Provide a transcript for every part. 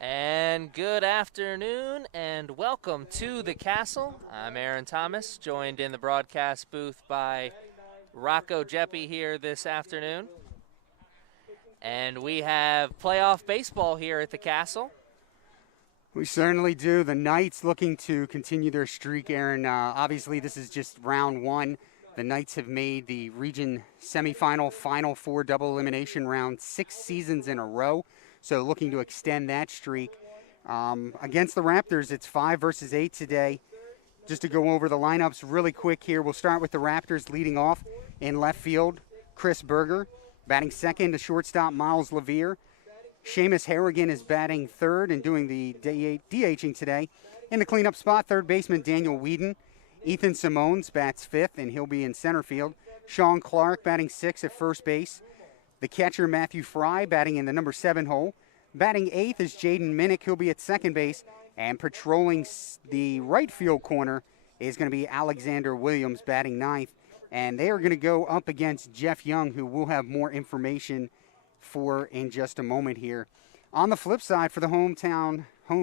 And good afternoon and welcome to the Castle. I'm Aaron Thomas, joined in the broadcast booth by Rocco Jeppy here this afternoon. And we have playoff baseball here at the Castle. We certainly do. The Knights looking to continue their streak, Aaron. Obviously, this is just round one. The Knights have made the region semifinal, Final Four double elimination round 6 seasons in a row. So looking to extend that streak. Against the Raptors, it's 5 versus 8 today. Just to go over the lineups really quick here, we'll start with the Raptors leading off in left field, Chris Berger. Batting second to shortstop, Miles Levere. Seamus Harrigan is batting third and doing the DHing today. In the cleanup spot, third baseman Daniel Whedon. Ethan Simones bats fifth, and he'll be in center field. Sean Clark batting sixth at first base. The catcher, Matthew Fry, batting in the number 7 hole. Batting eighth is Jaden Minnick. He'll be at second base. And patrolling the right field corner is going to be Alexander Williams, batting ninth. And they are going to go up against Jeff Young, who we'll have more information for in just a moment here. On the flip side, for the home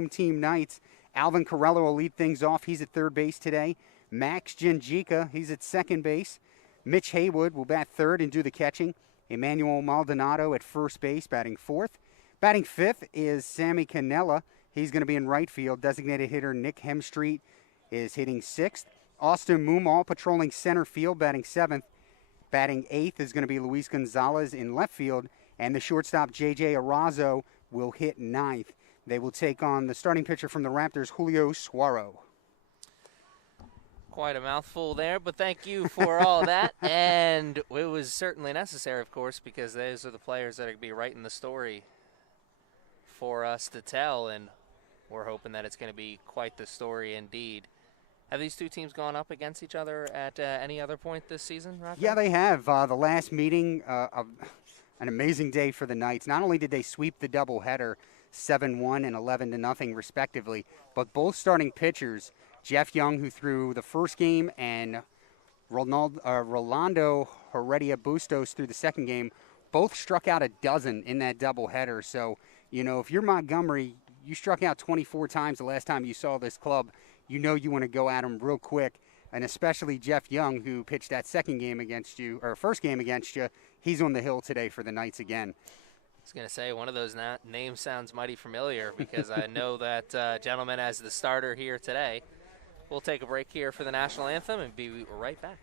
team Knights, Alvin Corello will lead things off. He's at third base today. Max Genjica, he's at second base. Mitch Haywood will bat third and do the catching. Emmanuel Maldonado at first base, batting fourth. Batting fifth is Sammy Cannella. He's going to be in right field. Designated hitter Nick Hemstreet is hitting sixth. Austin Mumma patrolling center field, batting seventh. Batting eighth is going to be Luis Gonzalez in left field. And the shortstop, J.J. Arazo, will hit ninth. They will take on the starting pitcher from the Raptors, Julio Suaro. Quite a mouthful there, but thank you for all that. And it was certainly necessary, of course, because those are the players that are going to be writing the story for us to tell, and we're hoping that it's going to be quite the story indeed. Have these two teams gone up against each other at any other point this season, Rocco? Yeah, they have. The last meeting, an amazing day for the Knights. Not only did they sweep the doubleheader 7-1 and 11-0 respectively, but both starting pitchers, Jeff Young, who threw the first game, and Rolando Heredia Bustos through the second game, both struck out a dozen in that doubleheader. So, if you're Montgomery, you struck out 24 times the last time you saw this club. You want to go at them real quick. And especially Jeff Young, who pitched that second game against you, or first game against you, he's on the hill today for the Knights again. I was going to say, one of those names sounds mighty familiar because I know that gentleman as the starter here today. We'll take a break here for the national anthem and be right back.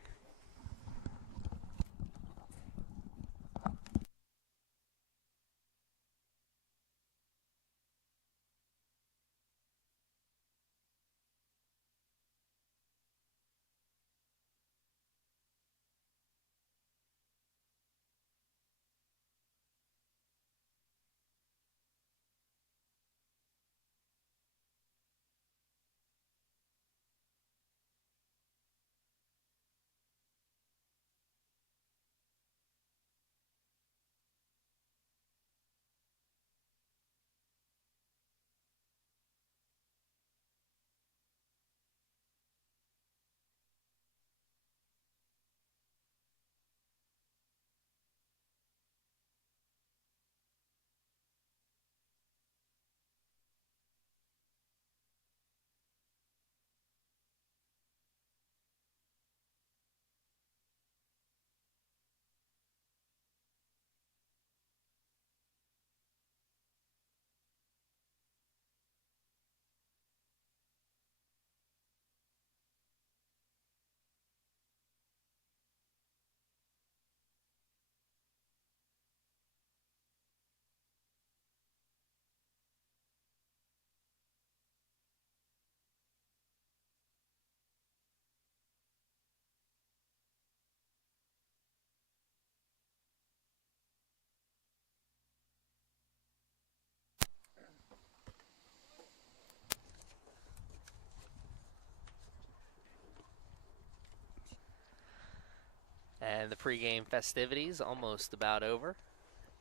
And the pregame festivities almost about over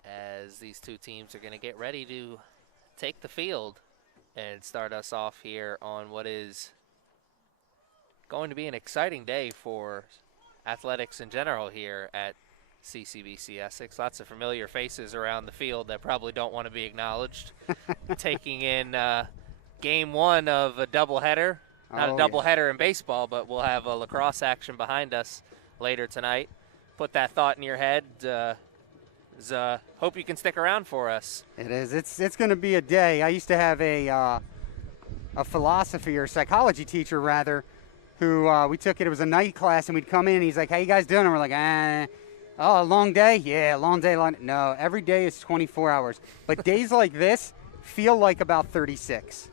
as these two teams are going to get ready to take the field and start us off here on what is going to be an exciting day for athletics in general here at CCBC Essex. Lots of familiar faces around the field that probably don't want to be acknowledged. Taking in game one of a doubleheader. Not a doubleheader in baseball, but we'll have a lacrosse action behind us later tonight. Put that thought in your head. Hope you can stick around for us. It is. It's going to be a day. I used to have a philosophy or psychology teacher, rather, who we took it. It was a night class, and we'd come in, and he's like, "How you guys doing?" And we're like, "Oh, a long day? Yeah, long day. No, every day is 24 hours. But days like this feel like about 36.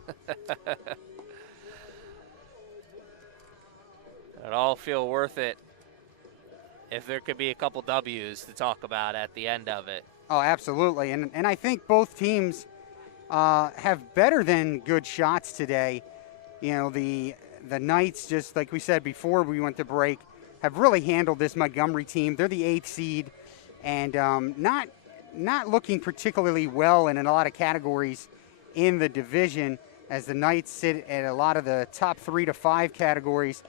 It'd all feel worth it if there could be a couple W's to talk about at the end of it. Oh, absolutely. And I think both teams have better than good shots today. You know, the Knights, just like we said before we went to break, have really handled this Montgomery team. They're the 8th seed and not looking particularly well in a lot of categories in the division, as the Knights sit at a lot of the top 3 to 5 categories.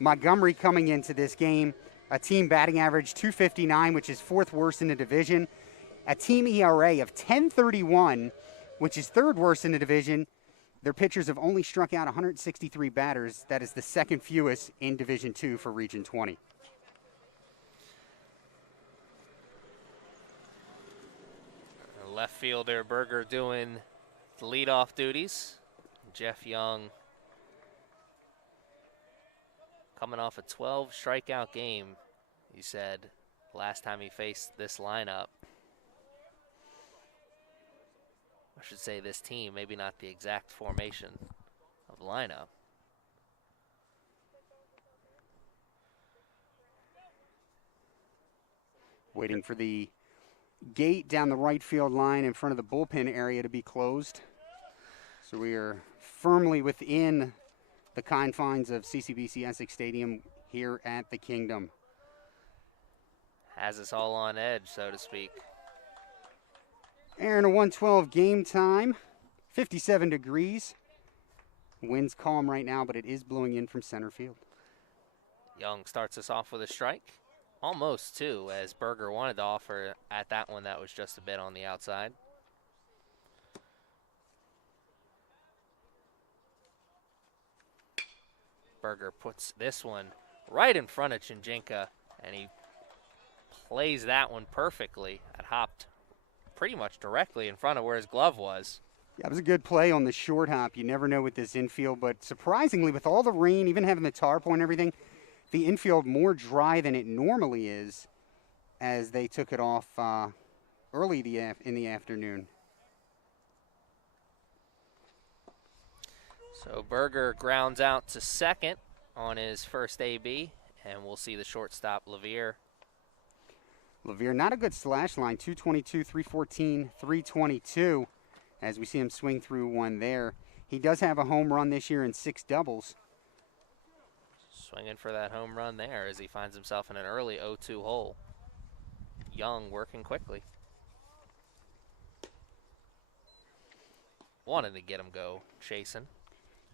Montgomery coming into this game, a team batting average 259, which is 4th worst in the division. A team ERA of 10.31, which is 3rd worst in the division. Their pitchers have only struck out 163 batters. That is the 2nd fewest in Division II for Region 20. Left fielder Berger doing the leadoff duties. Jeff Young coming off a 12 strikeout game, he said, last time he faced this lineup. I should say this team, maybe not the exact formation of the lineup. Waiting for the gate down the right field line in front of the bullpen area to be closed. So we are firmly within the confines of CCBC Essex Stadium here at the Kingdom. Has us all on edge, so to speak. Aaron, a 112 game time, 57 degrees. Wind's calm right now, but it is blowing in from center field. Young starts us off with a strike. Almost two, as Berger wanted to offer at that one that was just a bit on the outside. Berger puts this one right in front of Chinjinka, and he plays that one perfectly. It hopped pretty much directly in front of where his glove was. Yeah, it was a good play on the short hop. You never know with this infield, but surprisingly, with all the rain, even having the tar point and everything, the infield more dry than it normally is, as they took it off early in the afternoon. So Berger grounds out to second on his first AB, and we'll see the shortstop, Levere. Levere, not a good slash line, 222, 314, 322, as we see him swing through one there. He does have a home run this year and 6 doubles. Swinging for that home run there as he finds himself in an early 0-2 hole. Young working quickly. Wanted to get him go chasing.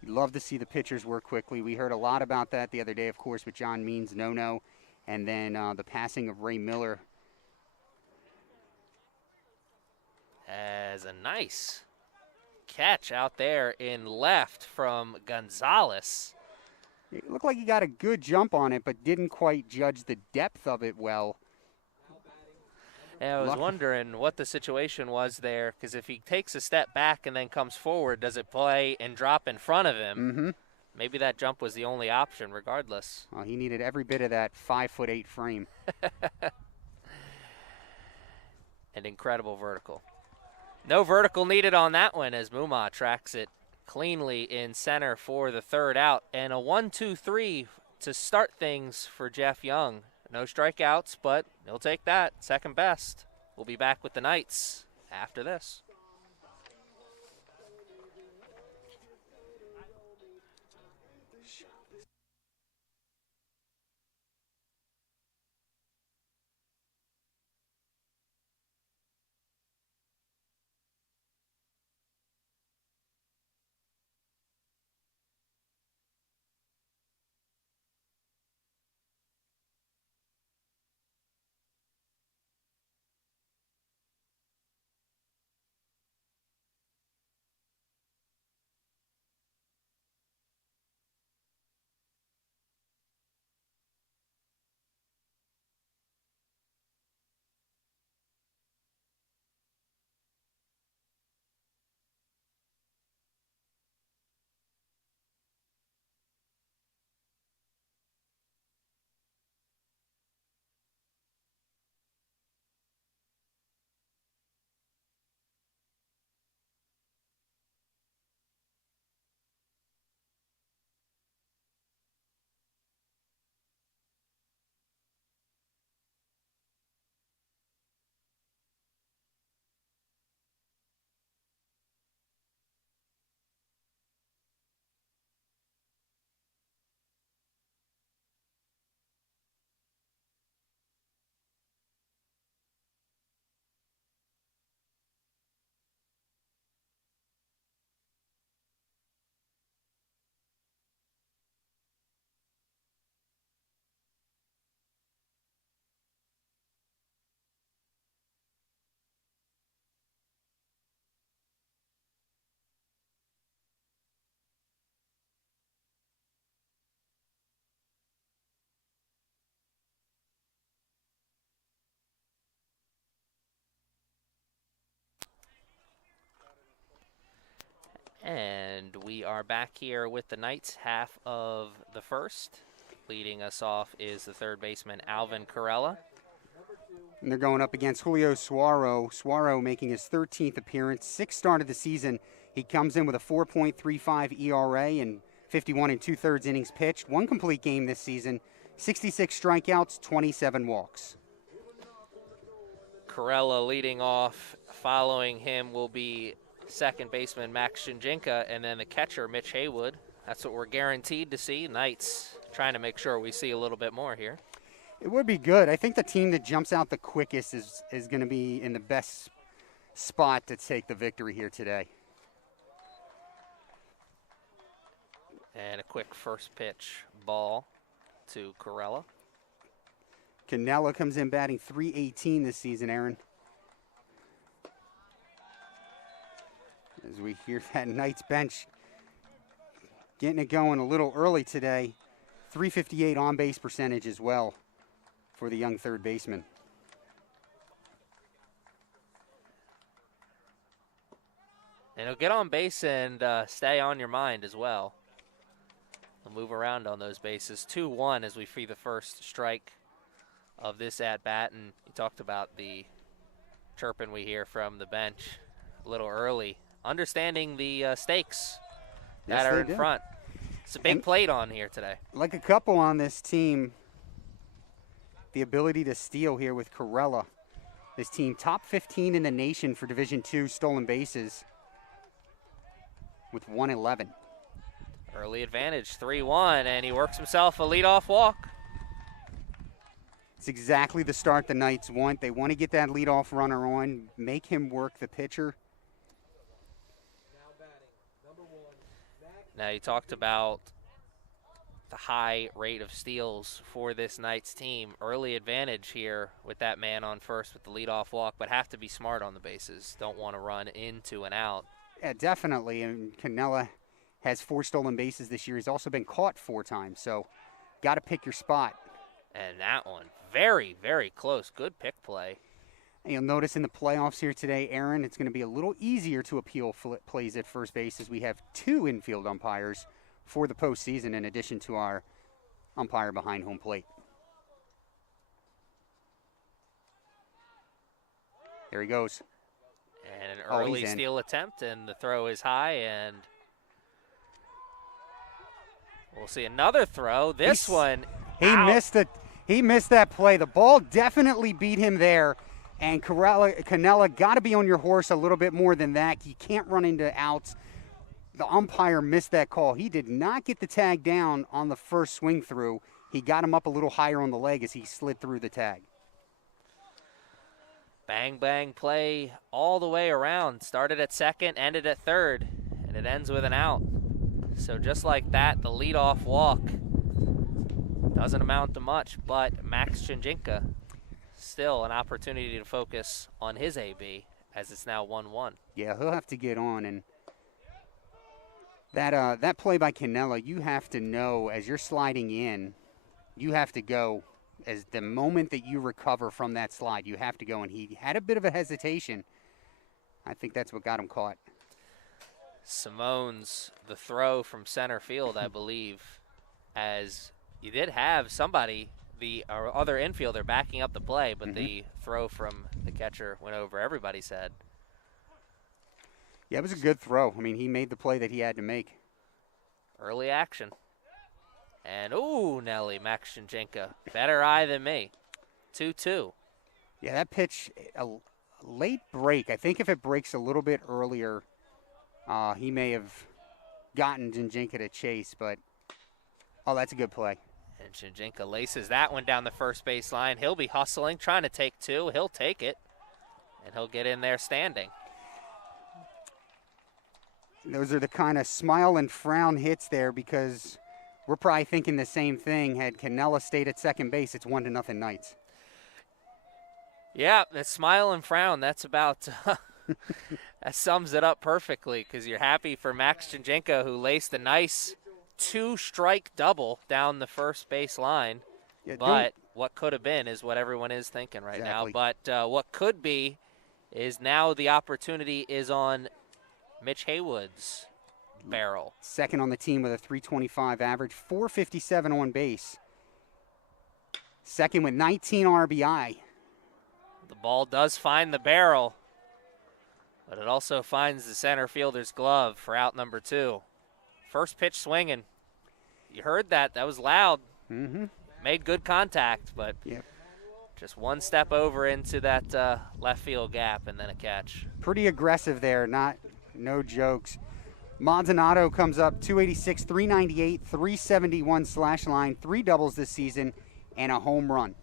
You love to see the pitchers work quickly. We heard a lot about that the other day, of course, with John Means no-no, and then the passing of Ray Miller. As a nice catch out there in left from Gonzalez. It looked like he got a good jump on it, but didn't quite judge the depth of it well. And I was wondering what the situation was there, because if he takes a step back and then comes forward, does it play and drop in front of him? Mm-hmm. Maybe that jump was the only option, regardless. Well, he needed every bit of that 5'8" frame. An incredible vertical. No vertical needed on that one, as Mumma tracks it cleanly in center for the third out. And a 1-2-3 to start things for Jeff Young. No strikeouts, but he'll take that. Second best. We'll be back with the Knights after this. And we are back here with the Knights, half of the first. Leading us off is the third baseman, Alvin Corello. And they're going up against Julio Suaro. Suaro making his 13th appearance, 6th start of the season. He comes in with a 4.35 ERA and 51 2/3 innings pitched. 1 complete game this season, 66 strikeouts, 27 walks. Corello leading off. Following him will be second baseman Max Shinjinka, and then the catcher Mitch Haywood. That's what we're guaranteed to see. Knights trying to make sure we see a little bit more here. It would be good. I think the team that jumps out the quickest is going to be in the best spot to take the victory here today. And a quick first pitch ball to Corello. Cannella comes in batting .318 this season, Aaron. As we hear that Knights bench getting it going a little early today. .358 on-base percentage as well for the young third baseman. And he'll get on base and stay on your mind as well. He'll move around on those bases. 2-1 as we see the first strike of this at-bat. And you talked about the chirping we hear from the bench a little early. Understanding the stakes that are in front. It's a big plate on here today. Like a couple on this team, the ability to steal here with Corella. This team top 15 in the nation for Division II stolen bases with 111. Early advantage, 3-1, and he works himself a leadoff walk. It's exactly the start the Knights want. They want to get that leadoff runner on, make him work the pitcher. Now, you talked about the high rate of steals for this Knights team. Early advantage here with that man on first with the leadoff walk, but have to be smart on the bases. Don't want to run into and out. Yeah, definitely. And Cannella has 4 stolen bases this year. He's also been caught 4 times, so got to pick your spot. And that one, very, very close. Good pick play. And you'll notice in the playoffs here today, Aaron, it's going to be a little easier to appeal plays at first base as we have 2 infield umpires for the postseason in addition to our umpire behind home plate. There he goes. And an early steal attempt, and the throw is high, and we'll see another throw. This one, he missed that play. The ball definitely beat him there. And Cannella got to be on your horse a little bit more than that. You can't run into outs. The umpire missed that call. He did not get the tag down on the first swing through. He got him up a little higher on the leg as he slid through the tag. Bang, bang play all the way around. Started at second, ended at third, and it ends with an out. So just like that, the leadoff walk doesn't amount to much, but Max Shinjinka still an opportunity to focus on his AB as it's now 1-1. Yeah, he'll have to get on. And that play by Cannella, you have to know as you're sliding in, you have to go. As the moment that you recover from that slide, you have to go. And he had a bit of a hesitation. I think that's what got him caught. Simone's the throw from center field, I believe, as you did have somebody, the other infielder, backing up the play, but the throw from the catcher went over everybody's head. Yeah, it was a good throw. I mean, he made the play that he had to make. Early action. And, ooh, Nelly, Max Shinjinka, better eye than me. 2-2. Yeah, that pitch, a late break. I think if it breaks a little bit earlier, he may have gotten Shinjinka to chase, but, oh, that's a good play. And Shinjinka laces that one down the first base line. He'll be hustling, trying to take 2. He'll take it, and he'll get in there standing. Those are the kind of smile and frown hits there because we're probably thinking the same thing. Had Cannella stayed at second base, it's 1-0 Knights. Yeah, that smile and frown, that's about that sums it up perfectly because you're happy for Max Shinjinka, who laced a nice 2-strike double down the first base line. Yeah, but what could have been is what everyone is thinking right now. But what could be is now the opportunity is on Mitch Haywood's barrel. Second on the team with a .325 average, .457 on base. Second with 19 RBI. The ball does find the barrel, but it also finds the center fielder's glove for out number 2. First pitch swinging. You heard that. That was loud. Mm-hmm. Made good contact, but just one step over into that left field gap and then a catch. Pretty aggressive there, no jokes. Maldonado comes up 286, 398, 371 slash line, 3 doubles this season, and a home run.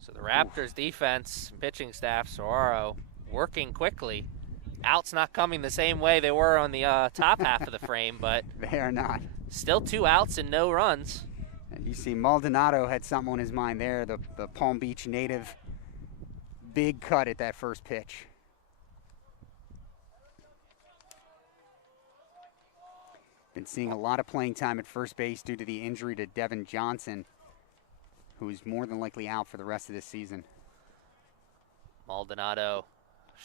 So the Raptors defense and pitching staff, Saguaro, working quickly. Outs not coming the same way they were on the top half of the frame, but they are not. Still 2 outs and no runs. You see Maldonado had something on his mind there, the Palm Beach native. Big cut at that first pitch. Been seeing a lot of playing time at first base due to the injury to Devin Johnson, who is more than likely out for the rest of this season. Maldonado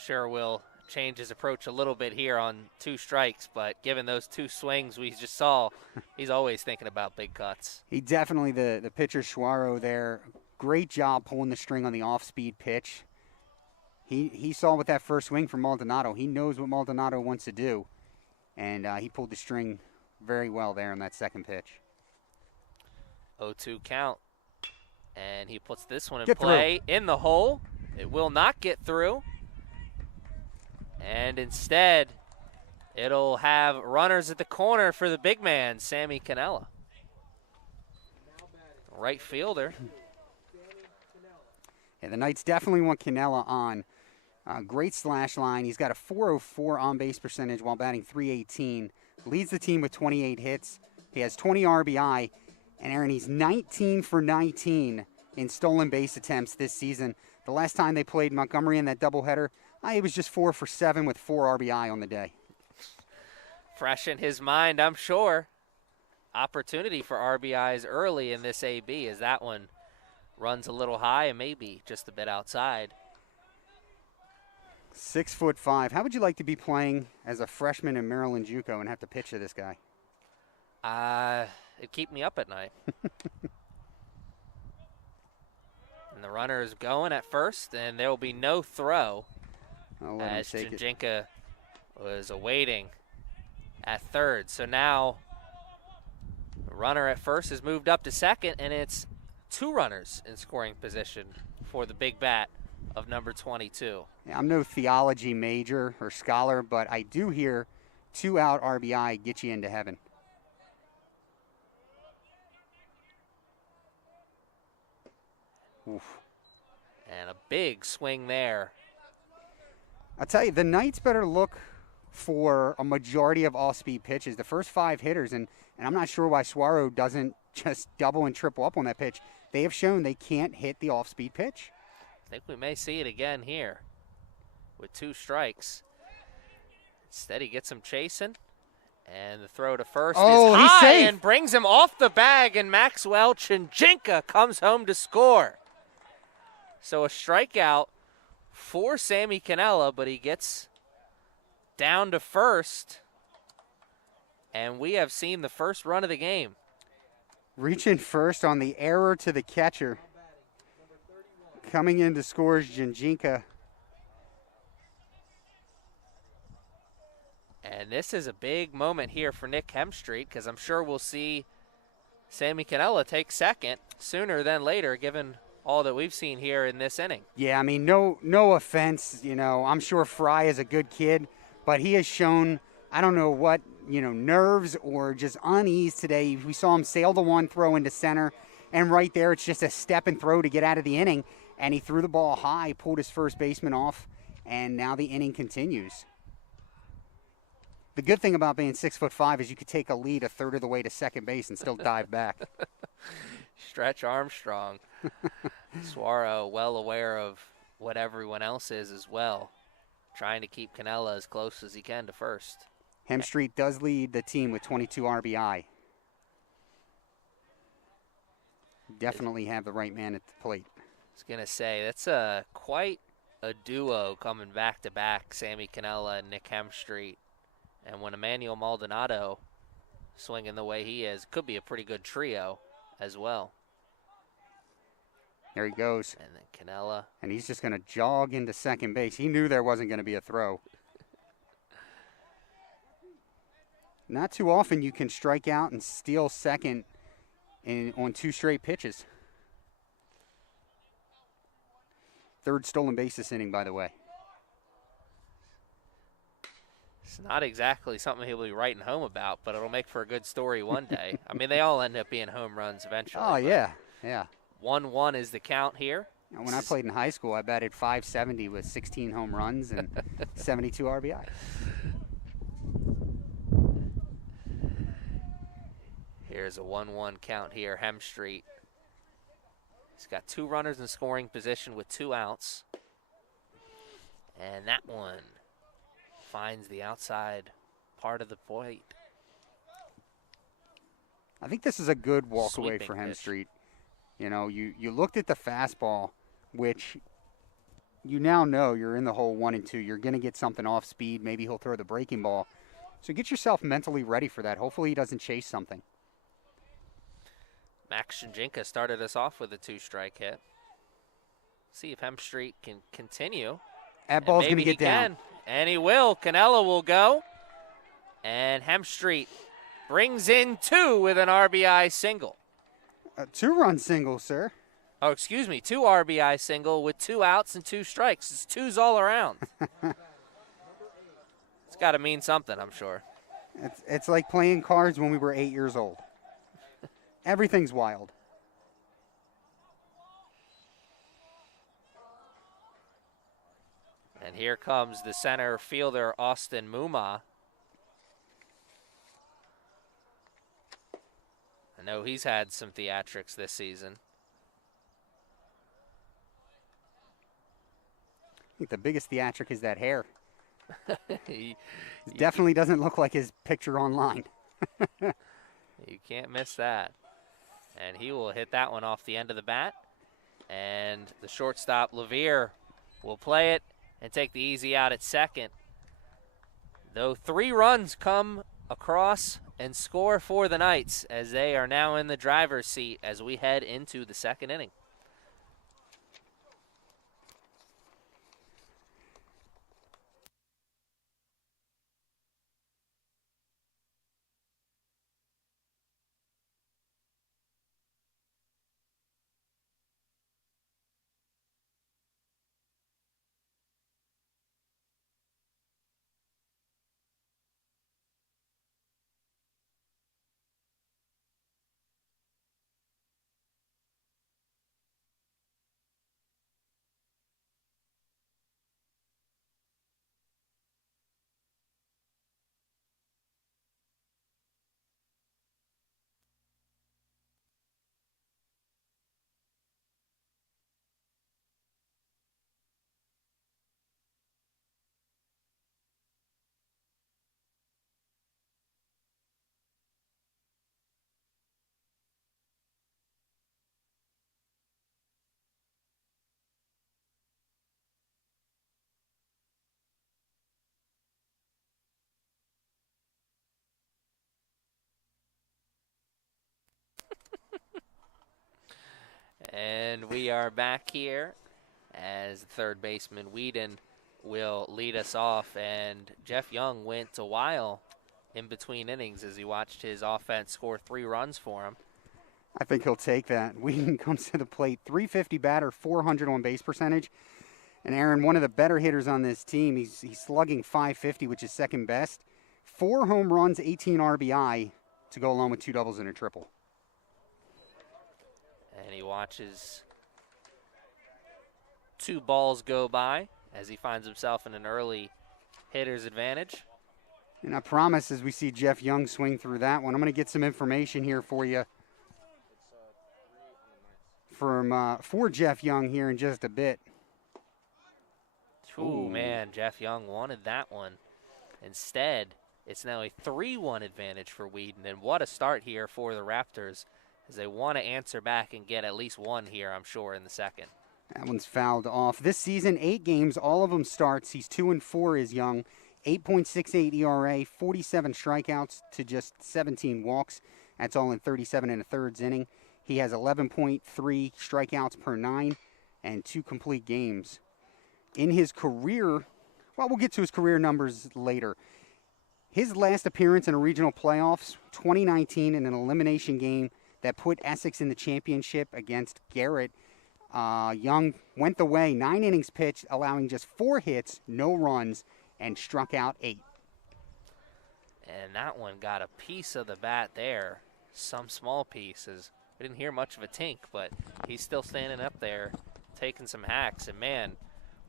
sure will change his approach a little bit here on 2 strikes, but given those 2 swings we just saw, he's always thinking about big cuts. He definitely, the pitcher Saguaro there, great job pulling the string on the off-speed pitch. He saw with that first swing from Maldonado. He knows what Maldonado wants to do, and he pulled the string very well there on that second pitch. 0-2 count, and he puts this one in play in the hole. It will not get through. And instead, it'll have runners at the corner for the big man, Sammy Cannella. Right fielder. Yeah, the Knights definitely want Cannella on. Great slash line. He's got a .404 on-base percentage while batting .318. Leads the team with 28 hits. He has 20 RBI. And Aaron, he's 19 for 19 in stolen base attempts this season. The last time they played Montgomery in that doubleheader, he was just 4 for 7 with 4 RBI on the day. Fresh in his mind, I'm sure. Opportunity for RBIs early in this AB as that one runs a little high and maybe just a bit outside. 6'5". How would you like to be playing as a freshman in Maryland JUCO and have to pitch to this guy? It'd keep me up at night. And the runner is going at first, and there will be no throw as Janjinka was awaiting at third. So now the runner at first is moved up to second, and it's 2 runners in scoring position for the big bat of number 22. Yeah, I'm no theology major or scholar, but I do hear 2 out RBI get you into heaven. Oof. And a big swing there. I'll tell you, the Knights better look for a majority of all-speed pitches. The first 5 hitters, and I'm not sure why Saguaro doesn't just double and triple up on that pitch. They have shown they can't hit the off-speed pitch. I think we may see it again here with 2 strikes. Instead, he gets him chasing, and the throw to first is high safe. And brings him off the bag, and Maxwell Janjinka comes home to score. So a strikeout for Sammy Cannella, but he gets down to first, and we have seen the first run of the game. Reaching first on the error to the catcher. Coming in to score is Janjinka. And this is a big moment here for Nick Hemstreet, because I'm sure we'll see Sammy Cannella take second sooner than later, given all that we've seen here in this inning. Yeah, I mean, no offense. I'm sure Fry is a good kid, but he has shown, I don't know what, nerves or just unease today. We saw him sail the one throw into center, and right there it's just a step and throw to get out of the inning, and he threw the ball high, pulled his first baseman off, and now the inning continues. The good thing about being 6'5" is you could take a lead a third of the way to second base and still dive back. Stretch Armstrong. Saguaro well aware of what everyone else is as well, trying to keep Cannella as close as he can to first. Hemstreet does lead the team with 22 RBI. Definitely have the right man at the plate. was going to say, that's quite a duo coming back-to-back, Sammy Cannella and Nick Hemstreet. And when Emmanuel Maldonado swinging the way he is, could be a pretty good trio as well. There he goes. And then Cannella. And he's just going to jog into second base. He knew there wasn't going to be a throw. Not too often you can strike out and steal second on 2 straight pitches. Third stolen base this inning, by the way. It's not exactly something he'll be writing home about, but it'll make for a good story one day. I mean, they all end up being home runs eventually. Oh, yeah, yeah. 1-1 is the count here. And when I played in high school, I batted .570 with 16 home runs and 72 RBI. Here's a 1-1 count here. Hemstreet. He's got 2 runners in scoring position with 2 outs. And that one finds the outside part of the plate. I think this is a good walk away for Hemstreet. You know, you looked at the fastball, which you now know you're in the hole 1 and 2. You're going to get something off speed. Maybe he'll throw the breaking ball. So get yourself mentally ready for that. Hopefully he doesn't chase something. Max Shinjinka started us off with a 2-strike hit. See if Hemstreet can continue. That ball's going to get down. And he will. Cannella will go. And Hemstreet brings in 2 with an RBI single. A 2-run single, sir. Oh, excuse me. 2 RBI single with 2 outs and 2 strikes. It's 2s all around. It's got to mean something, I'm sure. It's like playing cards when we were 8 years old. Everything's wild. And here comes the center fielder, Austin Mumma. I know he's had some theatrics this season. I think the biggest theatric is that hair. He definitely doesn't look like his picture online. You can't miss that. And he will hit that one off the end of the bat. And the shortstop, Levere, will play it and take the easy out at second. Though 3 runs come across and score for the Knights as they are now in the driver's seat as we head into the second inning. And we are back here as third baseman Whedon will lead us off. And Jeff Young went a while in between innings as he watched his offense score 3 runs for him. I think he'll take that. Whedon comes to the plate, .350 batter, .400 on base percentage. And Aaron, one of the better hitters on this team, he's slugging .550, which is second best. 4 home runs, 18 RBI to go along with 2 doubles and a triple. And he watches 2 balls go by as he finds himself in an early hitter's advantage. And I promise as we see Jeff Young swing through that one, I'm going to get some information here for you for Jeff Young here in just a bit. Ooh, man, Jeff Young wanted that one. Instead, it's now a 3-1 advantage for Whedon. And what a start here for the Raptors as they want to answer back and get at least 1 here, I'm sure, in the second. That one's fouled off. This season, 8 games, all of them starts. He's 2-4 is young. 8.68 ERA, 47 strikeouts to just 17 walks. That's all in 37 1/3 inning. He has 11.3 strikeouts per 9 and 2 complete games. In his career, well, we'll get to his career numbers later. His last appearance in a regional playoffs, 2019, in an elimination game that put Essex in the championship against Garrett. Young went the way, 9 innings pitched, allowing just 4 hits, no runs, and struck out 8. And that one got a piece of the bat there, some small pieces. We didn't hear much of a tink, but he's still standing up there, taking some hacks. And, man,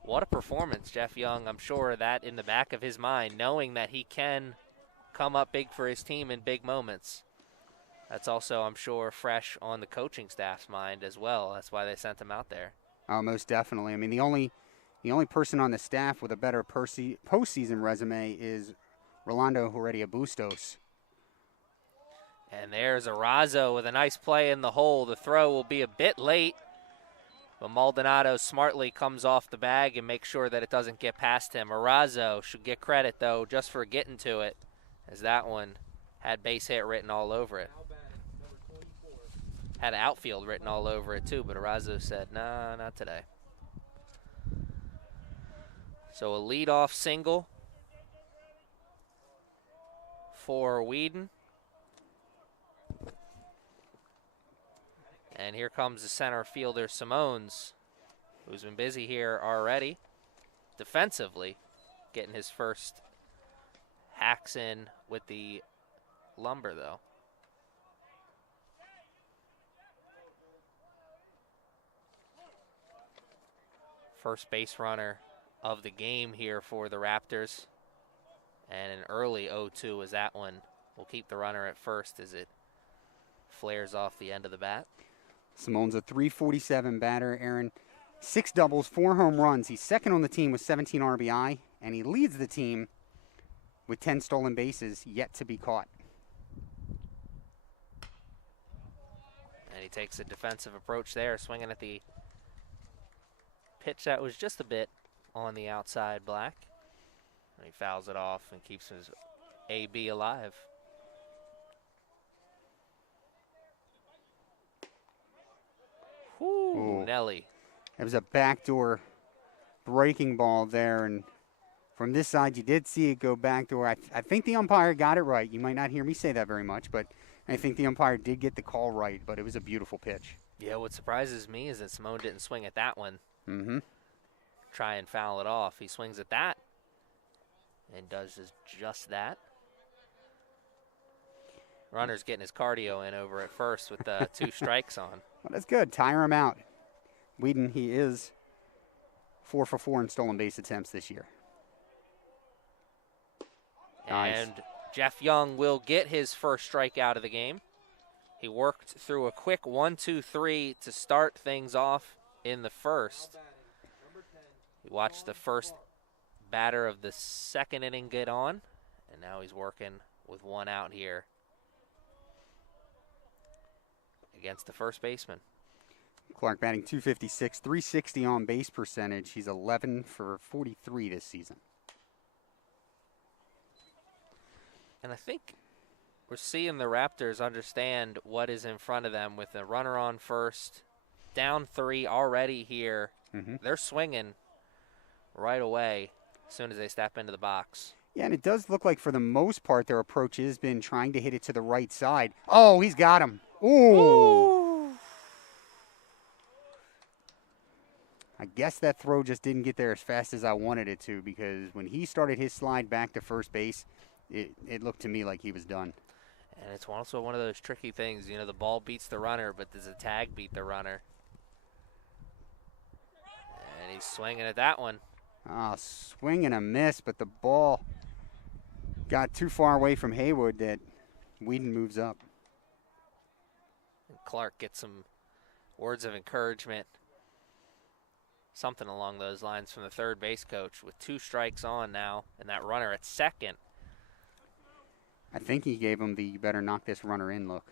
what a performance, Jeff Young. I'm sure that in the back of his mind, knowing that he can come up big for his team in big moments. That's also, I'm sure, fresh on the coaching staff's mind as well. That's why they sent him out there. Oh, most definitely. I mean, the only person on the staff with a better postseason resume is Rolando Heredia-Bustos. And there's Arazo with a nice play in the hole. The throw will be a bit late, but Maldonado smartly comes off the bag and makes sure that it doesn't get past him. Arazo should get credit, though, just for getting to it, as that one had base hit written all over it. Had outfield written all over it, too, but Arazo said, nah, not today. So a leadoff single for Whedon. And here comes the center fielder, Simones, who's been busy here already defensively, getting his first hacks in with the lumber, though. First base runner of the game here for the Raptors. And an early 0-2 is that one. We'll keep the runner at first as it flares off the end of the bat. Simone's a .347 batter, Aaron. 6 doubles, 4 home runs. He's second on the team with 17 RBI, and he leads the team with 10 stolen bases yet to be caught. And he takes a defensive approach there, swinging at the pitch that was just a bit on the outside, Black. And he fouls it off and keeps his AB alive. Ooh, Nelly. It was a backdoor breaking ball there, and from this side you did see it go backdoor. I think the umpire got it right. You might not hear me say that very much, but I think the umpire did get the call right, but it was a beautiful pitch. Yeah, what surprises me is that Simone didn't swing at that one. Mm-hmm. Try and foul it off. He swings at that and does just that. Runner's getting his cardio in over at first with 2 strikes on. Well, that's good. Tire him out. Whedon, he is 4 for 4 in stolen base attempts this year. And nice. Jeff Young will get his first strikeout of the game. He worked through a quick 1-2-3 to start things off in the first. We watched the first batter of the second inning get on, and now he's working with 1 out here against the first baseman. Clark batting .256, .360 on base percentage. He's 11 for 43 this season. And I think we're seeing the Raptors understand what is in front of them with a runner on first, down 3 already here. Mm-hmm. They're swinging right away as soon as they step into the box. Yeah, and it does look like for the most part their approach has been trying to hit it to the right side. Oh, he's got him. Ooh. I guess that throw just didn't get there as fast as I wanted it to, because when he started his slide back to first base, it looked to me like he was done. And it's also one of those tricky things. You know, the ball beats the runner, but does the tag beat the runner? And he's swinging at that one. Swing and a miss, but the ball got too far away from Haywood that Whedon moves up. And Clark gets some words of encouragement, something along those lines from the third base coach with 2 strikes on now, and that runner at second. I think he gave him the "you better knock this runner in" look.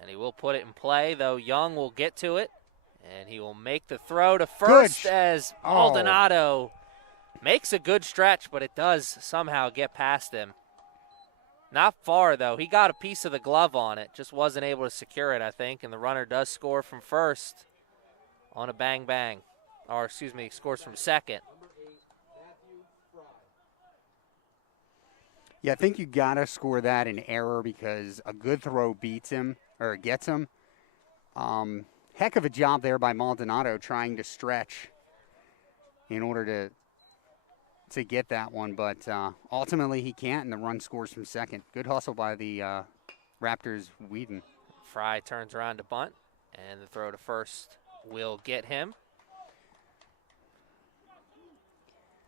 And he will put it in play, though Young will get to it. And he will make the throw to first as Maldonado makes a good stretch, but it does somehow get past him. Not far, though. He got a piece of the glove on it, just wasn't able to secure it, I think. And the runner does score from first on a bang-bang. Or, excuse me, scores from second. Yeah, I think you got to score that in error because a good throw beats him, or gets him. Heck of a job there by Maldonado trying to stretch in order to get that one, but ultimately he can't, and the run scores from second. Good hustle by the Raptors' Whedon. Fry turns around to bunt, and the throw to first will get him.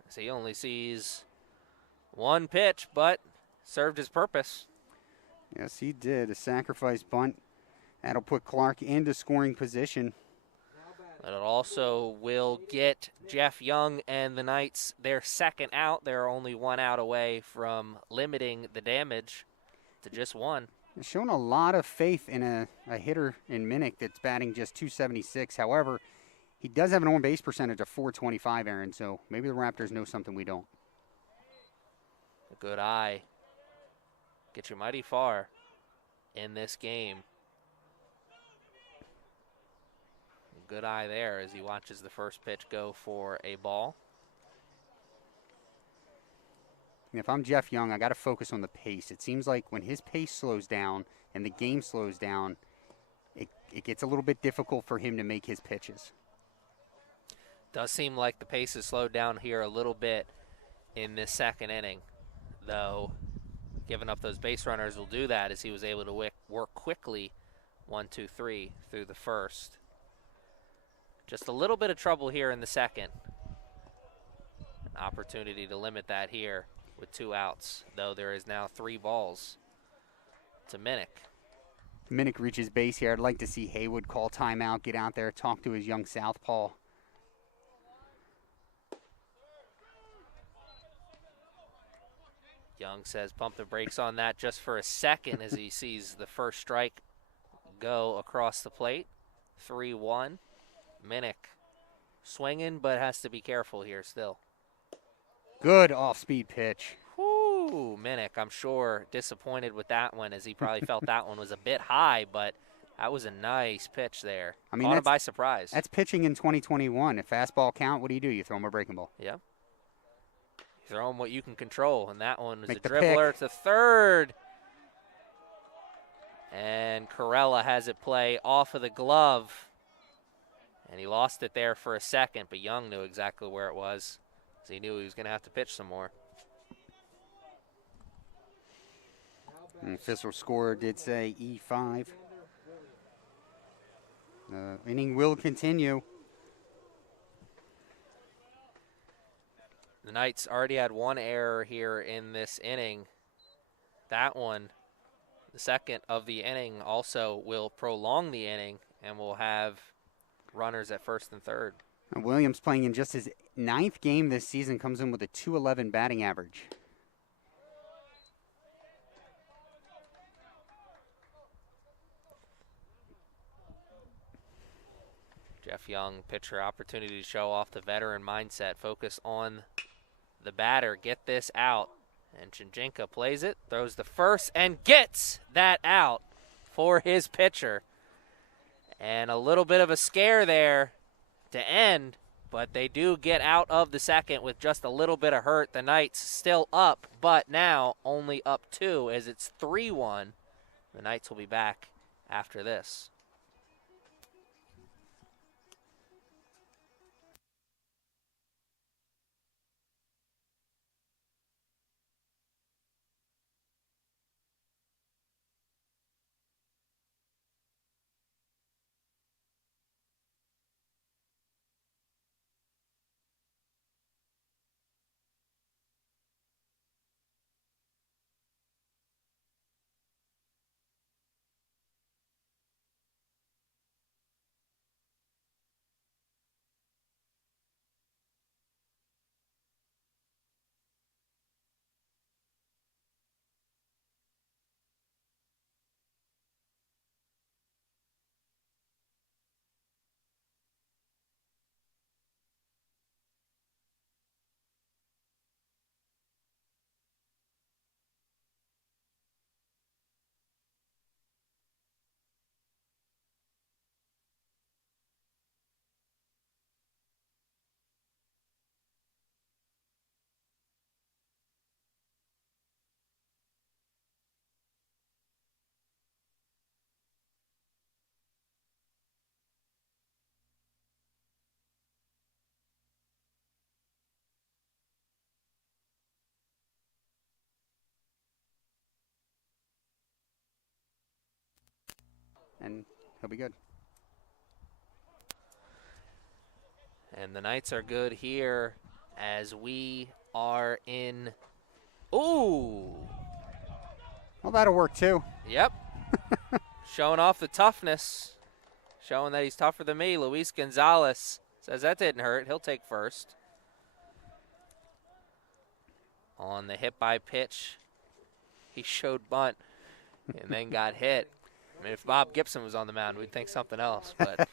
So he only sees one pitch, but served his purpose. Yes, he did. A sacrifice bunt. That'll put Clark into scoring position. But it also will get Jeff Young and the Knights their second out. They're only one out away from limiting the damage to just one. They're showing a lot of faith in a hitter in Minnick that's batting just .276. However, he does have an on-base percentage of .425, Aaron, so maybe the Raptors know something we don't. A good eye gets you mighty far in this game. Good eye there as he watches the first pitch go for a ball. If I'm Jeff Young, I got to focus on the pace. It seems like when his pace slows down and the game slows down, it gets a little bit difficult for him to make his pitches. Does seem like the pace has slowed down here a little bit in this second inning, though giving up those base runners will do that as he was able to work quickly 1, 2, 3 through the first. Just a little bit of trouble here in the second. An opportunity to limit that here with 2 outs, though there is now 3 balls to Minnick. Minnick reaches base here. I'd like to see Haywood call timeout, get out there, talk to his young southpaw. Young says pump the brakes on that just for a second as he sees the first strike go across the plate. 3-1. Minnick swinging, but has to be careful here still. Good off-speed pitch. Whoo, Minnick, I'm sure, disappointed with that one as he probably felt that one was a bit high, but that was a nice pitch there. I mean, caught him by surprise. That's pitching in 2021. If fastball count, what do? You throw him a breaking ball. Yeah. You throw him what you can control, and that one was Make a the dribbler pick. to third. And Corella has it play off of the glove. And he lost it there for a second, but Young knew exactly where it was. So he knew he was going to have to pitch some more. And official scorer did say E5. The inning will continue. The Knights already had one error here in this inning. That one, the second of the inning, also will prolong the inning and will have runners at first and third. Williams playing in just his 9th game this season, comes in with a .211 batting average. Jeff Young, pitcher, opportunity to show off the veteran mindset. Focus on the batter. Get this out. And Chinjinka plays it, throws the first, and gets that out for his pitcher. And a little bit of a scare there to end, but they do get out of the second with just a little bit of hurt. The Knights still up, but now only up 2 as it's 3-1. The Knights will be back after this. and he'll be good. And the Knights are good here as we are in. Ooh! Well, that'll work too. Yep. Showing off the toughness. Showing that he's tougher than me. Luis Gonzalez says that didn't hurt. He'll take first. On the hit by pitch, he showed bunt and then got hit. I mean, if Bob Gibson was on the mound, we'd think something else. But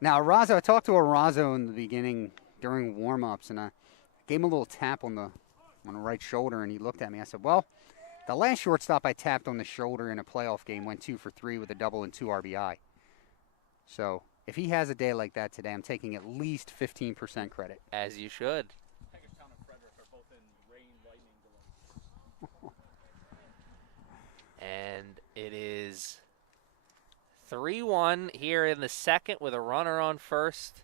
now, Arazo, I talked to Arazo in the beginning during warm-ups, and I gave him a little tap on the right shoulder, and he looked at me. I said, well, the last shortstop I tapped on the shoulder in a playoff game went 2 for 3 with a double and 2 RBI. So if he has a day like that today, I'm taking at least 15% credit. As you should. And it is 3-1 here in the second with a runner on first.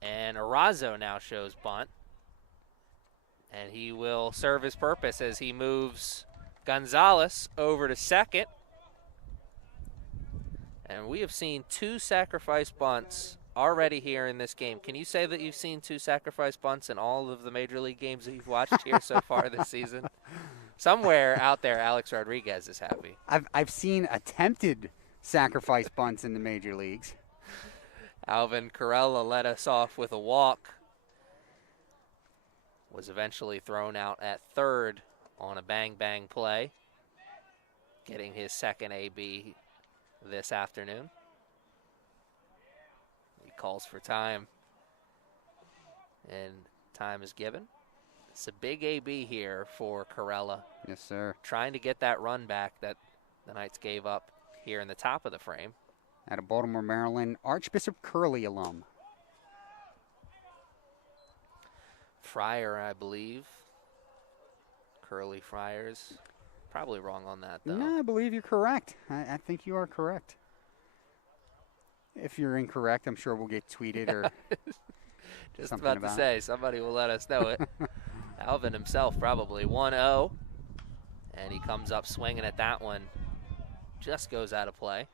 And Arazo now shows bunt. And he will serve his purpose as he moves Gonzalez over to second. And we have seen 2 sacrifice bunts already here in this game. Can you say that you've seen 2 sacrifice bunts in all of the Major League games that you've watched here so far this season? Somewhere out there, Alex Rodriguez is happy. I've seen attempted sacrifice bunts in the major leagues. Alvin Corello led us off with a walk. Was eventually thrown out at third on a bang-bang play. Getting his second AB this afternoon. He calls for time. And time is given. It's a big AB here for Corella. Yes, sir. Trying to get that run back that the Knights gave up here in the top of the frame. Out of Baltimore, Maryland, Archbishop Curley alum. Fryer, I believe. Curly Friars. Probably wrong on that, though. No, I believe you're correct. I think you are correct. If you're incorrect, I'm sure we'll get tweeted or just something about to say, somebody will let us know it. Alvin himself probably. 1-0. And he comes up swinging at that one. Just goes out of play.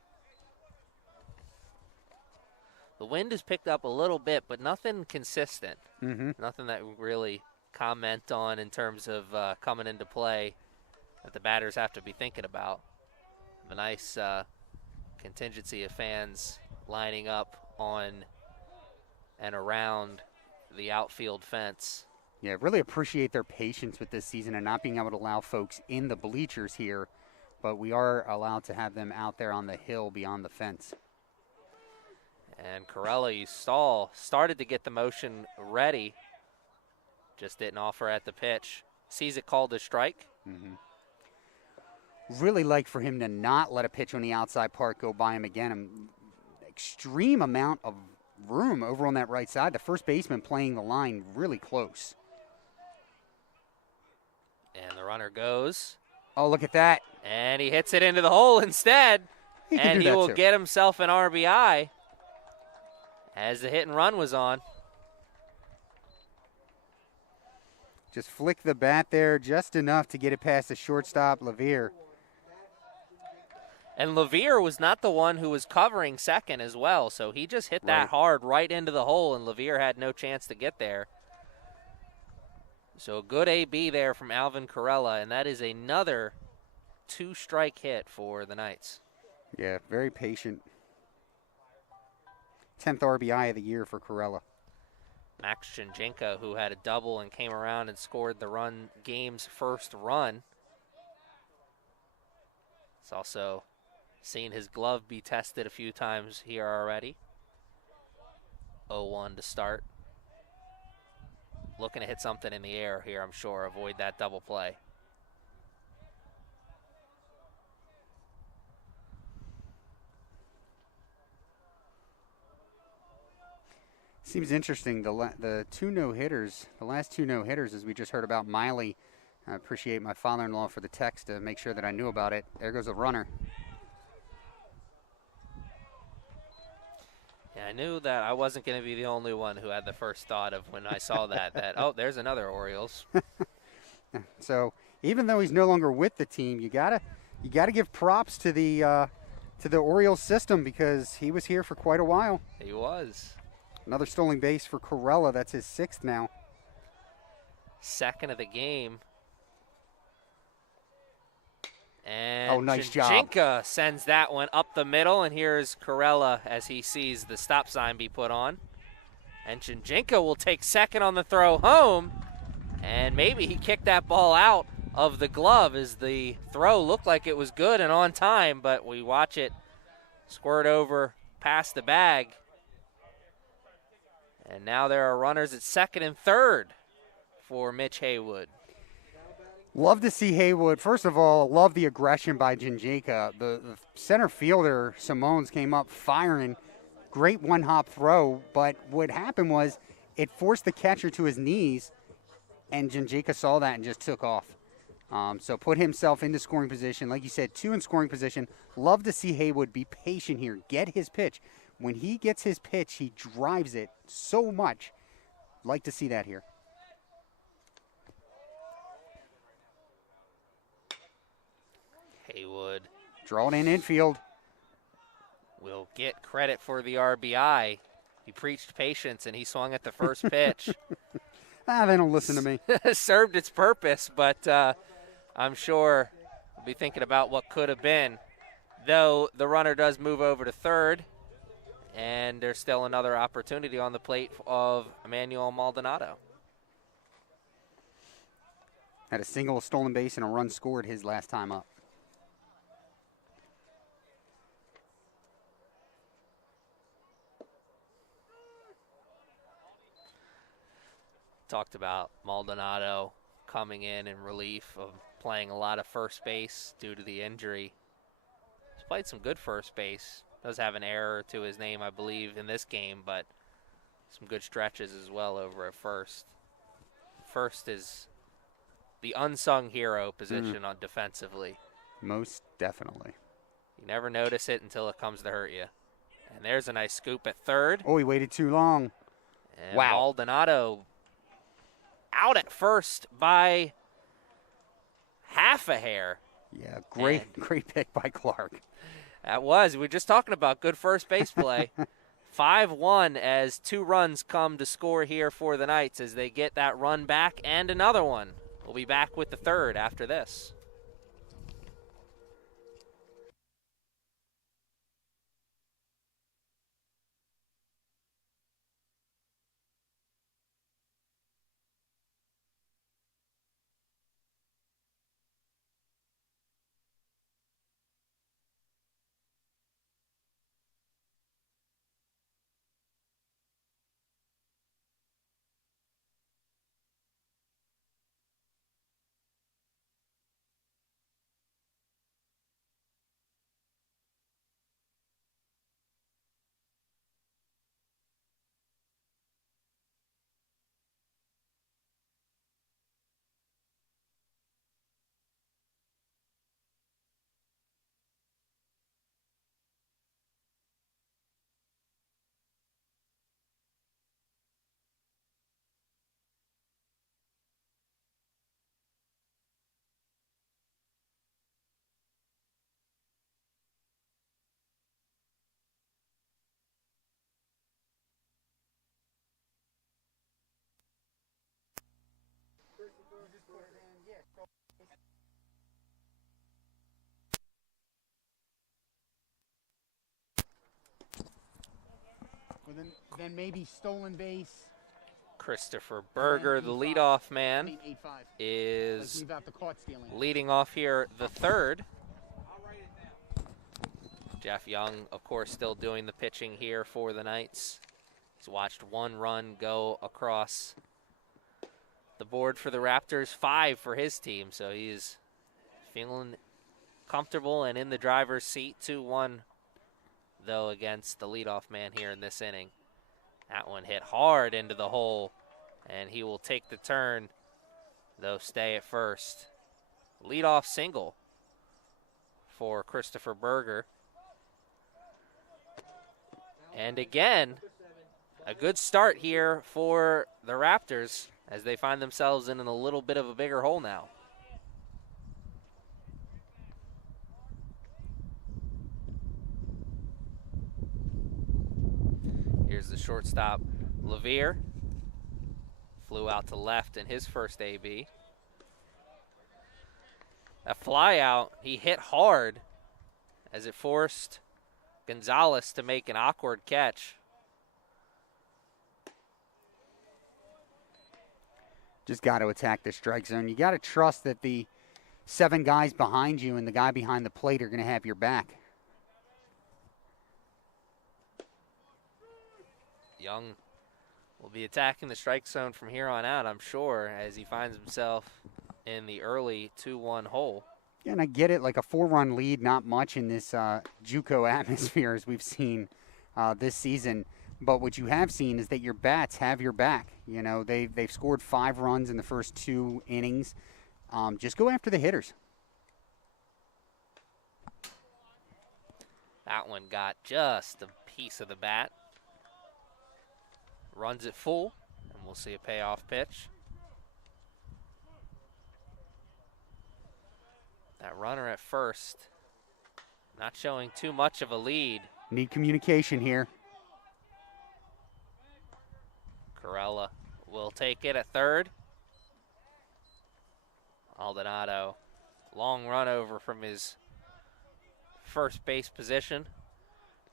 The wind has picked up a little bit, but nothing consistent. Nothing that we really comment on in terms of coming into play that the batters have to be thinking about. A nice contingency of fans lining up on and around the outfield fence. Yeah, really appreciate their patience with this season and not being able to allow folks in the bleachers here, but we are allowed to have them out there on the hill beyond the fence. And Corelli started to get the motion ready, just didn't offer at the pitch. Sees it called a strike. Really like for him to not let a pitch on the outside part go by him again. Extreme amount of room over on that right side. The first baseman playing the line really close. And the runner goes. Oh, look at that. And he hits it into the hole instead. And he will get himself an RBI as the hit and run was on. Just flick the bat there just enough to get it past the shortstop, Levere. And Levere was not the one who was covering second as well, so he just hit that hard right into the hole, and Levere had no chance to get there. So a good AB there from Alvin Corella, and that is another 2-strike hit for the Knights. Yeah, very patient. 10th RBI of the year for Corella. Max Chinjenko, who had a double and came around and scored the game's first run. It's also seen his glove be tested a few times here already. 0-1 to start. Looking to hit something in the air here, I'm sure. Avoid that double play. Seems interesting, the 2 no-hitters, the last 2 no-hitters, as we just heard about Miley. I appreciate my father-in-law for the text to make sure that I knew about it. There goes a runner. Yeah, I knew that I wasn't going to be the only one who had the first thought of when I saw that, oh, there's another Orioles. So even though he's no longer with the team, you gotta give props to the to the Orioles system because he was here for quite a while. He was. Another stolen base for Corello. That's his 6th now. 2nd of the game. And nice job. Jinka sends that one up the middle, and here's Corella as he sees the stop sign be put on. And Jinka will take 2nd on the throw home, and maybe he kicked that ball out of the glove as the throw looked like it was good and on time, but we watch it squirt over past the bag. And now there are runners at 2nd and 3rd for Mitch Haywood. Love to see Haywood. First of all, love the aggression by Jinjeka. The center fielder, Simones, came up firing. Great one-hop throw, but what happened was it forced the catcher to his knees, and Jinjeka saw that and just took off. So put himself into scoring position. Like you said, 2 in scoring position. Love to see Haywood be patient here, get his pitch. When he gets his pitch, he drives it so much. Like to see that here. Haywood. Draw it in infield. Will get credit for the RBI. He preached patience, and he swung at the first pitch. They don't listen to me. Served its purpose, but I'm sure we'll be thinking about what could have been. Though the runner does move over to 3rd, and there's still another opportunity on the plate of Emmanuel Maldonado. Had a single, stolen base, and a run scored his last time up. Talked about Maldonado coming in relief of playing a lot of first base due to the injury. He's played some good first base. Does have an error to his name, I believe, in this game, but some good stretches as well over at first. First is the unsung hero position on defensively. Most definitely. You never notice it until it comes to hurt you. And there's a nice scoop at 3rd. Oh, he waited too long. And wow. Maldonado out at first by half a hair. Yeah, great pick by Clark. That was. We were just talking about good first base play. 5-1 as 2 runs come to score here for the Knights as they get that run back and another one. We'll be back with the 3rd after this. Then maybe stolen base. Christopher Berger, the leadoff man, is leading off here the 3rd. Jeff Young, of course, still doing the pitching here for the Knights. He's watched 1 run go across the board for the Raptors, 5 for his team, so he's feeling comfortable and in the driver's seat. 2-1, though, against the leadoff man here in this inning. That one hit hard into the hole, and he will take the turn, though stay at first. Leadoff single for Christopher Berger. And again, a good start here for the Raptors as they find themselves in a little bit of a bigger hole now. Here's the shortstop, Levere. Flew out to left in his first AB. A fly out, he hit hard as it forced Gonzalez to make an awkward catch. Just got to attack the strike zone. You got to trust that the 7 guys behind you and the guy behind the plate are going to have your back. Young will be attacking the strike zone from here on out, I'm sure, as he finds himself in the early 2-1 hole. Yeah, and I get it, like a 4-run lead, not much in this JUCO atmosphere as we've seen this season. But what you have seen is that your bats have your back. You know, they've scored 5 runs in the first 2 innings. Just go after the hitters. That one got just a piece of the bat. Runs it full, and we'll see a payoff pitch. That runner at first, not showing too much of a lead. Need communication here. Corella will take it at third. Aldonado, long run over from his first base position.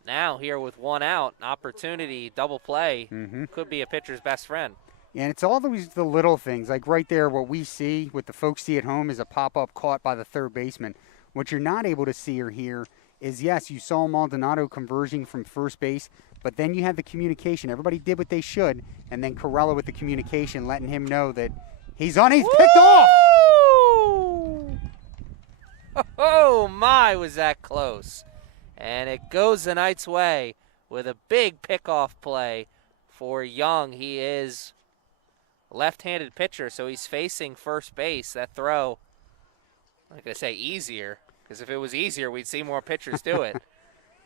Now here with 1 out, an opportunity, double play, could be a pitcher's best friend. And it's all the little things. Like right there, what we see, what the folks see at home is a pop-up caught by the third baseman. What you're not able to see or hear is, yes, you saw Maldonado converging from first base, but then you had the communication. Everybody did what they should, and then Corella with the communication, letting him know that he's picked off. Oh, my, was that close. And it goes the Knights' way with a big pickoff play for Young. He is a left-handed pitcher, so he's facing first base. That throw, I'm not going to say easier, because if it was easier, we'd see more pitchers do it.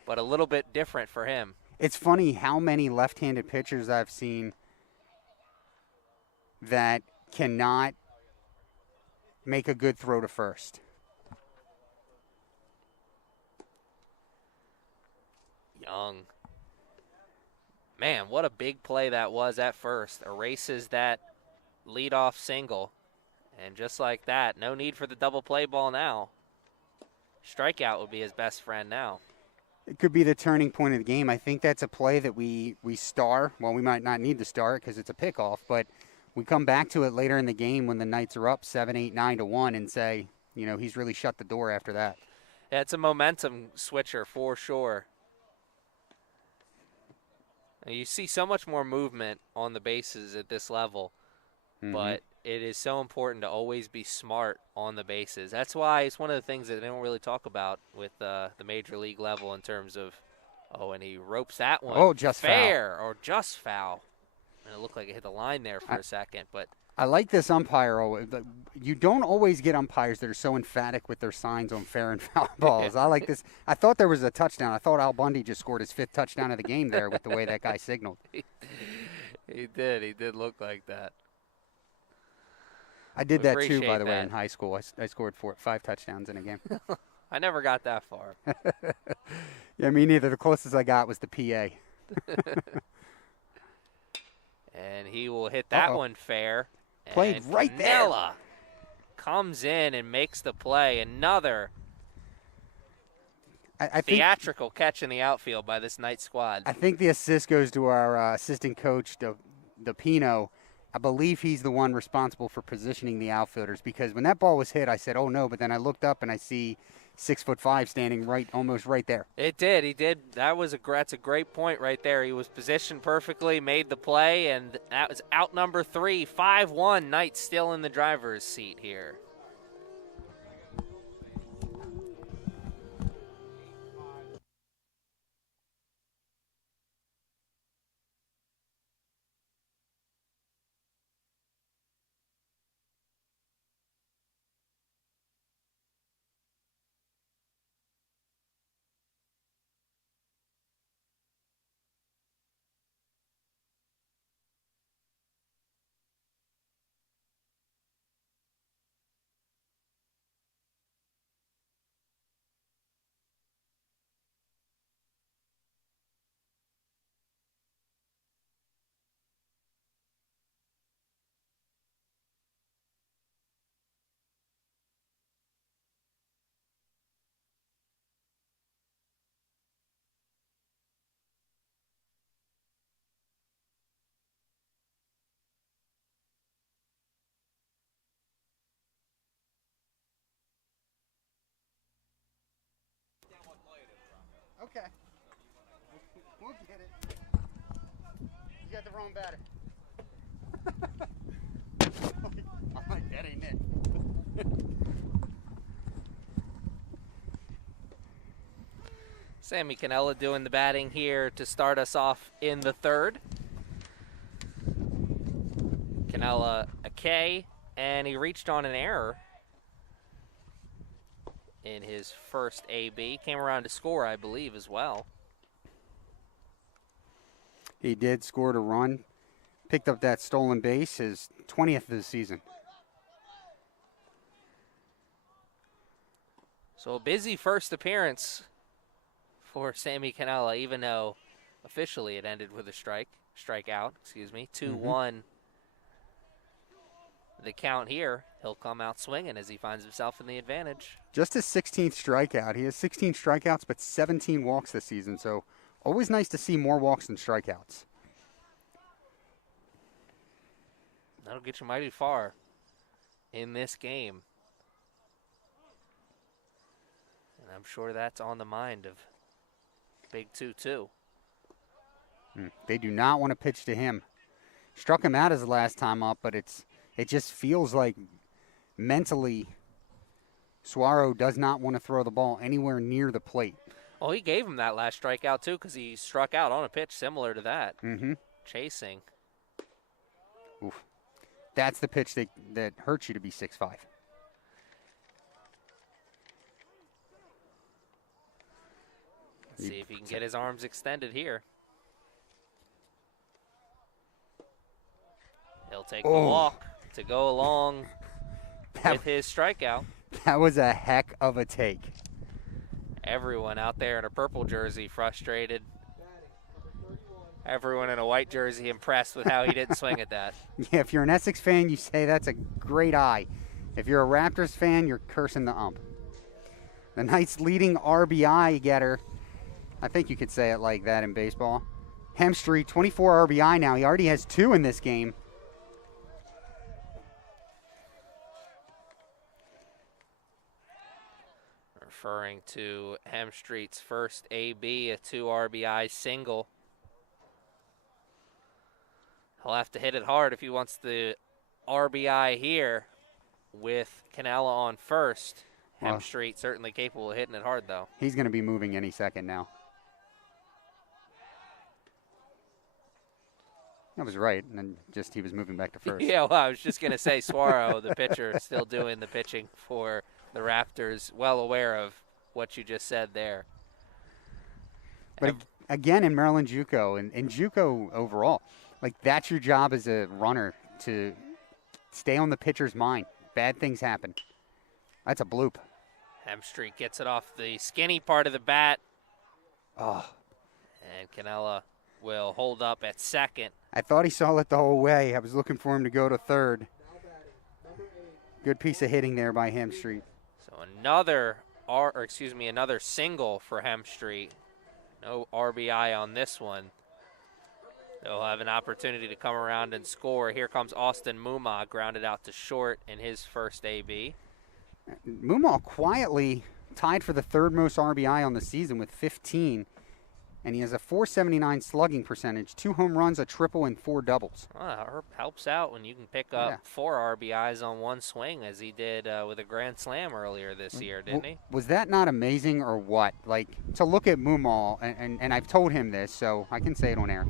But a little bit different for him. It's funny how many left-handed pitchers I've seen that cannot make a good throw to first. Young. Man, what a big play that was at first. Erases that leadoff single. And just like that, no need for the double play ball now. Strikeout would be his best friend now. It could be the turning point of the game. I think that's a play that we star. Well, we might not need to start because it's a pickoff, but we come back to it later in the game when the Knights are up 7, 8, 9-1 and say, you know, he's really shut the door after that. Yeah, it's a momentum switcher for sure. You see so much more movement on the bases at this level, but it is so important to always be smart on the bases. That's why it's one of the things that they don't really talk about with the major league level in terms of, and he ropes that one. Oh, just fair foul. Or just foul. And it looked like it hit the line there for a second, but I like this umpire. You don't always get umpires that are so emphatic with their signs on fair and foul balls. I like this. I thought there was a touchdown. I thought Al Bundy just scored his 5th touchdown of the game there with the way that guy signaled. He did. He did look like that. I did that too, by the way, in high school. I scored 5 touchdowns in a game. I never got that far. Yeah, me neither. The closest I got was the PA. And he will hit that one fair. Played and right there. Canella comes in and makes the play. Another I think theatrical catch in the outfield by this Knight squad. I think the assist goes to our assistant coach, DePino. I believe he's the one responsible for positioning the outfielders, because when that ball was hit, I said, oh, no, but then I looked up and I see 6'5" standing almost right there. It did. He did. That's a great point right there. He was positioned perfectly, made the play, and that was out number 3, 5-1. Knights still in the driver's seat here. okay. We'll get it. You got the wrong batter. I'm like, that ain't it. Sammy Cannella doing the batting here to start us off in the third. Cannella a K, and he reached on an error in his first AB. Came around to score, I believe, as well. He did, scored a run, picked up that stolen base, his 20th of the season. So a busy first appearance for Sammy Cannella, even though officially it ended with a strikeout, 2-1. The count here, he'll come out swinging as he finds himself in the advantage. Just his 16th strikeout. He has 16 strikeouts but 17 walks this season, so always nice to see more walks than strikeouts. That'll get you mighty far in this game. And I'm sure that's on the mind of Big 2-2. They do not want to pitch to him. Struck him out his last time up, but it just feels like mentally Suaro does not want to throw the ball anywhere near the plate. Well, he gave him that last strikeout, too, because he struck out on a pitch similar to that. Chasing. Oof. That's the pitch that hurts you to be 6'5". Let's see if he can get his arms extended here. He'll take the walk to go along with his strikeout. That was a heck of a take. Everyone out there in a purple jersey frustrated. Everyone in a white jersey impressed with how he didn't swing at that. Yeah, if you're an Essex fan, you say that's a great eye. If you're a Raptors fan, you're cursing the ump. The Knights' leading RBI getter, I think you could say it like that in baseball. Hemstreet, 24 RBI now. He already has 2 in this game. Referring to Hemstreet's first AB, a 2 RBI single. He'll have to hit it hard if he wants the RBI here with Cannella on first. Hemstreet certainly capable of hitting it hard, though. He's going to be moving any second now. That was right, and then just he was moving back to first. Yeah, well, I was just going to say Suaro, the pitcher, still doing the pitching for the Raptors, well aware of what you just said there. But again, in Maryland JUCO, and in JUCO overall, like that's your job as a runner, to stay on the pitcher's mind. Bad things happen. That's a bloop. Hemstreet gets it off the skinny part of the bat. Oh. And Cannella will hold up at second. I thought he saw it the whole way. I was looking for him to go to third. Good piece of hitting there by Hemstreet. So another single for Hemstreet. No RBI on this one. They'll have an opportunity to come around and score. Here comes Austin Mumma, grounded out to short in his first AB. Mumma quietly tied for the third most RBI on the season with 15. And he has a .479 slugging percentage, 2 home runs, a triple, and 4 doubles. Well, helps out when you can pick up 4 RBIs on one swing, as he did with a grand slam earlier this year, didn't he? Was that not amazing or what? Like, to look at Mumma, and I've told him this, so I can say it on air.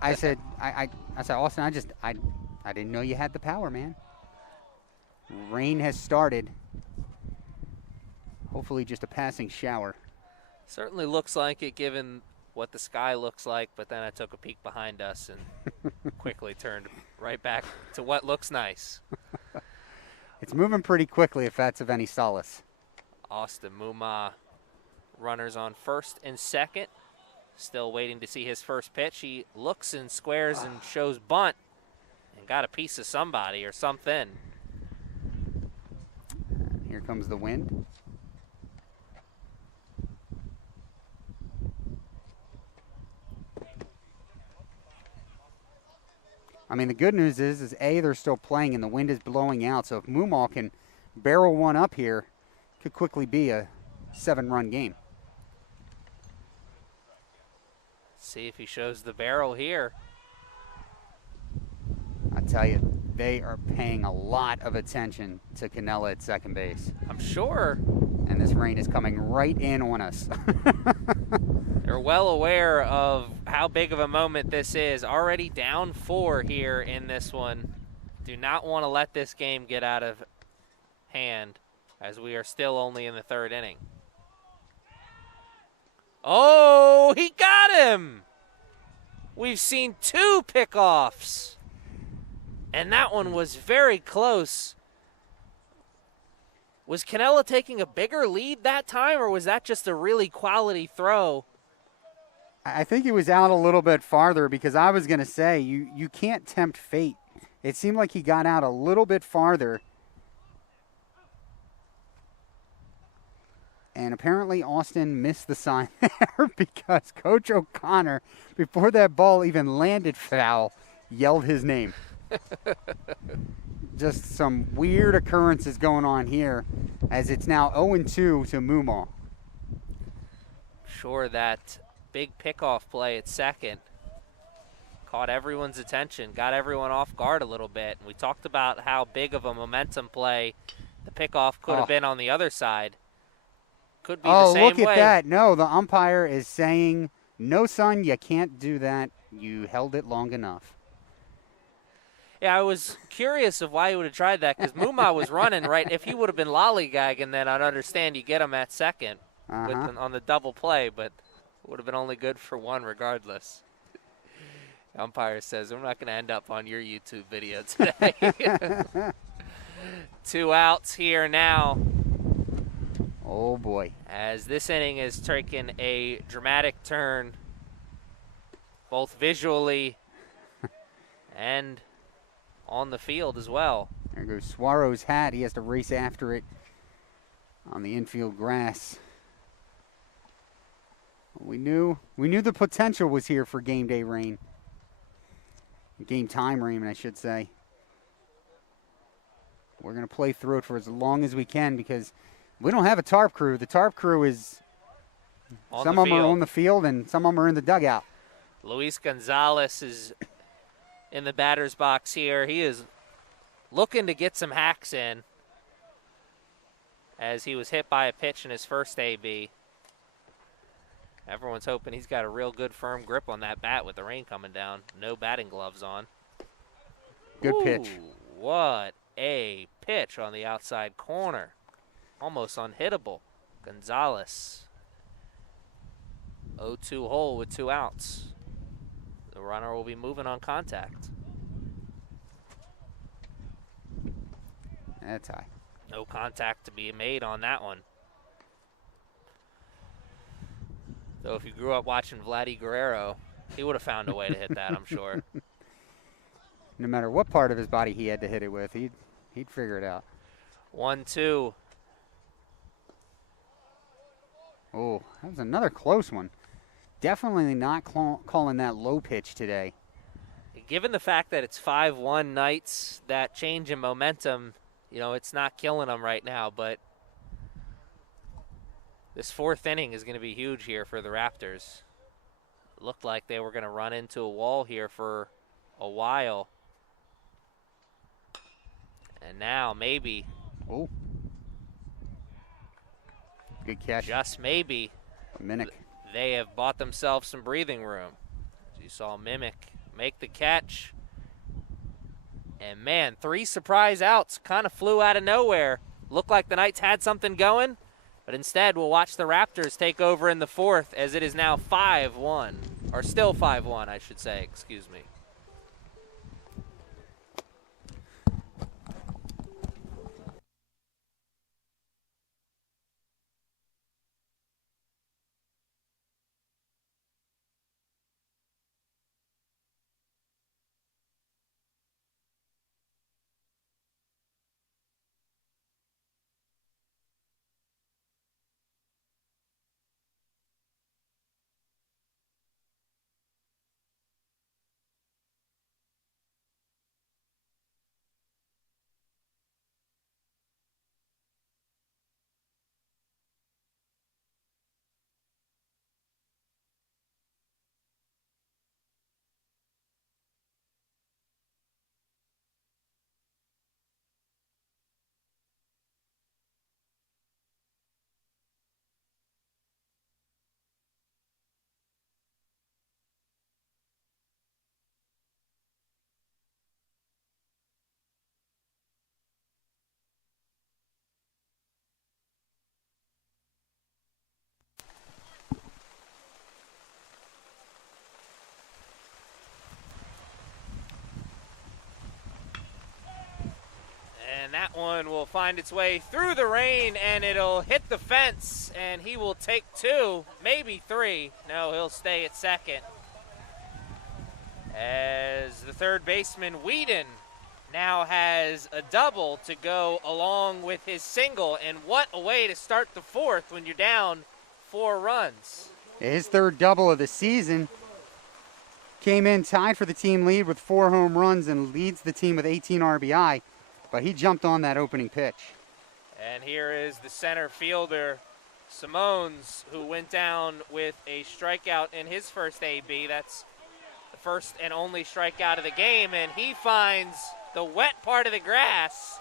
I said, Austin, I didn't know you had the power, man. Rain has started. Hopefully just a passing shower. Certainly looks like it, given what the sky looks like, but then I took a peek behind us and quickly turned right back to what looks nice. It's moving pretty quickly, if that's of any solace. Austin Mumma, runners on first and second. Still waiting to see his first pitch. He looks and squares and shows bunt and got a piece of somebody or something. Here comes the wind. I mean, the good news is A, they're still playing and the wind is blowing out. So if Mumma can barrel one up here, it could quickly be a 7-run game. See if he shows the barrel here. I tell you, they are paying a lot of attention to Canella at second base. I'm sure. And this rain is coming right in on us. They're well aware of how big of a moment this is. Already down 4 here in this one. Do not want to let this game get out of hand as we are still only in the 3rd inning. Oh, he got him! We've seen 2 pickoffs. And that one was very close. Was Canella taking a bigger lead that time, or was that just a really quality throw? I think he was out a little bit farther because I was going to say, you can't tempt fate. It seemed like he got out a little bit farther. And apparently Austin missed the sign there because Coach O'Connor, before that ball even landed foul, yelled his name. Just some weird occurrences going on here as it's now 0-2 to Mumma. Sure, that big pickoff play at second caught everyone's attention, got everyone off guard a little bit. And we talked about how big of a momentum play the pickoff could have been on the other side. Could be the same way. Oh, look at that. No, the umpire is saying, no, son, you can't do that. You held it long enough. Yeah, I was curious of why he would have tried that because Mumma was running right. If he would have been lollygagging, then I'd understand you get him at second on the double play, but it would have been only good for one regardless. The umpire says, we're not going to end up on your YouTube video today. 2 outs here now. Oh, boy. As this inning is taking a dramatic turn, both visually and on the field as well. There goes Suaro's hat. He has to race after it on the infield grass. We knew the potential was here for game day rain. Game time rain, I should say. We're going to play through it for as long as we can because we don't have a tarp crew. The tarp crew is some of them are on the field and some of them are in the dugout. Luis Gonzalez is in the batter's box here. He is looking to get some hacks in as he was hit by a pitch in his first AB. Everyone's hoping he's got a real good firm grip on that bat with the rain coming down. No batting gloves on. Good pitch. What a pitch on the outside corner. Almost unhittable. Gonzalez. 0-2 hole with 2 outs. The runner will be moving on contact. That's high. No contact to be made on that one. So if you grew up watching Vladdy Guerrero, he would have found a way to hit that, I'm sure. No matter what part of his body he had to hit it with, he'd figure it out. 1-2. Oh, that was another close one. Definitely not calling that low pitch today. Given the fact that it's 5-1 Knights, that change in momentum, it's not killing them right now, but this 4th inning is going to be huge here for the Raptors. It looked like they were going to run into a wall here for a while. And now maybe. Oh. Good catch. Just maybe. Minnick. They have bought themselves some breathing room. As you saw Mimic make the catch. And, man, 3 surprise outs kind of flew out of nowhere. Looked like the Knights had something going, but instead we'll watch the Raptors take over in the 4th as it is now 5-1. Or still 5-1, I should say. Excuse me. And that one will find its way through the rain, and it'll hit the fence, and he will take 2, maybe 3. No, he'll stay at second. As the third baseman, Whedon, now has a double to go along with his single, and what a way to start the fourth when you're down 4 runs. His third double of the season. Came in tied for the team lead with 4 home runs and leads the team with 18 RBI, but he jumped on that opening pitch. And here is the center fielder, Simones, who went down with a strikeout in his first AB. That's the first and only strikeout of the game, and he finds the wet part of the grass,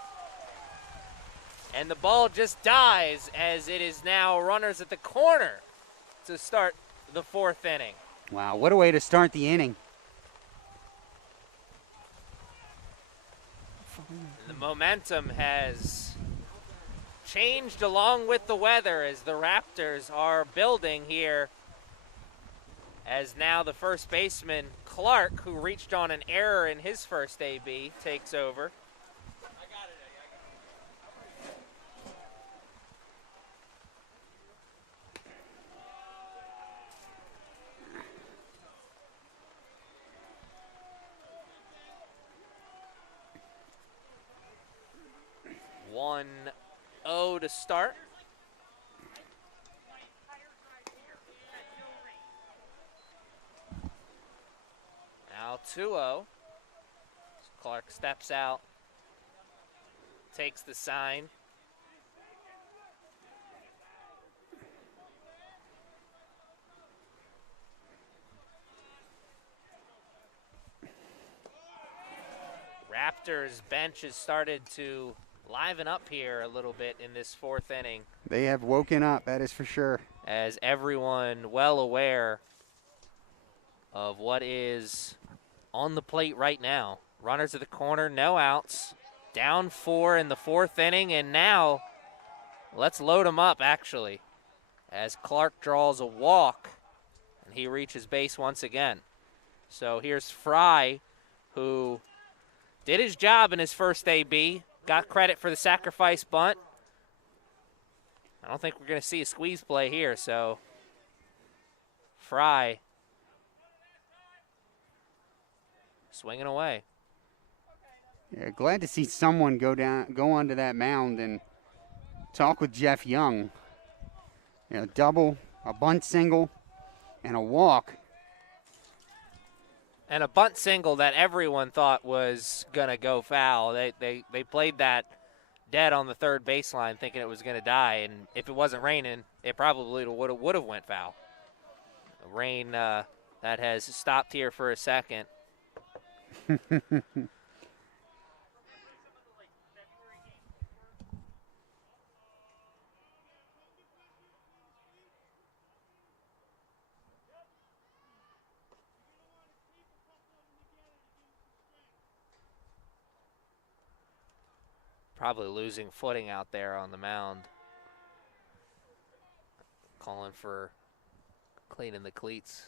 and the ball just dies as it is now runners at the corner to start the 4th inning. Wow, what a way to start the inning. The momentum has changed along with the weather as the Raptors are building here, as now the first baseman, Clark, who reached on an error in his first AB, takes over. 1-0 to start. Now 2-0. Clark steps out, takes the sign. Raptors bench has started to liven up here a little bit in this 4th inning. They have woken up, that is for sure. As everyone well aware of what is on the plate right now. Runners at the corner, no outs. Down 4 in the 4th inning, and now let's load them up, actually, as Clark draws a walk, and he reaches base once again. So here's Fry, who did his job in his first AB, got credit for the sacrifice bunt. I don't think we're going to see a squeeze play here, so Fry swinging away. Yeah, glad to see someone go onto that mound and talk with Jeff Young. You know, double, a bunt single, and a walk. And a bunt single that everyone thought was going to go foul. They played that dead on the third baseline thinking it was going to die, and if it wasn't raining, it probably would have went foul. The rain that has stopped here for a second. Probably losing footing out there on the mound. Calling for cleaning the cleats.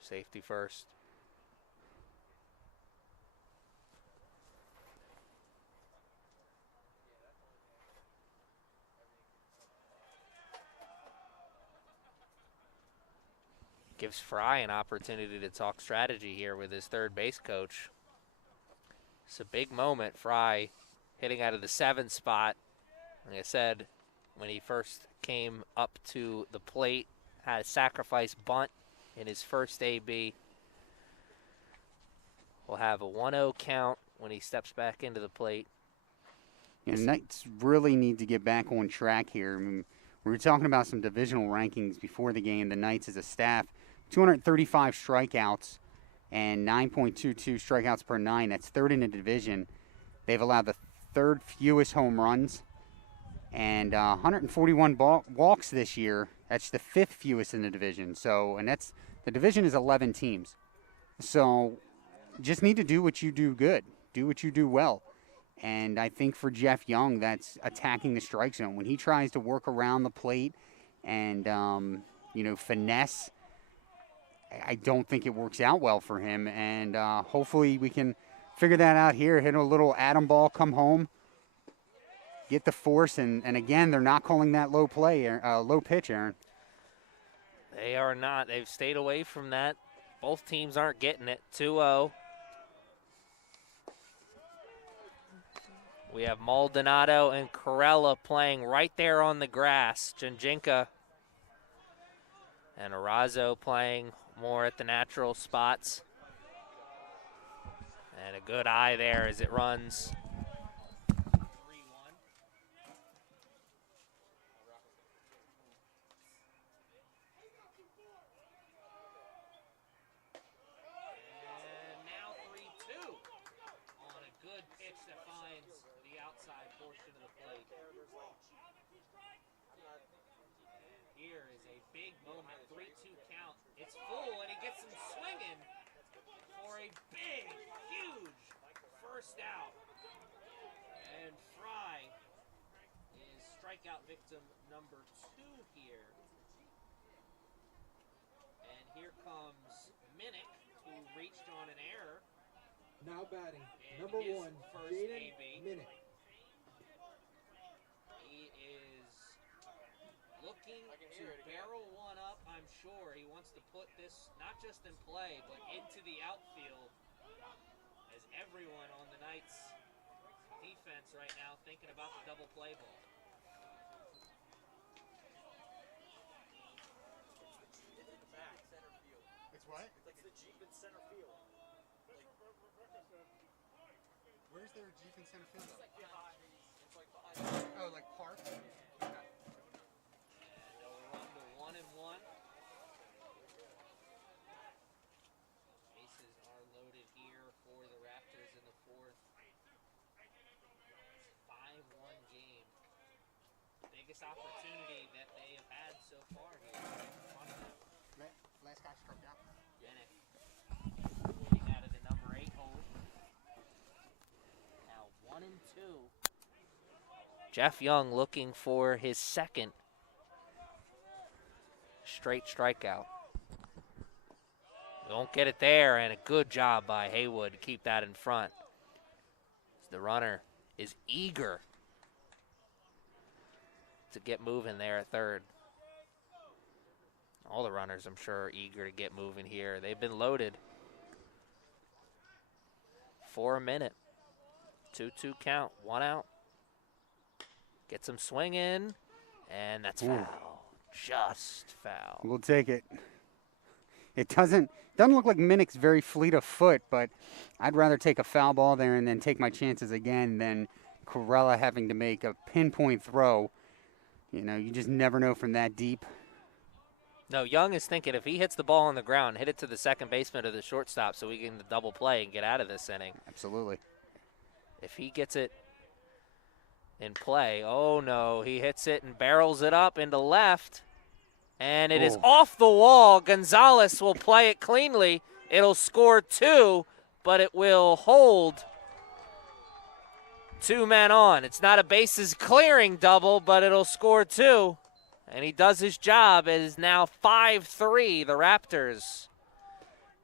Safety first. Gives Fry an opportunity to talk strategy here with his third base coach. It's a big moment. Fry hitting out of the 7th spot. Like I said, when he first came up to the plate, had a sacrifice bunt in his first AB. We'll have a 1-0 count when he steps back into the plate. And Knights really need to get back on track here. I mean, we were talking about some divisional rankings before the game. The Knights as a staff, 235 strikeouts and 9.22 strikeouts per 9. That's third in the division. They've allowed the third fewest home runs and 141 walks this year. That's the 5th fewest in the division. So, and that's the division is 11 teams. So, just need to do what you do good, do what you do well. And I think for Jeff Young, that's attacking the strike zone. When he tries to work around the plate and, finesse, I don't think it works out well for him. And hopefully we can figure that out here. Hit a little atom ball, come home, get the force. And again, they're not calling that low pitch, Aaron. They are not. They've stayed away from that. Both teams aren't getting it. 2-0. We have Maldonado and Corella playing right there on the grass. Janjinka and Arazo playing more at the natural spots. And a good eye there as it runs. Strikeout victim number 2 here. And here comes Minnick, who reached on an error. Now batting, number 1, Jaden Minnick. He is looking to barrel one up, I'm sure. He wants to put this not just in play, but into the outfield, as everyone on the Knights defense right now thinking about the double play ball. Where's their Jeep in center field? It's like behind. It's like behind. Oh, like park? Okay. And they'll run to 1-1. Bases are loaded here for the Raptors in the 4th. 5-1 game. Biggest opportunity that they have had so far here in front of them. Last guy struck out. Minnick pointing out of the number 8 hole. 1-2. Jeff Young looking for his second straight strikeout. Don't get it there, and a good job by Haywood to keep that in front. The runner is eager to get moving there at third. All the runners, I'm sure, are eager to get moving here. They've been loaded for a minute. 2-2 count, 1 out. Gets him swinging, and that's foul. Just foul. We'll take it. It doesn't look like Minnick's very fleet of foot, but I'd rather take a foul ball there and then take my chances again than Corella having to make a pinpoint throw. You know, you just never know from that deep. No, Young is thinking if he hits the ball on the ground, hit it to the second baseman or the shortstop so we can double play and get out of this inning. Absolutely. If he gets it in play, oh no, he hits it and barrels it up into left. And it is off the wall. Gonzalez will play it cleanly. It'll score 2, but it will hold 2 men on. It's not a bases clearing double, but it'll score 2. And he does his job. It is now 5-3, the Raptors.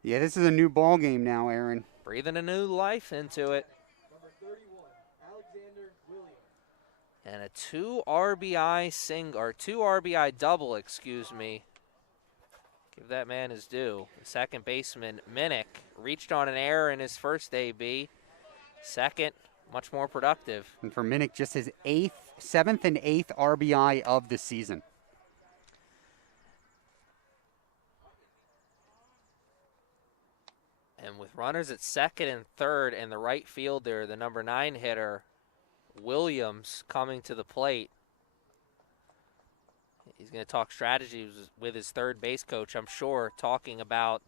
Yeah, this is a new ball game now, Aaron. Breathing a new life into it. Number 31, Alexander Williams. And a 2 RBI double, excuse me. Give that man his due. The second baseman, Minnick, reached on an error in his first AB. Second, much more productive. And for Minnick, just his 7th and 8th RBI of the season. And with runners at second and third and the right fielder, the number 9 hitter, Williams, coming to the plate. He's going to talk strategies with his third base coach, I'm sure, talking about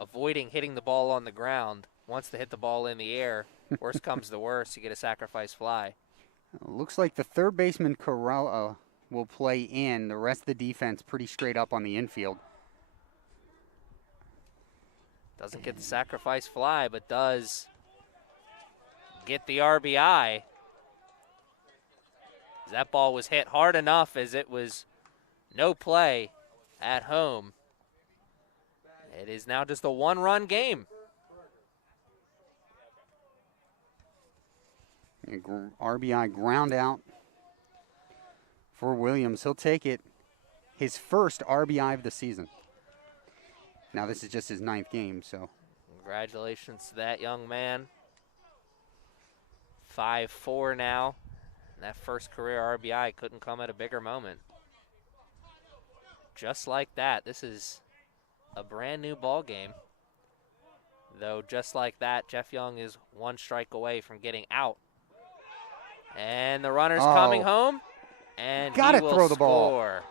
avoiding hitting the ball on the ground. Wants to hit the ball in the air. Worst comes to worst, you get a sacrifice fly. Looks like the third baseman, Corella, will play in. The rest of the defense pretty straight up on the infield. Doesn't get the sacrifice fly, but does get the RBI. That ball was hit hard enough as it was no play at home. It is now just a one-run game. RBI ground out for Williams. He'll take it. His first RBI of the season. Now this is just his 9th game, so. Congratulations to that young man. 5-4 now. And that first career RBI couldn't come at a bigger moment. Just like that, this is a brand new ball game. Though just like that, Jeff Young is 1 strike away from getting out. And the runner's coming home, and gotta he will throw the score.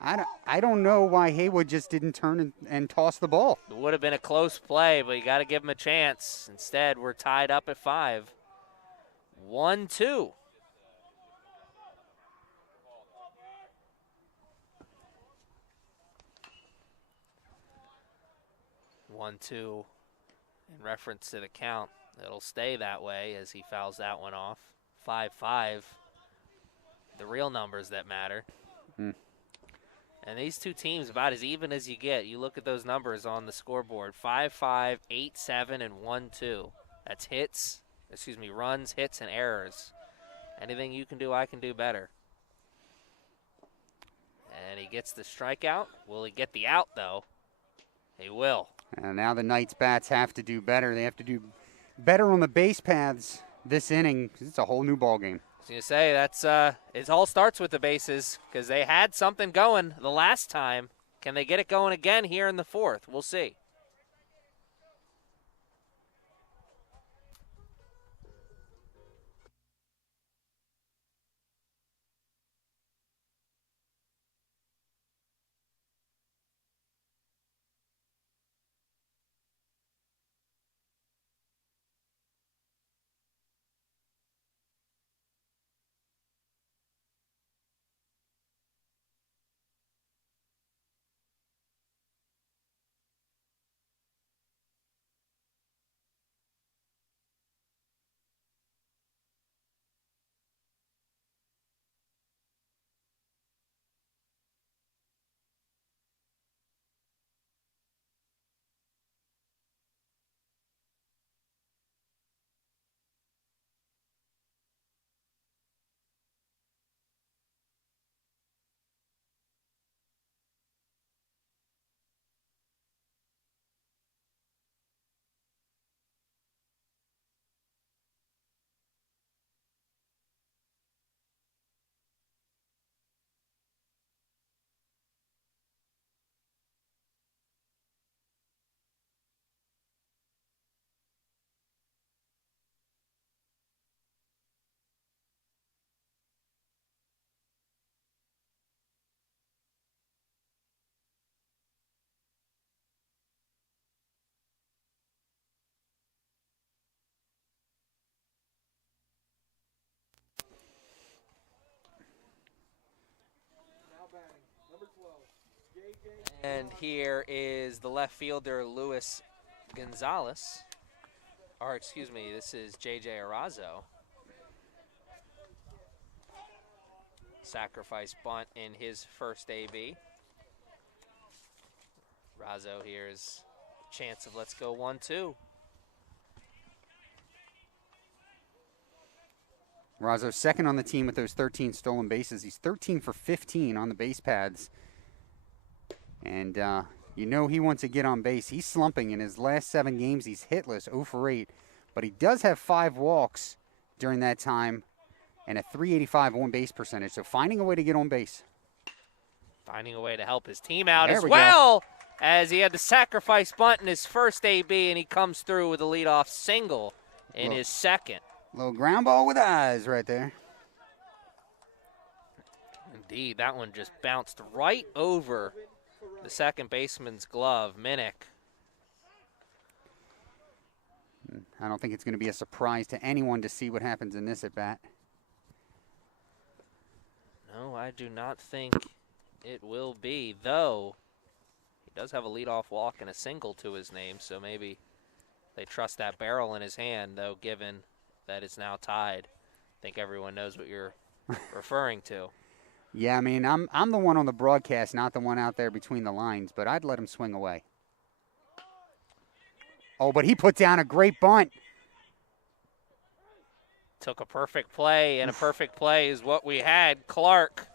ball. I don't know why Haywood just didn't turn and toss the ball. It would have been a close play, but you got to give him a chance. Instead, we're tied up at 5. 1-2. In reference to the count. It'll stay that way as he fouls that one off. 5-5. The real numbers that matter. And these two teams about as even as you get. You look at those numbers on the scoreboard. 5-5, 8-7, and 1-2. That's runs, hits, and errors. Anything you can do, I can do better. And he gets the strikeout. Will he get the out, though? He will. And now the Knights bats have to do better. They have to do better on the base paths this inning because it's a whole new ball game. I was going to say, it all starts with the bases because they had something going the last time. Can they get it going again here in the 4th? We'll see. And here is the left fielder, Luis Gonzalez. Or, excuse me, this is J.J. Arazo. Sacrifice bunt in his first AB. Arazo here is a chance of let's go 1-2. Arazo second on the team with those 13 stolen bases. He's 13 for 15 on the base paths. And you know he wants to get on base. He's slumping in his last 7 games. He's hitless, 0 for 8. But he does have 5 walks during that time and a .385 on-base percentage. So finding a way to get on base. Finding a way to help his team out there as we well, as he had the sacrifice bunt in his first AB, and he comes through with a leadoff single in his second. Little ground ball with eyes right there. Indeed, that one just bounced right over the second baseman's glove, Minnick. I don't think it's going to be a surprise to anyone to see what happens in this at-bat. No, I do not think it will be, though he does have a leadoff walk and a single to his name, so maybe they trust that barrel in his hand, though, given that it's now tied. I think everyone knows what you're referring to. Yeah, I mean, I'm the one on the broadcast, not the one out there between the lines, but I'd let him swing away. Oh, but he put down a great bunt. Took a perfect play, and a perfect play is what we had. Clark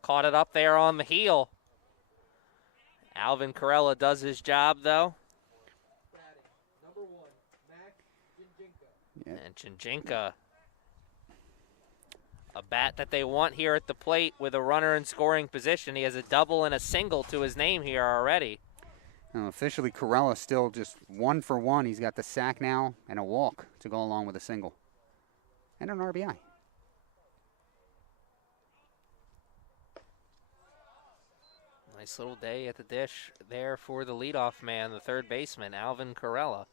caught it up there on the heel. Alvin Corello does his job, though. Number 1, Max Jinjinka. Yeah. And Jinjinka, a bat that they want here at the plate with a runner in scoring position. He has a double and a single to his name here already. Now, officially, Corella still just 1 for 1. He's got the sack now and a walk to go along with a single. And an RBI. Nice little day at the dish there for the leadoff man, the third baseman, Alvin Corella.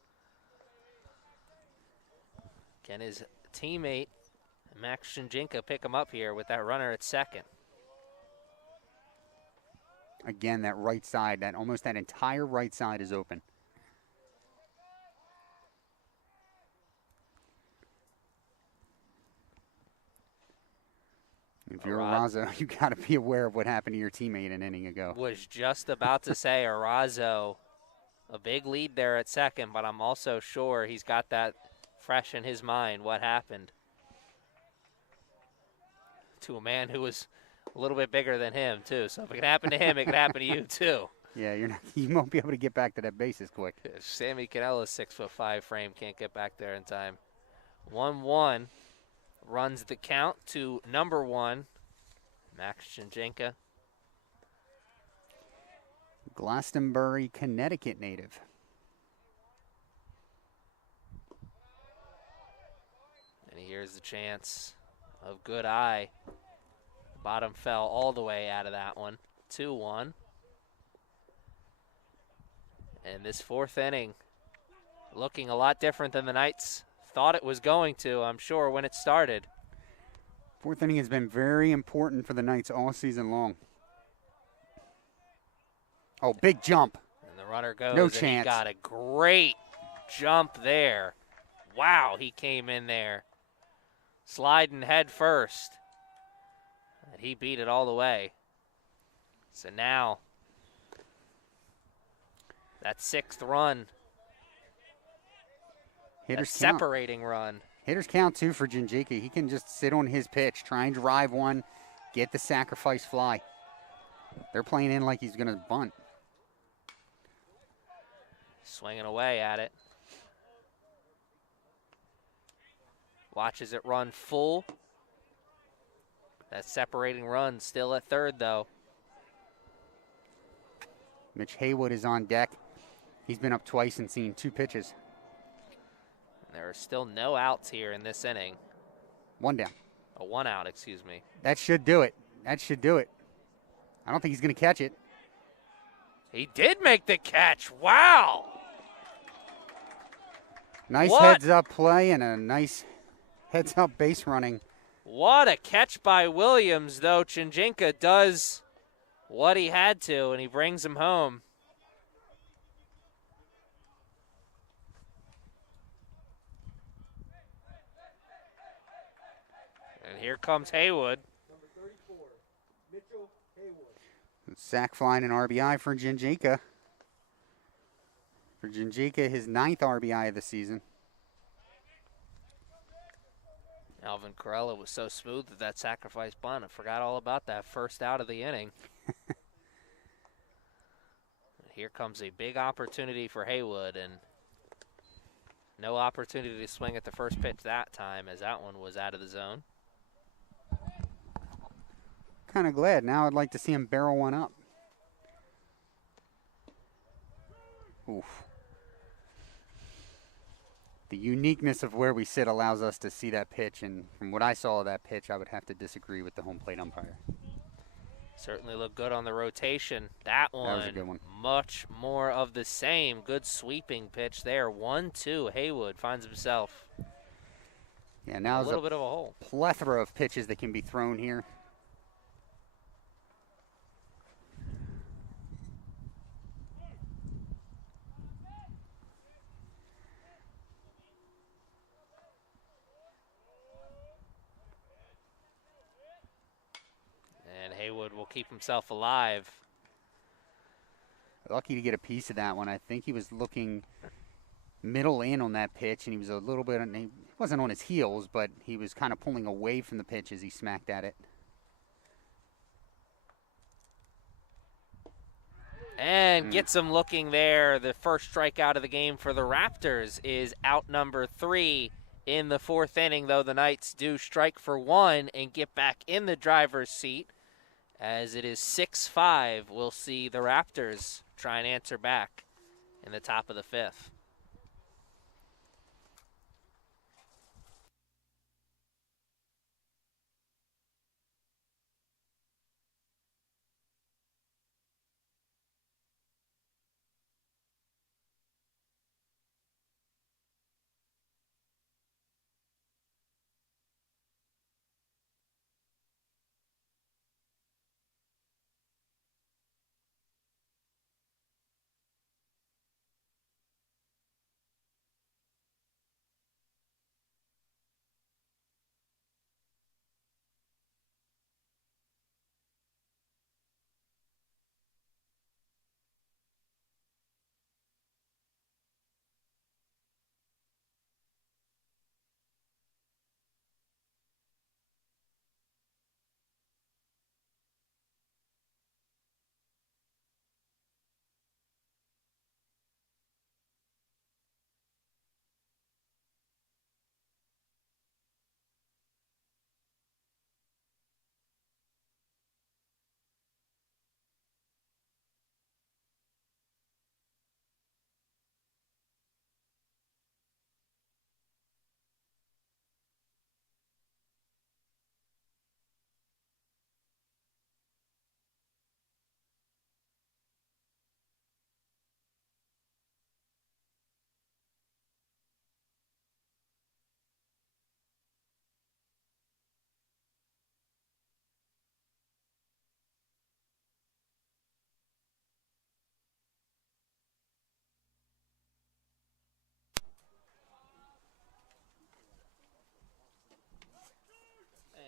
Can his teammate, Max Jinjinka, pick him up here with that runner at second? Again, that right side, almost that entire right side is open. If you're Arazo, you got to be aware of what happened to your teammate an inning ago. Was just about to say Arazo, a big lead there at second, but I'm also sure he's got that fresh in his mind, what happened to a man who was a little bit bigger than him, too. So if it can happen to him, it can happen to you, too. Yeah, you won't be able to get back to that base as quick. Sammy Canella's 6'5" frame can't get back there in time. 1-1 runs the count to number 1, Max Jinjinka. Glastonbury, Connecticut native. And here's the chance of good eye. Bottom fell all the way out of that one. 2-1. And this fourth inning looking a lot different than the Knights thought it was going to, I'm sure, when it started. Fourth inning has been very important for the Knights all season long. Oh, big jump. And the runner goes. No and chance. He got a great jump there. Wow, he came in there. Sliding head first. And he beat it all the way. So now, that 6th run, that separating run. Hitters count 2 for Jinjinka. He can just sit on his pitch, try and drive one, get the sacrifice fly. They're playing in like he's going to bunt. Swinging away at it. Watches it run full. That separating run still at third, though. Mitch Haywood is on deck. He's been up twice and seen 2 pitches. There are still no outs here in this inning. 1 down. A 1 out, excuse me. That should do it. That should do it. I don't think he's going to catch it. He did make the catch. Wow. Nice heads-up play and a nice heads-up base running. What a catch by Williams, though. Jinjinka does what he had to, and he brings him home. And here comes Haywood. Number 34, Mitchell Haywood. Sack flying an RBI for Jinjinka. For Jinjinka, his 9th RBI of the season. Alvin Corello was so smooth with that sacrifice bunt. I forgot all about that first out of the inning. Here comes a big opportunity for Haywood, and no opportunity to swing at the first pitch that time, as that one was out of the zone. Kind of glad. Now I'd like to see him barrel one up. Oof. The uniqueness of where we sit allows us to see that pitch, and from what I saw of that pitch, I would have to disagree with the home plate umpire. Certainly looked good on the rotation. That one, was a good one. Much more of the same. Good sweeping pitch there. 1-2. Haywood finds himself Yeah, now a little bit of a hole. Plethora of pitches that can be thrown here. keep himself alive. Lucky to get a piece of that one. I think he was looking middle in on that pitch, and he was a little bit, he wasn't on his heels, but he was kind of pulling away from the pitch as he smacked at it. And gets him looking there. The first strikeout of the game for the Raptors is out number 3 in the 4th inning, though the Knights do strike for 1 and get back in the driver's seat. As it is 6-5, we'll see the Raptors try and answer back in the top of the 5th.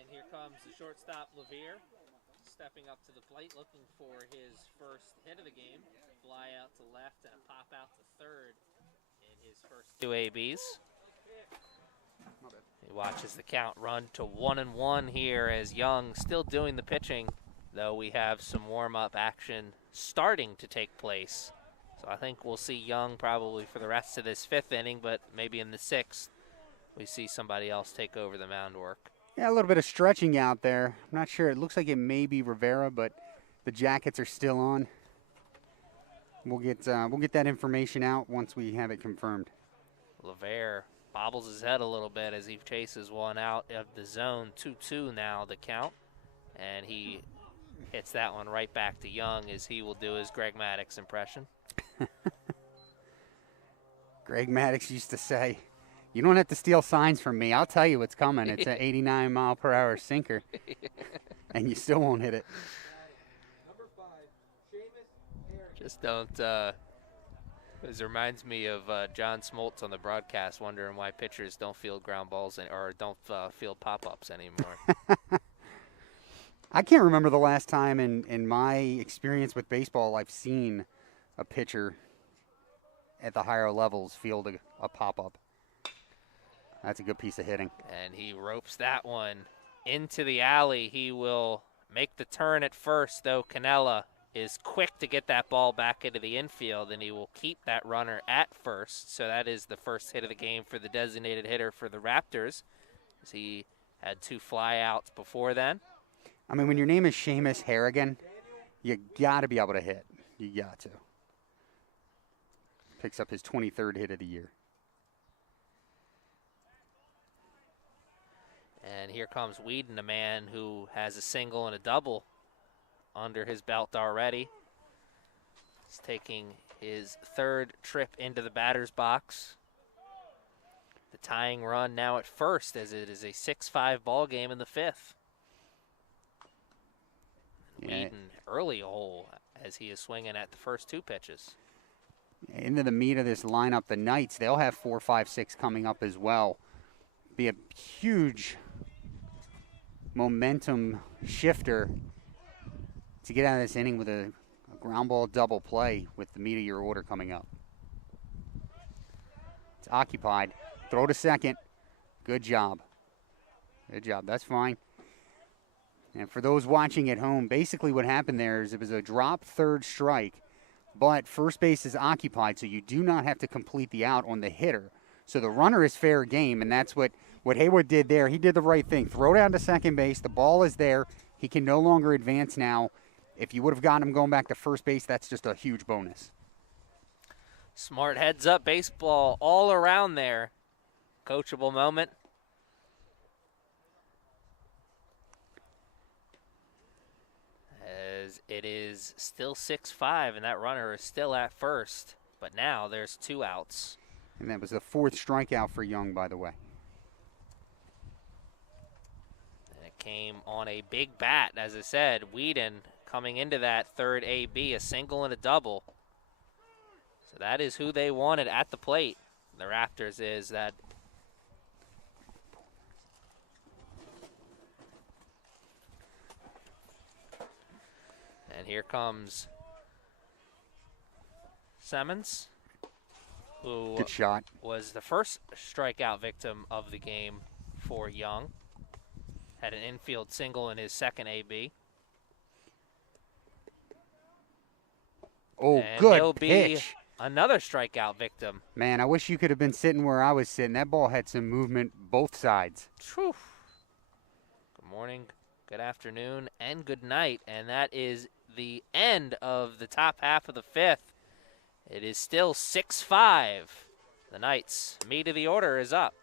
And here comes the shortstop, Levere, stepping up to the plate, looking for his first hit of the game. Fly out to left and a pop out to third in his first 2 ABs. He watches the count run to 1-1 here as Young still doing the pitching, though we have some warm-up action starting to take place. So I think we'll see Young probably for the rest of this 5th inning, but maybe in the 6th we see somebody else take over the mound work. Yeah, a little bit of stretching out there. I'm not sure. It looks like it may be Rivera, but the jackets are still on. We'll get that information out once we have it confirmed. Levere bobbles his head a little bit as he chases one out of the zone. 2-2 now the count, and he hits that one right back to Young as he will do his Greg Maddux impression. Greg Maddux used to say, "You don't have to steal signs from me. I'll tell you what's coming. It's an 89-mile-per-hour sinker, and you still won't hit it." Number 5, Seamus Harrigan. Just don't. This reminds me of John Smoltz on the broadcast wondering why pitchers don't field ground balls or don't field pop-ups anymore. I can't remember the last time in my experience with baseball I've seen a pitcher at the higher levels field a pop-up. That's a good piece of hitting. And he ropes that one into the alley. He will make the turn at first, though Canella is quick to get that ball back into the infield, and he will keep that runner at first. So that is the first hit of the game for the designated hitter for the Raptors, as he had 2 flyouts before then. I mean, when your name is Seamus Harrigan, you got to be able to hit. You got to. Picks up his 23rd hit of the year. And here comes Whedon, a man who has a single and a double under his belt already. He's taking his 3rd trip into the batter's box. The tying run now at first, as it is a 6-5 ball game in the 5th. Yeah. Whedon early hole as he is swinging at the first 2 pitches. Into the meat of this lineup, the Knights, they'll have 4, 5, 6 coming up as well. Be a huge momentum shifter to get out of this inning with a ground ball double play with the meat of your order coming up. It's occupied. Throw to second. Good job. Good job. That's fine. And for those watching at home, basically what happened there is it was a drop third strike, but first base is occupied, so you do not have to complete the out on the hitter. So the runner is fair game, and that's what Haywood did there. He did the right thing. Throw down to second base. The ball is there. He can no longer advance now. If you would have gotten him going back to first base, that's just a huge bonus. Smart heads-up baseball all around there. Coachable moment. As it is still 6-5, and that runner is still at first. But now there's 2 outs. And that was the 4th strikeout for Young, by the way. And it came on a big bat, as I said. Whedon coming into that third AB, a single and a double. So that is who they wanted at the plate. The Raptors is that. And here comes Simmons, who Good shot. was the first strikeout victim of the game for Young. Had an infield single in his second AB. Oh, And good he'll be pitch. another strikeout victim. Man, I wish you could have been sitting where I was sitting. That ball had some movement both sides. Whew. Good morning, good afternoon, and good night. And that is the end of the top half of the 5th. It is still 6-5. The Knights' meat of the order is up.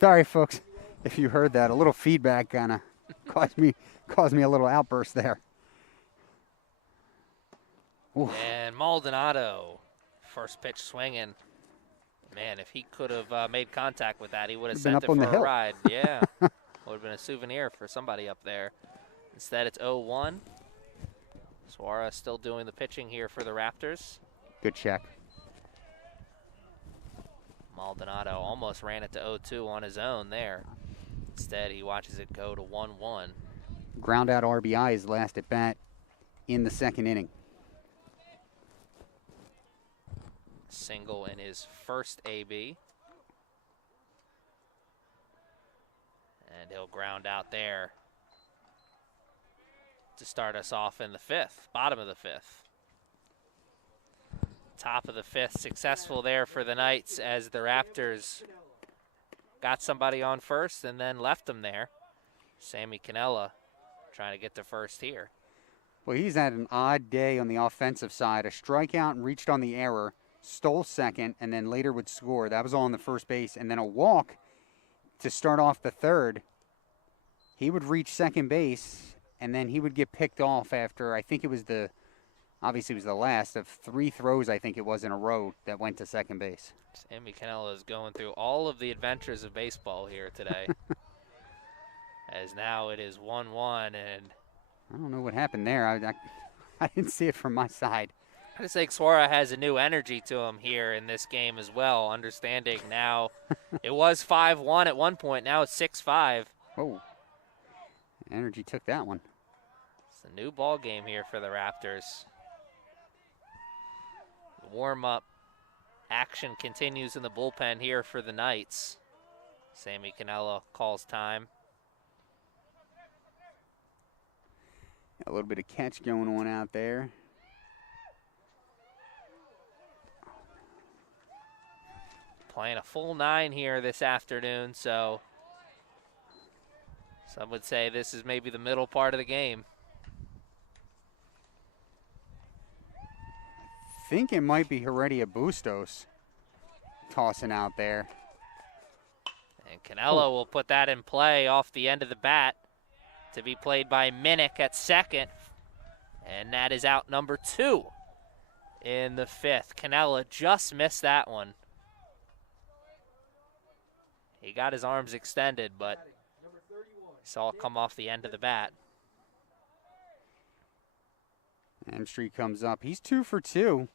Sorry, folks, if you heard that. A little feedback kind of caused me a little outburst there. Oof. And Maldonado, first pitch swinging. Man, if he could have made contact with that, he would have Been sent up it on for the a hill. ride. Yeah, would have been a souvenir for somebody up there. Instead, it's 0-1. Suarez still doing the pitching here for the Raptors. Good check. Maldonado almost ran it to 0-2 on his own there. Instead, he watches it go to 1-1. Ground out RBI is last at bat in the second inning. Single in his first AB. And he'll ground out there to start us off in the 5th, bottom of the 5th. Top of the 5th, successful there for the Knights as the Raptors got somebody on first and then left them there. Sammy Cannella trying to get to first here. Well, he's had an odd day on the offensive side. A strikeout and reached on the error, stole second, and then later would score. That was all on the first base. And then a walk to start off the 3rd. He would reach second base, and then he would get picked off after, I think it was the last of 3 throws, I think it was, in a row that went to second base. Sammy Cannella is going through all of the adventures of baseball here today. As now it is 1-1, and I don't know what happened there. I didn't see it from my side. I just think Suara has a new energy to him here in this game as well, understanding now it was 5-1 at one point. Now it's 6-5. Oh, energy took that one. It's a new ball game here for the Raptors. The warm-up action continues in the bullpen here for the Knights. Sammy Cannella calls time. A little bit of catch going on out there. Playing a full 9 here this afternoon, so some would say this is maybe the middle part of the game. I think it might be Heredia Bustos tossing out there. And Cannella will put that in play off the end of the bat to be played by Minnick at second. And that is out number 2 in the 5th. Cannella just missed that one. He got his arms extended, but saw it come off the end of the bat. Hemstreet comes up. He's 2 for 2.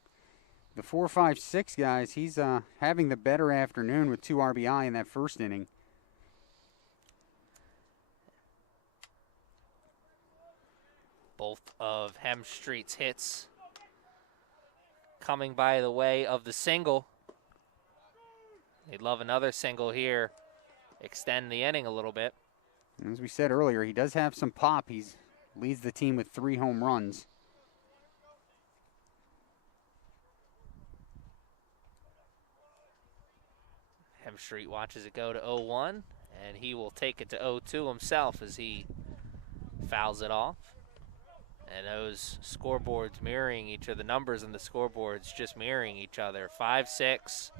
The 4-5-6 guys, he's having the better afternoon with 2 RBI in that first inning. Both of Hemstreet's hits coming by the way of the single. They'd love another single here. Extend the inning a little bit. As we said earlier, he does have some pop. He leads the team with 3 home runs. Hemstreet watches it go to 0-1, and he will take it to 0-2 himself as he fouls it off. And those scoreboards mirroring each other, the numbers in the scoreboards just mirroring each other. 5-6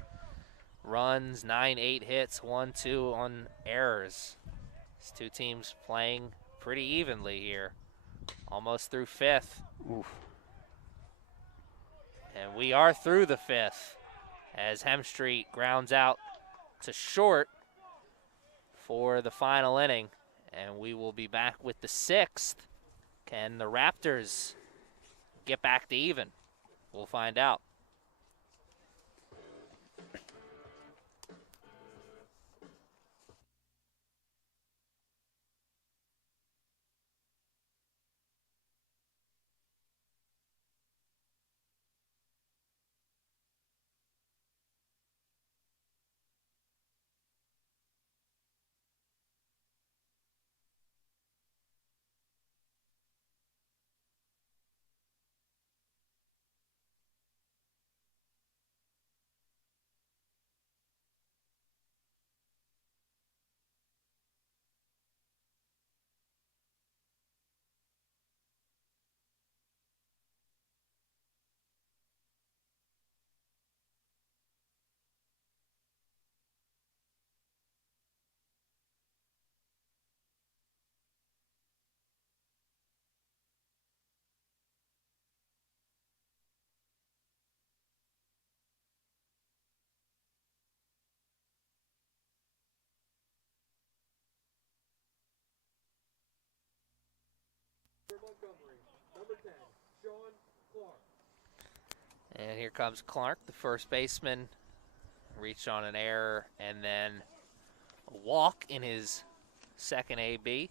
runs, 9-8 hits, 1-2 on errors. These two teams playing pretty evenly here, almost through 5th. Oof. And we are through the 5th as Hemstreet grounds out to short for the final inning. And we will be back with the 6th. Can the Raptors get back to even? We'll find out. Montgomery, number 10, Sean Clark. And here comes Clark, the first baseman. Reached on an error and then a walk in his second AB.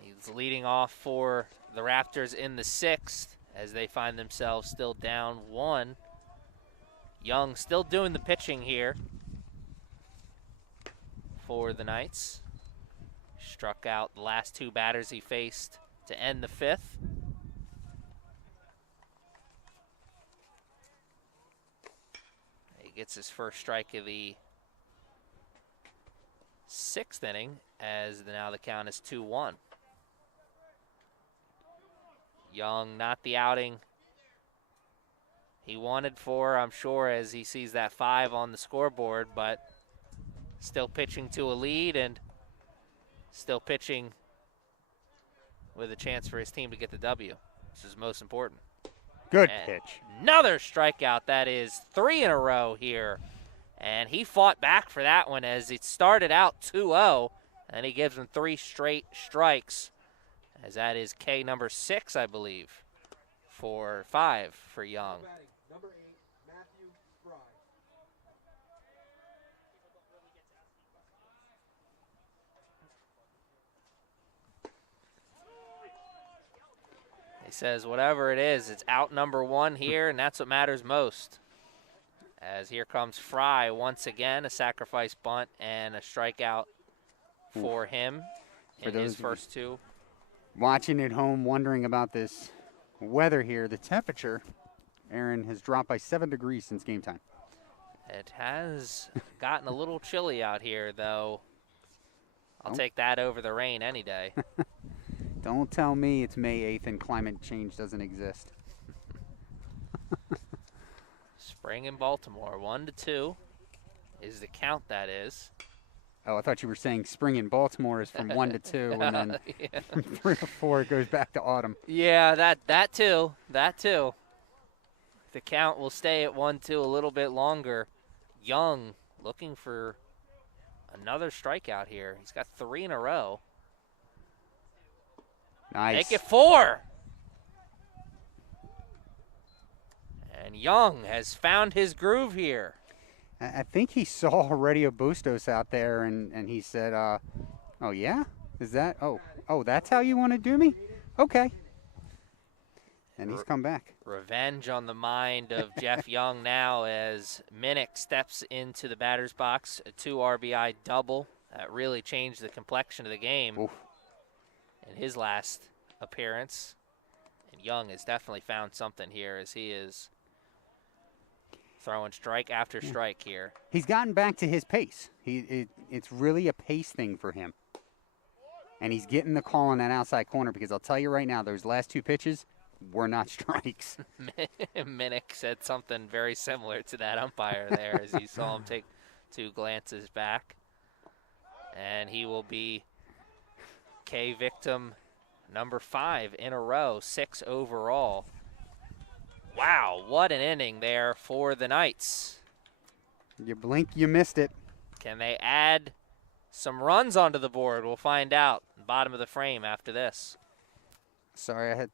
He's leading off for the Raptors in the 6th as they find themselves still down 1. Young still doing the pitching here for the Knights. Struck out the last 2 batters he faced to end the 5th. He gets his first strike of the 6th inning as now the count is 2-1. Young, not the outing he wanted for, I'm sure, as he sees that 5 on the scoreboard, but still pitching to a lead and still pitching with a chance for his team to get the W. This is most important. Good And pitch. another strikeout. That is 3 in a row here. And he fought back for that one as it started out 2-0, and he gives him 3 straight strikes as that is K number 6, I believe, for 5 for Young. Batting number 8, Matthew Fry. He says whatever it is, it's out number 1 here, and that's what matters most. As here comes Fry once again, a sacrifice bunt and a strikeout for him in his first 2. Watching at home, wondering about this weather here, the temperature, Aaron, has dropped by 7 degrees since game time. It has gotten a little chilly out here, though. I'll take that over the rain any day. Don't tell me it's May 8th and climate change doesn't exist. Spring in Baltimore, 1-2 is the count, that is. Oh, I thought you were saying spring in Baltimore is from 1 to 2, and then Yeah. from 3 to 4 it goes back to autumn. Yeah, that too. The count will stay at 1-2 a little bit longer. Young looking for another strikeout here. He's got 3 in a row. Nice. Make it 4. And Young has found his groove here. I think he saw Radio Bustos out there, and he said, oh, yeah? Is that? Oh, that's how you want to do me? Okay. And he's come back. Revenge on the mind of Jeff Young now as Minnick steps into the batter's box. A 2 RBI double. That really changed the complexion of the game in his last appearance. And Young has definitely found something here as he is throwing strike after strike here. He's gotten back to his pace. It's really a pace thing for him. And he's getting the call on that outside corner because I'll tell you right now, those last 2 pitches were not strikes. Minnick said something very similar to that umpire there as he saw him take 2 glances back. And he will be K victim number 5 in a row, 6 overall. Wow, what an inning there for the Knights. You blink, you missed it. Can they add some runs onto the board? We'll find out. Bottom of the frame after this. Sorry, I had...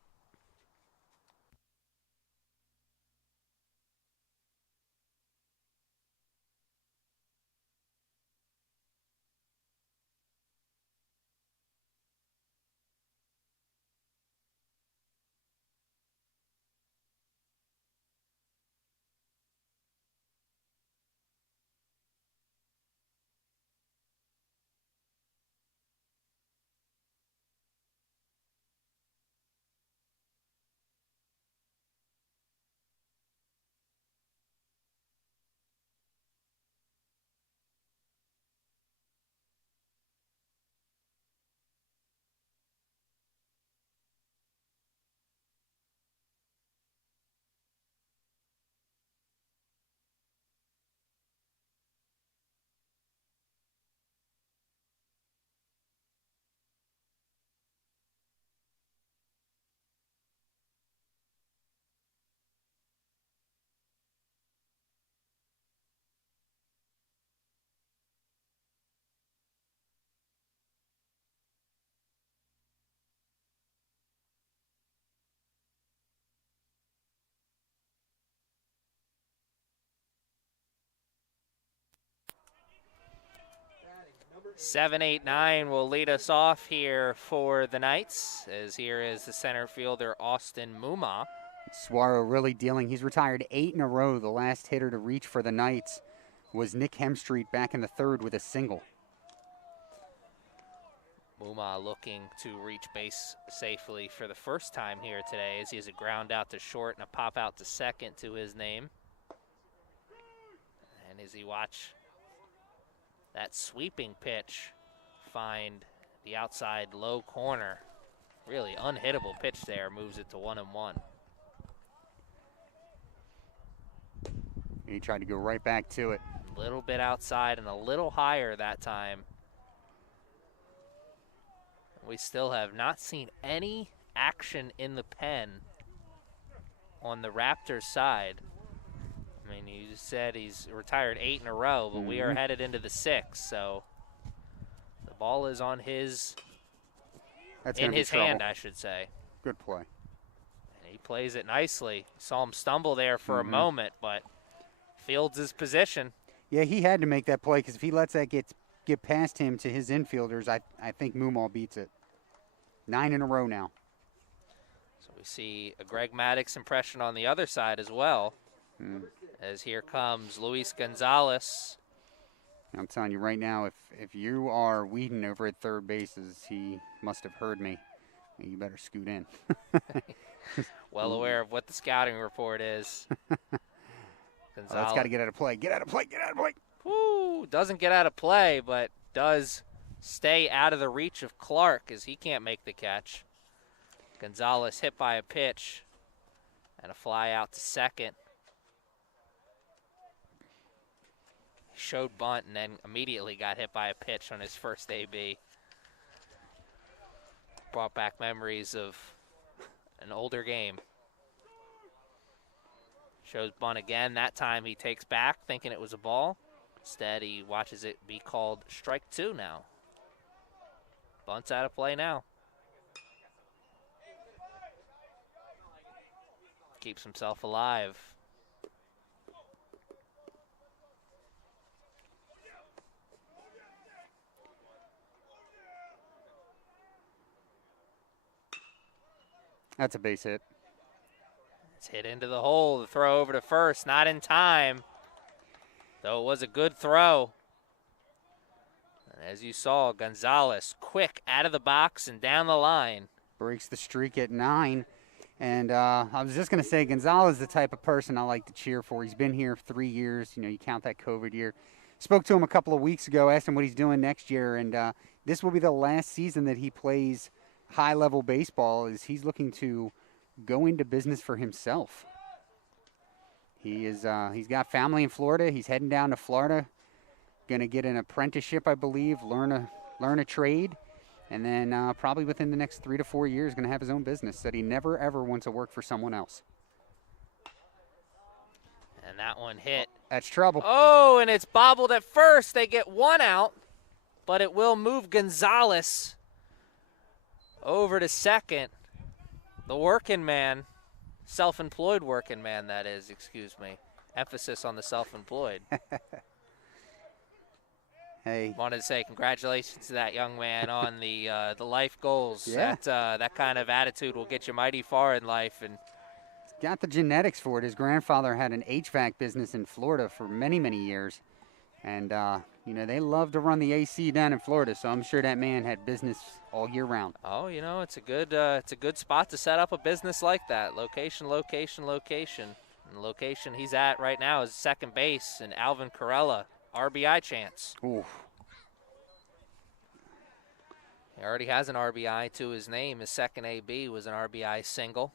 Batting number 8, 7-8-9 will lead us off here for the Knights, as here is the center fielder, Austin Mumma. Suaro really dealing. He's retired 8 in a row. The last hitter to reach for the Knights was Nick Hemstreet back in the 3rd with a single. Mumma looking to reach base safely for the first time here today, as he has a ground out to short and a pop out to second to his name. And as he watch that sweeping pitch find the outside low corner, really unhittable pitch there, moves it to 1-1. He tried to go right back to it. A little bit outside and a little higher that time. We still have not seen any action in the pen on the Raptors side. I mean, you just said he's retired 8 in a row, but we are headed into the 6th, so the ball is on his That's in going to be his trouble. hand, I should say. Good play. And he plays it nicely. Saw him stumble there for a moment, but fields his position. Yeah, he had to make that play because if he lets that get past him to his infielders, I think Mumma beats it. 9 in a row now. So we see a Greg Maddox impression on the other side as well. As here comes Luis Gonzalez. I'm telling you right now, if you are Whedon over at third base, he must have heard me. You better scoot in. Well aware of what the scouting report is. That's got to get out of play. Get out of play. Get out of play. Woo, doesn't get out of play, but does stay out of the reach of Clark as he can't make the catch. Gonzalez hit by a pitch and a fly out to second. Showed bunt and then immediately got hit by a pitch on his first AB. Brought back memories of an older game. Shows bunt again. That time he takes back thinking it was a ball. Instead, he watches it be called strike 2 now. Bunt's out of play now. Keeps himself alive. That's a base hit. It's hit into the hole. The throw over to first. Not in time. Though it was a good throw. And as you saw, Gonzalez quick out of the box and down the line. Breaks the streak at 9. And I was just going to say, Gonzalez is the type of person I like to cheer for. He's been here 3 years. You know, you count that COVID year. Spoke to him a couple of weeks ago, asked him what he's doing next year. And this will be the last season that he plays high-level baseball. Is he's looking to go into business for himself. He's got family in Florida. He's heading down to Florida. Going to get an apprenticeship, I believe, learn a trade. And then probably within the next 3 to 4 years, going to have his own business. Said he never, ever wants to work for someone else. And that one hit. That's trouble. Oh, and it's bobbled at first. They get 1 out, but it will move Gonzalez over to second. The working man, self-employed working man, that is, excuse me. Emphasis on the self-employed. Hey. Wanted to say congratulations to that young man on the life goals. Yeah. That kind of attitude will get you mighty far in life. And got the genetics for it. His grandfather had an HVAC business in Florida for many, many years. And, you know, they love to run the AC down in Florida, so I'm sure that man had business all year round. oh, you know, it's a good spot to set up a business like that. Location, location, location. And the location he's at right now is second base, and Alvin Corello, RBI chance. Ooh. He already has an RBI to his name. His second AB was an RBI single.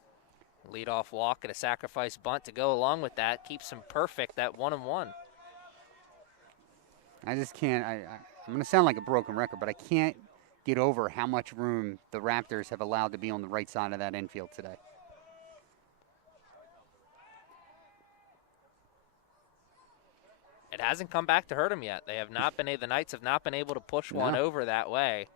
Leadoff walk and a sacrifice bunt to go along with that. Keeps him perfect at 1-1. I just can't. I'm going to sound like a broken record, but I can't get over how much room the Raptors have allowed to be on the right side of that infield today. It hasn't come back to hurt him yet. They have not been. The Knights have not been able to push one over that way.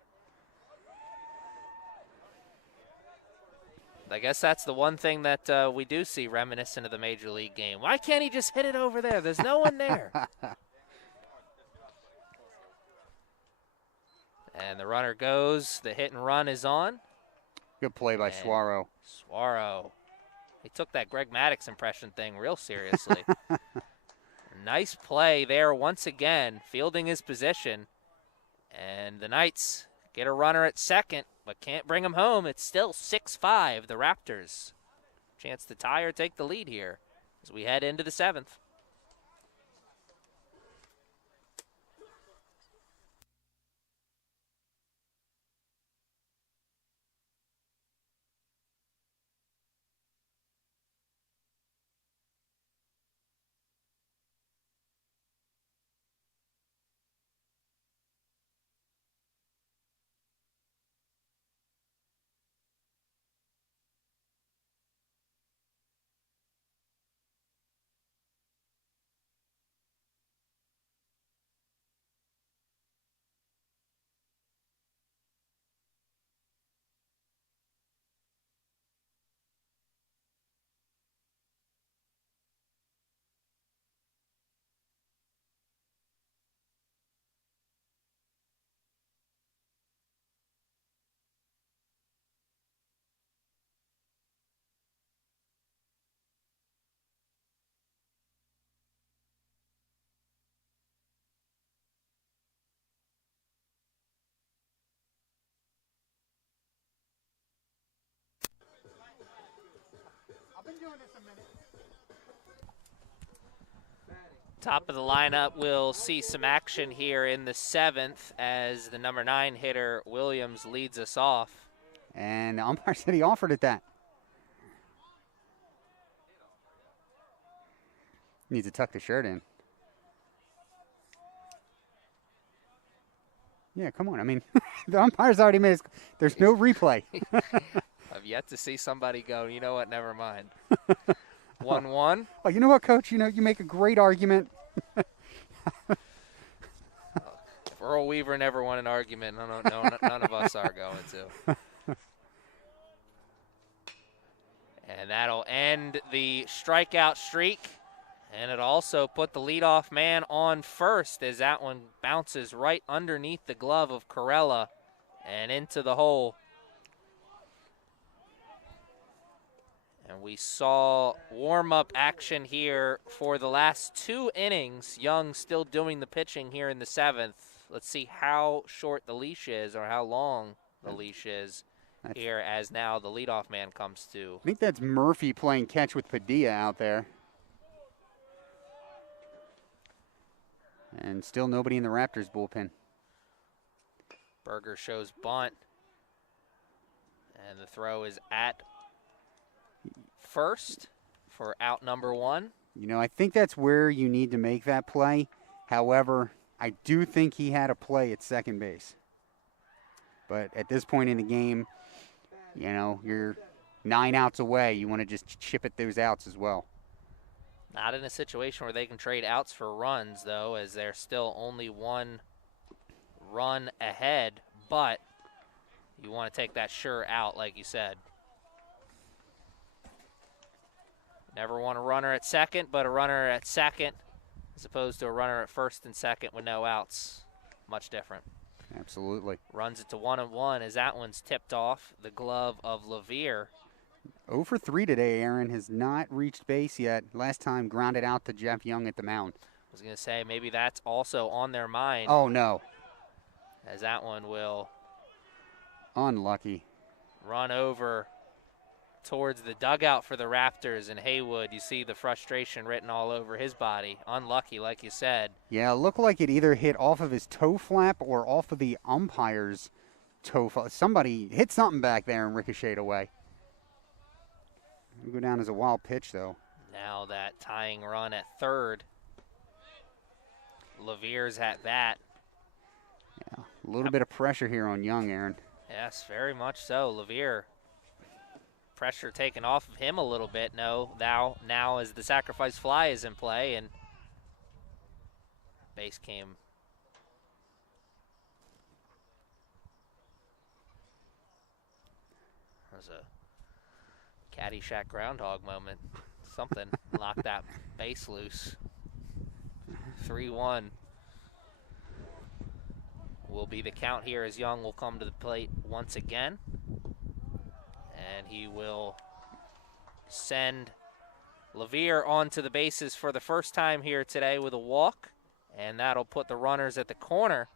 I guess that's the one thing that we do see reminiscent of the Major League game. Why can't he just hit it over there? There's no one there. And the runner goes. The hit and run is on. Good play by Suaro. Suaro. He took that Greg Maddox impression thing real seriously. Nice play there once again, fielding his position. And the Knights get a runner at second, but can't bring him home. It's still 6-5, the Raptors. Chance to tie or take the lead here as we head into the 7th. Top of the lineup, we'll see some action here in the 7th as the number 9 hitter, Williams, leads us off. And the umpire said he offered it that. Needs to tuck the shirt in. Yeah, come on. I mean, the umpire's already made his, there's no replay. I've yet to see somebody go, you know what, never mind. 1-1. Oh, you know what, Coach? You know, you make a great argument. Earl Weaver never won an argument. None of us are going to. And that'll end the strikeout streak. And it also put the leadoff man on first as that one bounces right underneath the glove of Corella and into the hole. And we saw warm-up action here for the last 2 innings. Young still doing the pitching here in the 7th. Let's see how short the leash is or how long the leash is here as now the leadoff man comes to. I think that's Murphy playing catch with Padilla out there. And still nobody in the Raptors bullpen. Berger shows bunt. And the throw is at first for out number 1. You know, I think that's where you need to make that play. However, I do think he had a play at second base. But at this point in the game, you know, you're 9 outs away. You want to just chip at those outs as well. Not in a situation where they can trade outs for runs, though, as they're still only 1 run ahead. But you want to take that sure out, like you said. Never want a runner at second, but a runner at second as opposed to a runner at first and second with no outs. Much different. Absolutely. Runs it to 1-1 as that one's tipped off the glove of Levere. 0 for 3 today, Aaron. Has not reached base yet. Last time grounded out to Jeff Young at the mound. I was going to say maybe that's also on their mind. Oh, no. As that one will unlucky run over towards the dugout for the Raptors, and Haywood, you see the frustration written all over his body. Unlucky, like you said. Yeah, it looked like it either hit off of his toe flap or off of the umpire's toe flap. Somebody hit something back there and ricocheted away. It'll go down as a wild pitch, though. Now that tying run at third. Levere's at bat. Yeah, a little bit of pressure here on Young, Aaron. Yes, very much so. Levere, pressure taken off of him a little bit. No, now as the sacrifice fly is in play and base came. There's a Caddyshack groundhog moment. Something knocked that base loose. 3-1 will be the count here as Young will come to the plate once again. And he will send Levere onto the bases for the first time here today with a walk. And that'll put the runners at the corner.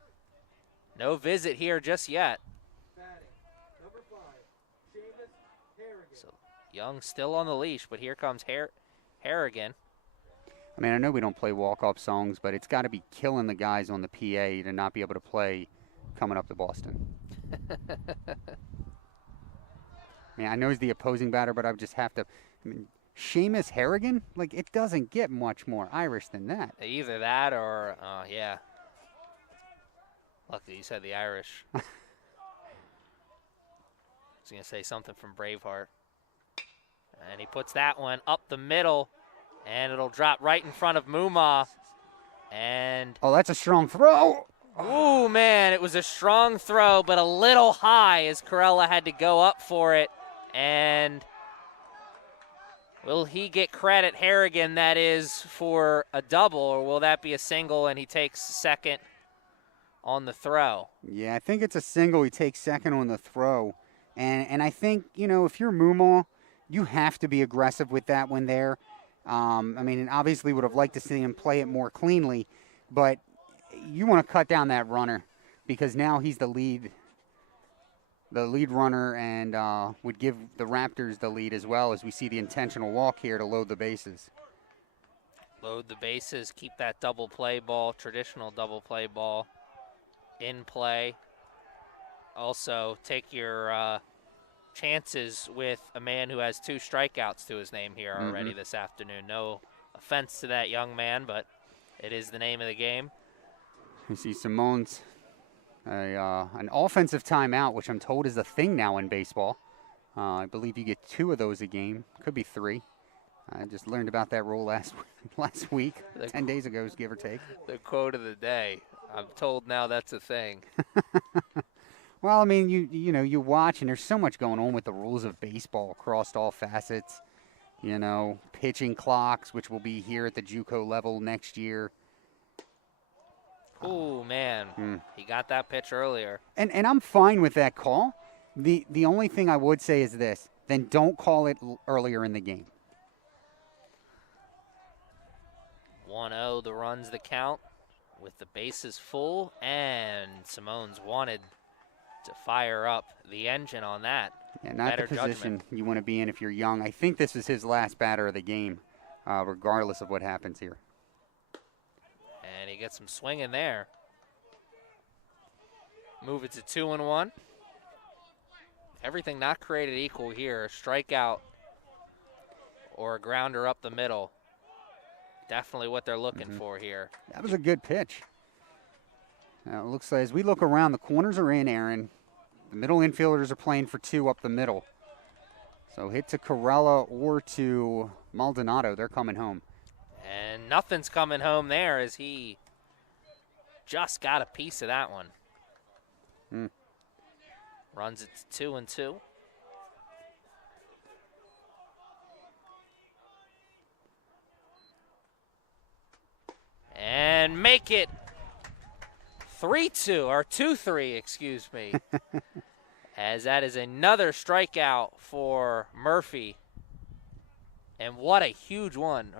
No visit here just yet. Number 5, Jaden Minnick. So Young still on the leash, but here comes Harrigan. I mean, I know we don't play walk-off songs, but it's got to be killing the guys on the PA to not be able to play coming up to Boston. I mean, I know he's the opposing batter, but I would just have to. I mean, Seamus Harrigan? Like, it doesn't get much more Irish than that. Either that or, yeah. Lucky you said the Irish. I was going to say something from Braveheart. And he puts that one up the middle, and it'll drop right in front of Mumma. And oh, that's a strong throw. Ooh, man, it was a strong throw, but a little high as Corella had to go up for it. And will he get credit, Harrigan, that is, for a double, or will that be a single and he takes second on the throw? Yeah, I think it's a single. He takes second on the throw. And I think, you know, if you're Mumma, you have to be aggressive with that one there. I mean, obviously would have liked to see him play it more cleanly, but you want to cut down that runner because now he's the lead the lead runner and would give the Raptors the lead as well, as we see the intentional walk here to load the bases. Load the bases, keep that double play ball, traditional double play ball in play. Also, take your chances with a man who has 2 strikeouts to his name here already this afternoon. No offense to that young man, but it is the name of the game. You see Simone's an offensive timeout, which I'm told is a thing now in baseball. I believe you get 2 of those a game. Could be 3. I just learned about that rule last week, 10 days ago, give or take. The quote of the day. I'm told now that's a thing. Well, I mean, you watch, and there's so much going on with the rules of baseball across all facets. Pitching clocks, which will be here at the JUCO level next year. Oh, man. He got that pitch earlier. And I'm fine with that call. The only thing I would say is this. Then don't call it earlier in the game. 1-0, the runs the count with the bases full, and Simone's wanted to fire up the engine on that. Yeah, not Better the position judgment. you want to be in if you're young. I think this is his last batter of the game, regardless of what happens here. And he gets some swing in there. Move it to 2-1. Everything not created equal here. A strikeout or a grounder up the middle. Definitely what they're looking for here. That was a good pitch. Now, it looks like as we look around, the corners are in, Aaron. The middle infielders are playing for 2 up the middle. So hit to Corella or to Maldonado. They're coming home. And nothing's coming home there as he just got a piece of that one. Runs it to 2-2. And make it 3-2, or 2-3, excuse me. As that is another strikeout for Murphy. And what a huge one.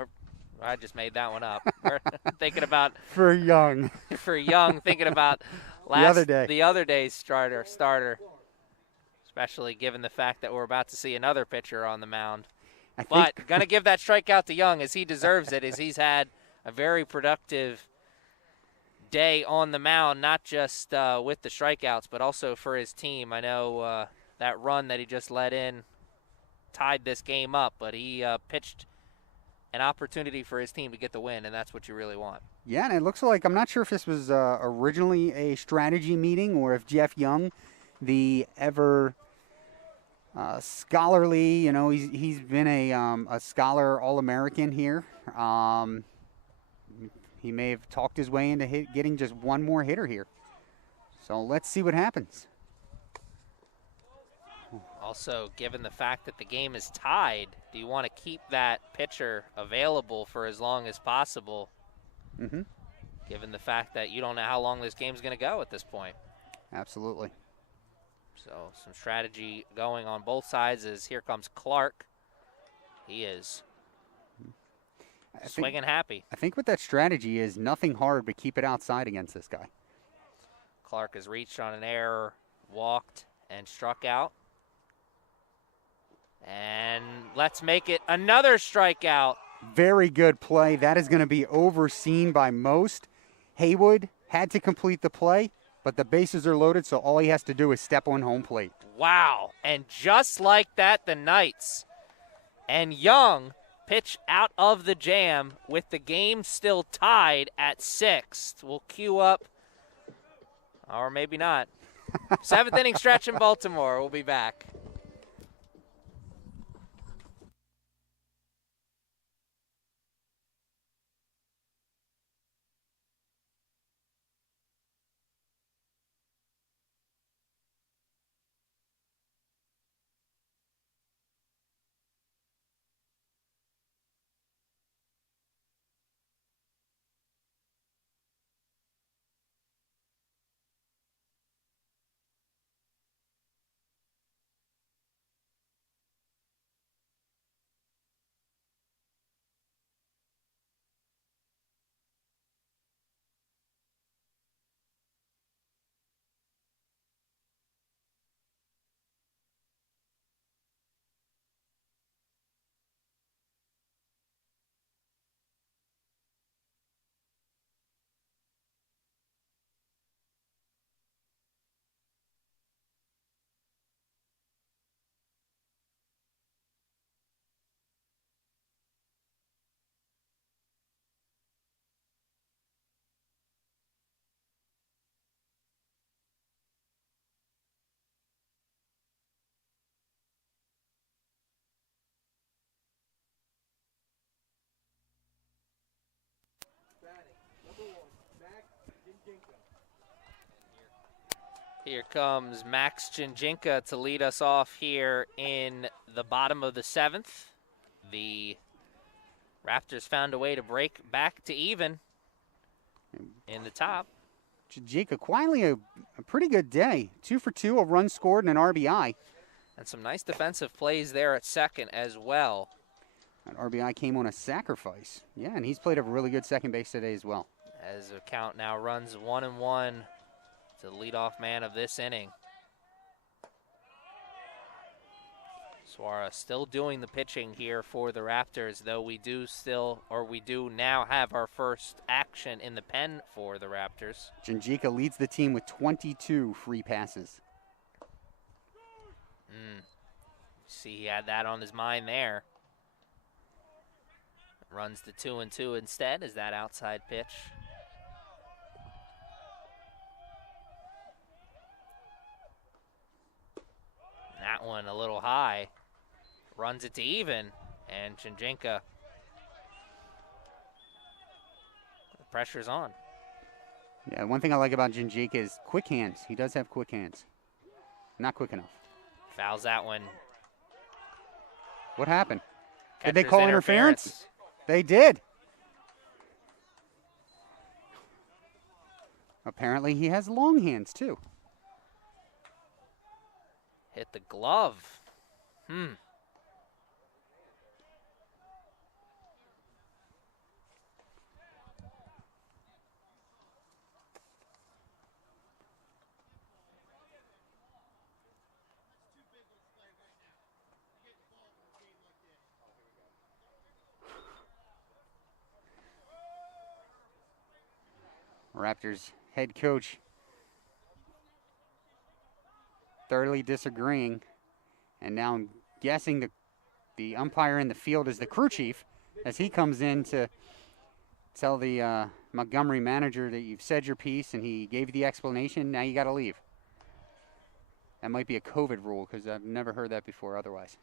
I just made that one up. Thinking about For Young. for Young, thinking about the other day's starter, especially given the fact that we're about to see another pitcher on the mound. But going to give that strikeout to Young as he deserves it, as he's had a very productive day on the mound, not just with the strikeouts, but also for his team. I know that run that he just let in tied this game up, but he pitched an opportunity for his team to get the win, and that's what you really want. Yeah, and it looks like, I'm not sure if this was originally a strategy meeting or if Jeff Young, the ever scholarly, he's been a scholar All-American here. He may have talked his way into getting just one more hitter here. So let's see what happens. Also, given the fact that the game is tied, do you want to keep that pitcher available for as long as possible? Given the fact that you don't know how long this game's going to go at this point. Absolutely. So some strategy going on both sides as here comes Clark. He is swinging happy. I think what that strategy is, nothing hard but keep it outside against this guy. Clark has reached on an error, walked, and struck out. And let's make it another strikeout. Very good play. That is going to be overseen by most. Haywood had to complete the play, but the bases are loaded, so all he has to do is step on home plate. Wow. And just like that, the Knights and Young pitch out of the jam with the game still tied at 6th. We'll queue up, or maybe not. 7th inning stretch in Baltimore. We'll be back. Here comes Max Jinjinka to lead us off here in the bottom of the 7th. The Raptors found a way to break back to even in the top. Jinjinka, quietly a pretty good day. 2 for 2, a run scored and an RBI. And some nice defensive plays there at second as well. That RBI came on a sacrifice. Yeah, and he's played a really good second base today as well. As the count now runs 1-1 to the leadoff man of this inning. Suara still doing the pitching here for the Raptors, though we do now have our first action in the pen for the Raptors. Jinjinka leads the team with 22 free passes. See, he had that on his mind there. Runs to 2-2 instead as that outside pitch. That one a little high. Runs it to even, and Jinjinka. The pressure's on. Yeah, one thing I like about Jinjinka is quick hands. He does have quick hands. Not quick enough. Fouls that one. What happened? Did Catcher's they call interference? They did. Apparently he has long hands too. Hit the glove. Raptors head coach thoroughly disagreeing, and now I'm guessing the umpire in the field is the crew chief as he comes in to tell the Montgomery manager that you've said your piece and he gave you the explanation, now you got to leave. That might be a COVID rule because I've never heard that before otherwise.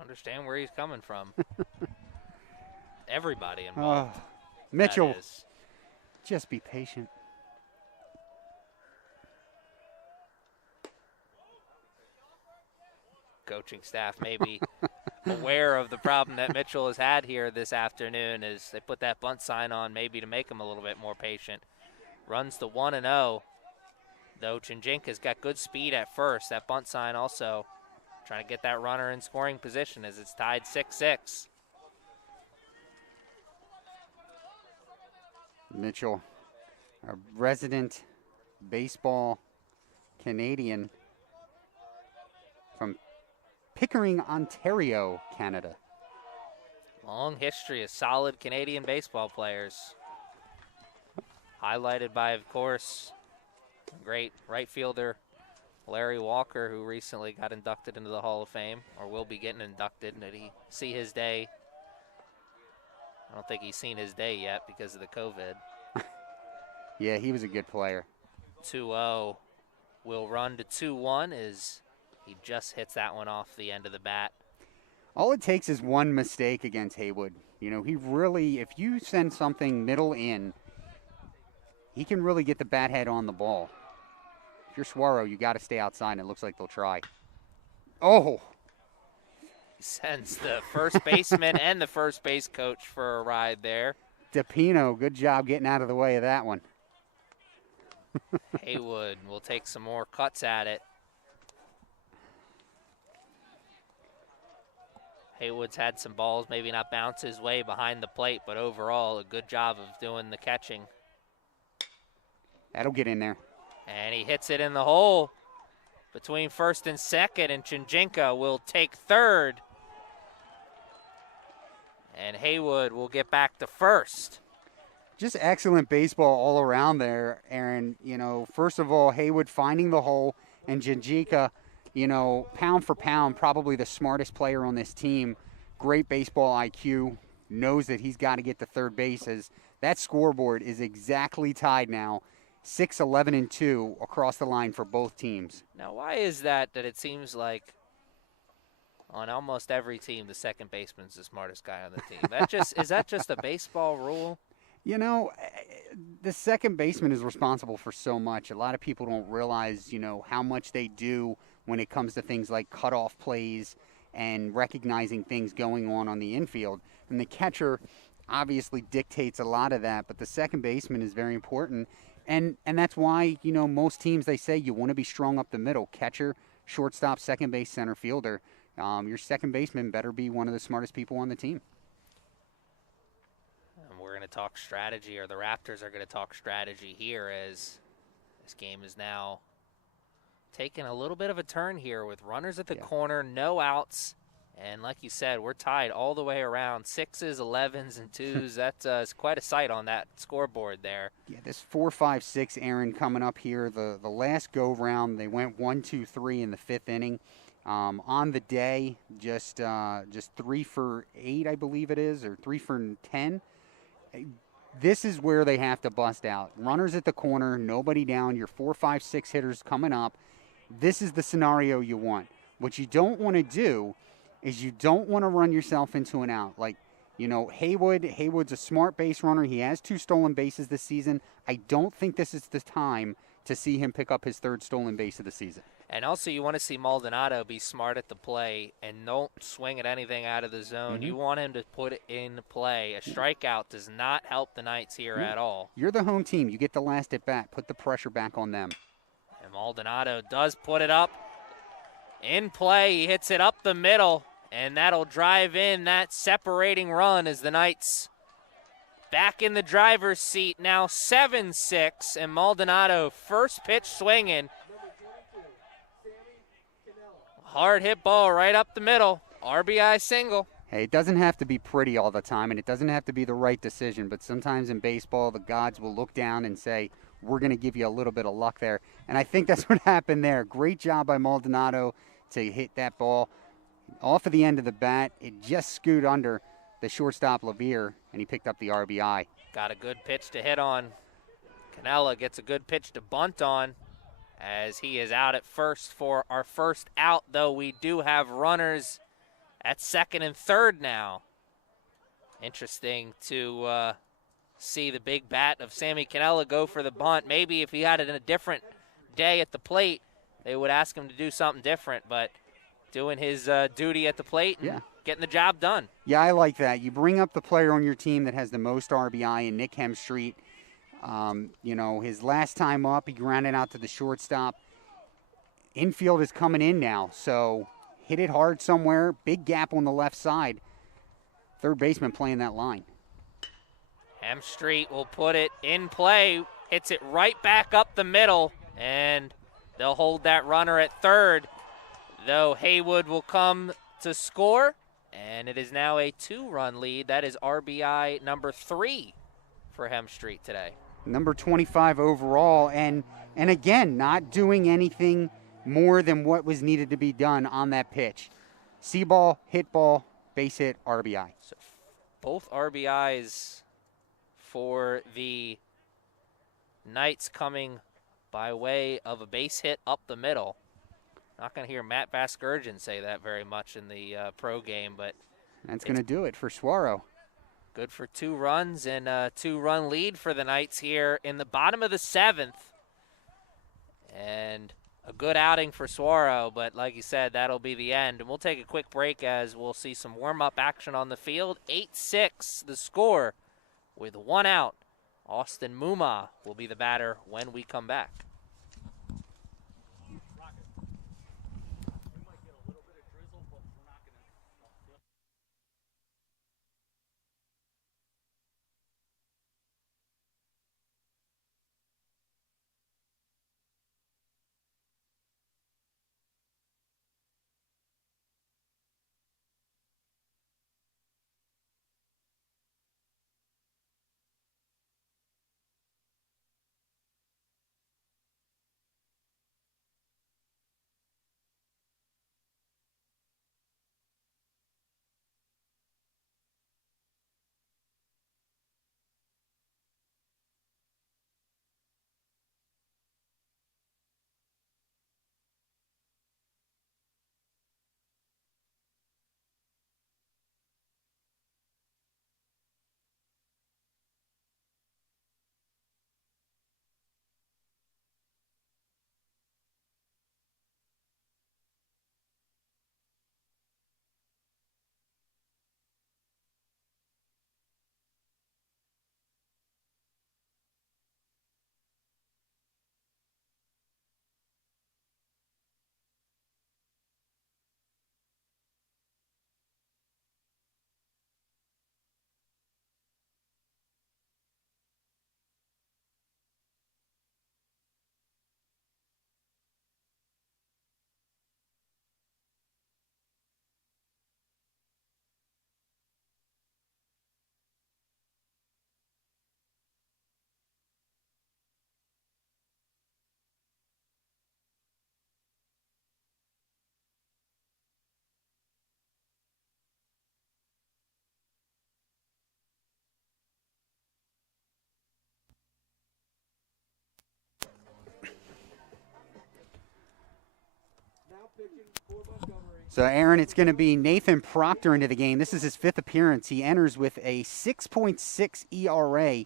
Understand where he's coming from. Everybody involved. Mitchell, just be patient. Coaching staff may be aware of the problem that Mitchell has had here this afternoon as they put that bunt sign on maybe to make him a little bit more patient. Runs to 1-0, though Jinjinka's got good speed at first. That bunt sign also trying to get that runner in scoring position as it's tied 6-6. Mitchell, a resident baseball Canadian from Pickering, Ontario, Canada. Long history of solid Canadian baseball players. Highlighted by, of course, great right fielder Larry Walker, who recently got inducted into the Hall of Fame, or will be getting inducted. Did he see his day? I don't think he's seen his day yet because of the COVID. Yeah, he was a good player. 2-0 will run to 2-1 as he just hits that one off the end of the bat. All it takes is one mistake against Haywood. You know, he really, if you send something middle in, he can really get the bat head on the ball. If you're Suaro, you got to stay outside, and it looks like they'll try. Oh! He sends the first baseman and the first base coach for a ride there. DePino, good job getting out of the way of that one. Haywood will take some more cuts at it. Haywood's had some balls maybe not bounce his way behind the plate, but overall a good job of doing the catching. That'll get in there. And he hits it in the hole between first and second, and Jinjinka will take third. And Haywood will get back to first. Just excellent baseball all around there, Aaron. You know, first of all, Haywood finding the hole, and Jinjinka, you know, pound for pound, probably the smartest player on this team. Great baseball IQ, knows that he's got to get to third base as that scoreboard is exactly tied now, 6-11-2 across the line for both teams. Now, why is that it seems like on almost every team the second baseman's the smartest guy on the team? Is that just a baseball rule? You know, the second baseman is responsible for so much. A lot of people don't realize, how much they do when it comes to things like cutoff plays and recognizing things going on the infield. And the catcher obviously dictates a lot of that, but the second baseman is very important. And that's why, most teams, they say you want to be strong up the middle. Catcher, shortstop, second base, center fielder. Your second baseman better be one of the smartest people on the team. And we're going to talk strategy, or the Raptors are going to talk strategy here, as this game is now taking a little bit of a turn here with runners at the corner, no outs. And like you said, we're tied all the way around, 6s, 11s, and 2s. That's quite a sight on that scoreboard there. Yeah, this 4-5-6, Aaron, coming up here. The last go-round, they went 1-2-3 in the fifth inning. On the day, just 3 for 8, I believe it is, or 3 for 10. This is where they have to bust out. Runners at the corner, nobody down, your 4-5-6 hitters coming up. This is the scenario you want. What you don't want to do is you don't want to run yourself into an out. Like, Haywood's a smart base runner. He has 2 stolen bases this season. I don't think this is the time to see him pick up his 3rd stolen base of the season. And also you want to see Maldonado be smart at the play and don't swing at anything out of the zone. Mm-hmm. You want him to put it in play. A strikeout does not help the Knights here at all. You're the home team. You get the last at bat. Put the pressure back on them. And Maldonado does put it up in play. He hits it up the middle, and that'll drive in that separating run as the Knights back in the driver's seat now, 7-6, and Maldonado first pitch swinging. Hard hit ball right up the middle. RBI single. Hey, it doesn't have to be pretty all the time, and it doesn't have to be the right decision, but sometimes in baseball the gods will look down and say, we're going to give you a little bit of luck there. And I think that's what happened there. Great job by Maldonado to hit that ball off of the end of the bat. It just scooted under the shortstop Levere, and he picked up the RBI. Got a good pitch to hit on. Canella gets a good pitch to bunt on as he is out at first for our first out, though we do have runners at second and third now. Interesting to see the big bat of Sammy Canella go for the bunt. Maybe if he had it in a different day at the plate, they would ask him to do something different, but doing his duty at the plate and getting the job done. Yeah, I like that. You bring up the player on your team that has the most RBI in Nick Hemstreet. His last time up, he grounded out to the shortstop. Infield is coming in now, so hit it hard somewhere. Big gap on the left side. Third baseman playing that line. Hemstreet will put it in play, hits it right back up the middle, and they'll hold that runner at third, though Haywood will come to score, and it is now a 2-run lead. That is RBI number 3 for Hemstreet today. Number 25 overall, and again, not doing anything more than what was needed to be done on that pitch. See ball, hit ball, base hit, RBI. So both RBIs for the Knights coming by way of a base hit up the middle. Not going to hear Matt Vasgersian say that very much in the pro game, but that's going to do it for Saguaro. Good for 2 runs and a 2-run lead for the Knights here in the bottom of the 7th. And a good outing for Saguaro, but like you said, that'll be the end. And we'll take a quick break as we'll see some warm-up action on the field. 8-6 the score with 1 out. Austin Mumma will be the batter when we come back. pitching for Montgomery. So, Aaron, it's going to be Nathan Proctor into the game. This is his 5th appearance. He enters with a 6.6 ERA,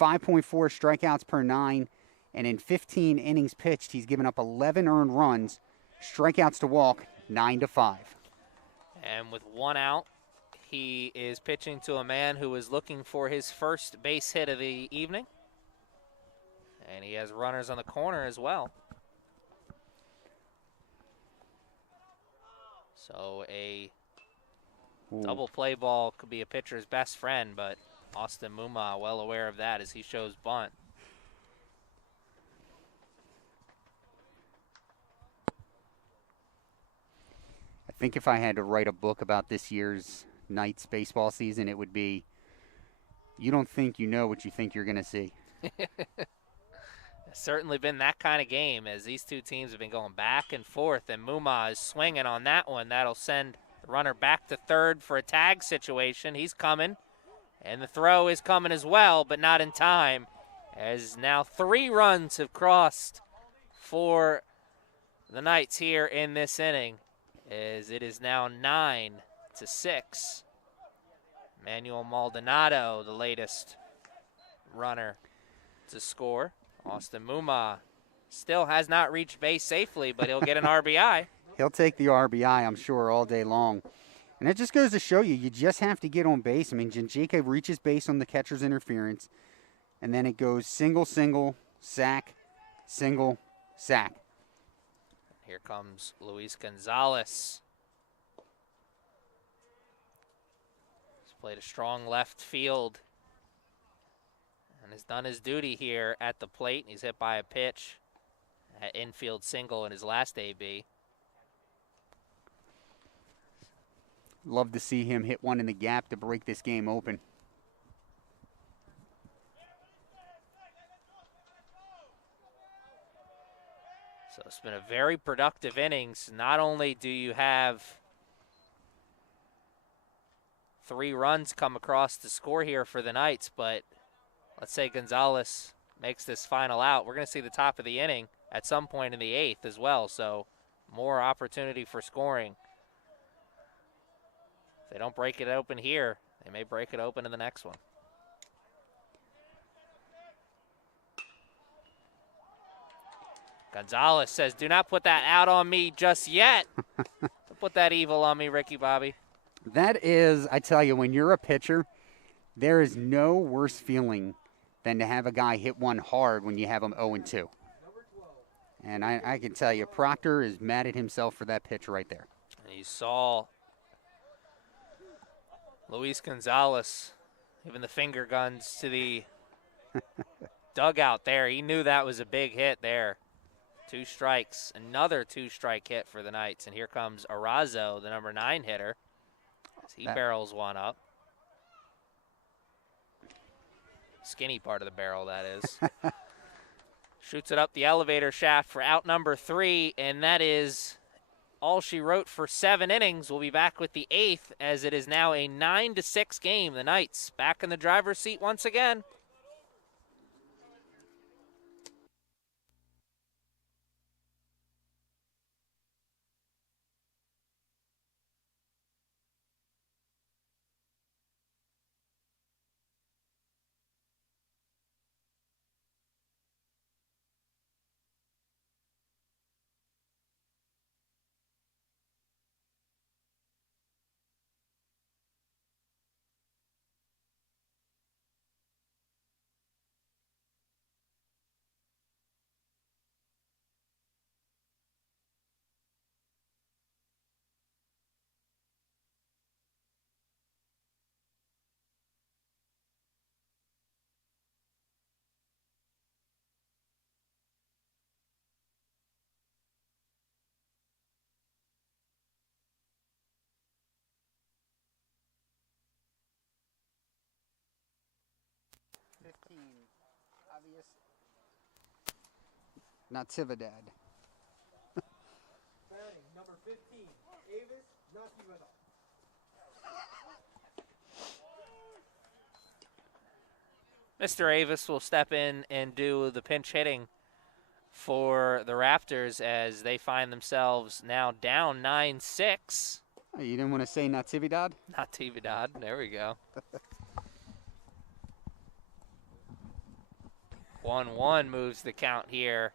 5.4 strikeouts per 9, and in 15 innings pitched, he's given up 11 earned runs, strikeouts to walk, 9-5. And with 1 out, he is pitching to a man who is looking for his first base hit of the evening. And he has runners on the corner as well. So a double play ball could be a pitcher's best friend, but Austin Mumma well aware of that as he shows bunt. I think if I had to write a book about this year's Knights baseball season, it would be, you don't think you know what you think you're going to see. It's certainly been that kind of game as these two teams have been going back and forth, and Mumma is swinging on that one. That'll send the runner back to third for a tag situation. He's coming, and the throw is coming as well, but not in time, as now 3 runs have crossed for the Knights here in this inning, as it is now 9-6. Manuel Maldonado, the latest runner to score. Austin Mumma still has not reached base safely, but he'll get an RBI. He'll take the RBI, I'm sure, all day long. And it just goes to show you, you just have to get on base. I mean, NJCAA reaches base on the catcher's interference, and then it goes single, single, sack, single, sack. Here comes Luis Gonzalez. He's played a strong left field and has done his duty here at the plate. He's hit by a pitch at infield single in his last AB. Love to see him hit one in the gap to break this game open. So it's been a very productive innings. Not only do you have 3 runs come across the score here for the Knights, but let's say Gonzalez makes this final out. We're going to see the top of the inning at some point in the 8th as well, so more opportunity for scoring. If they don't break it open here, they may break it open in the next one. Gonzalez says, do not put that out on me just yet. Don't put that evil on me, Ricky Bobby. That is, I tell you, when you're a pitcher, there is no worse feeling than to have a guy hit one hard when you have him 0-2. And I can tell you, Proctor is mad at himself for that pitch right there. And you saw Luis Gonzalez giving the finger guns to the dugout there. He knew that was a big hit there. 2 strikes, another 2-strike hit for the Knights. And here comes Arazo, the number 9 hitter, as he barrels one up. Skinny part of the barrel, that is. Shoots it up the elevator shaft for out number 3, and that is all she wrote for 7 innings. We'll be back with the 8th, as it is now a 9-6 game. The Knights back in the driver's seat once again. Obvious. Natividad. Batting number 15, Avis Natividad. Mr. Avis will step in and do the pinch hitting for the Raptors as they find themselves now down 9-6. Oh, you didn't want to say Natividad? Natividad. There we go. 1-1 moves the count here.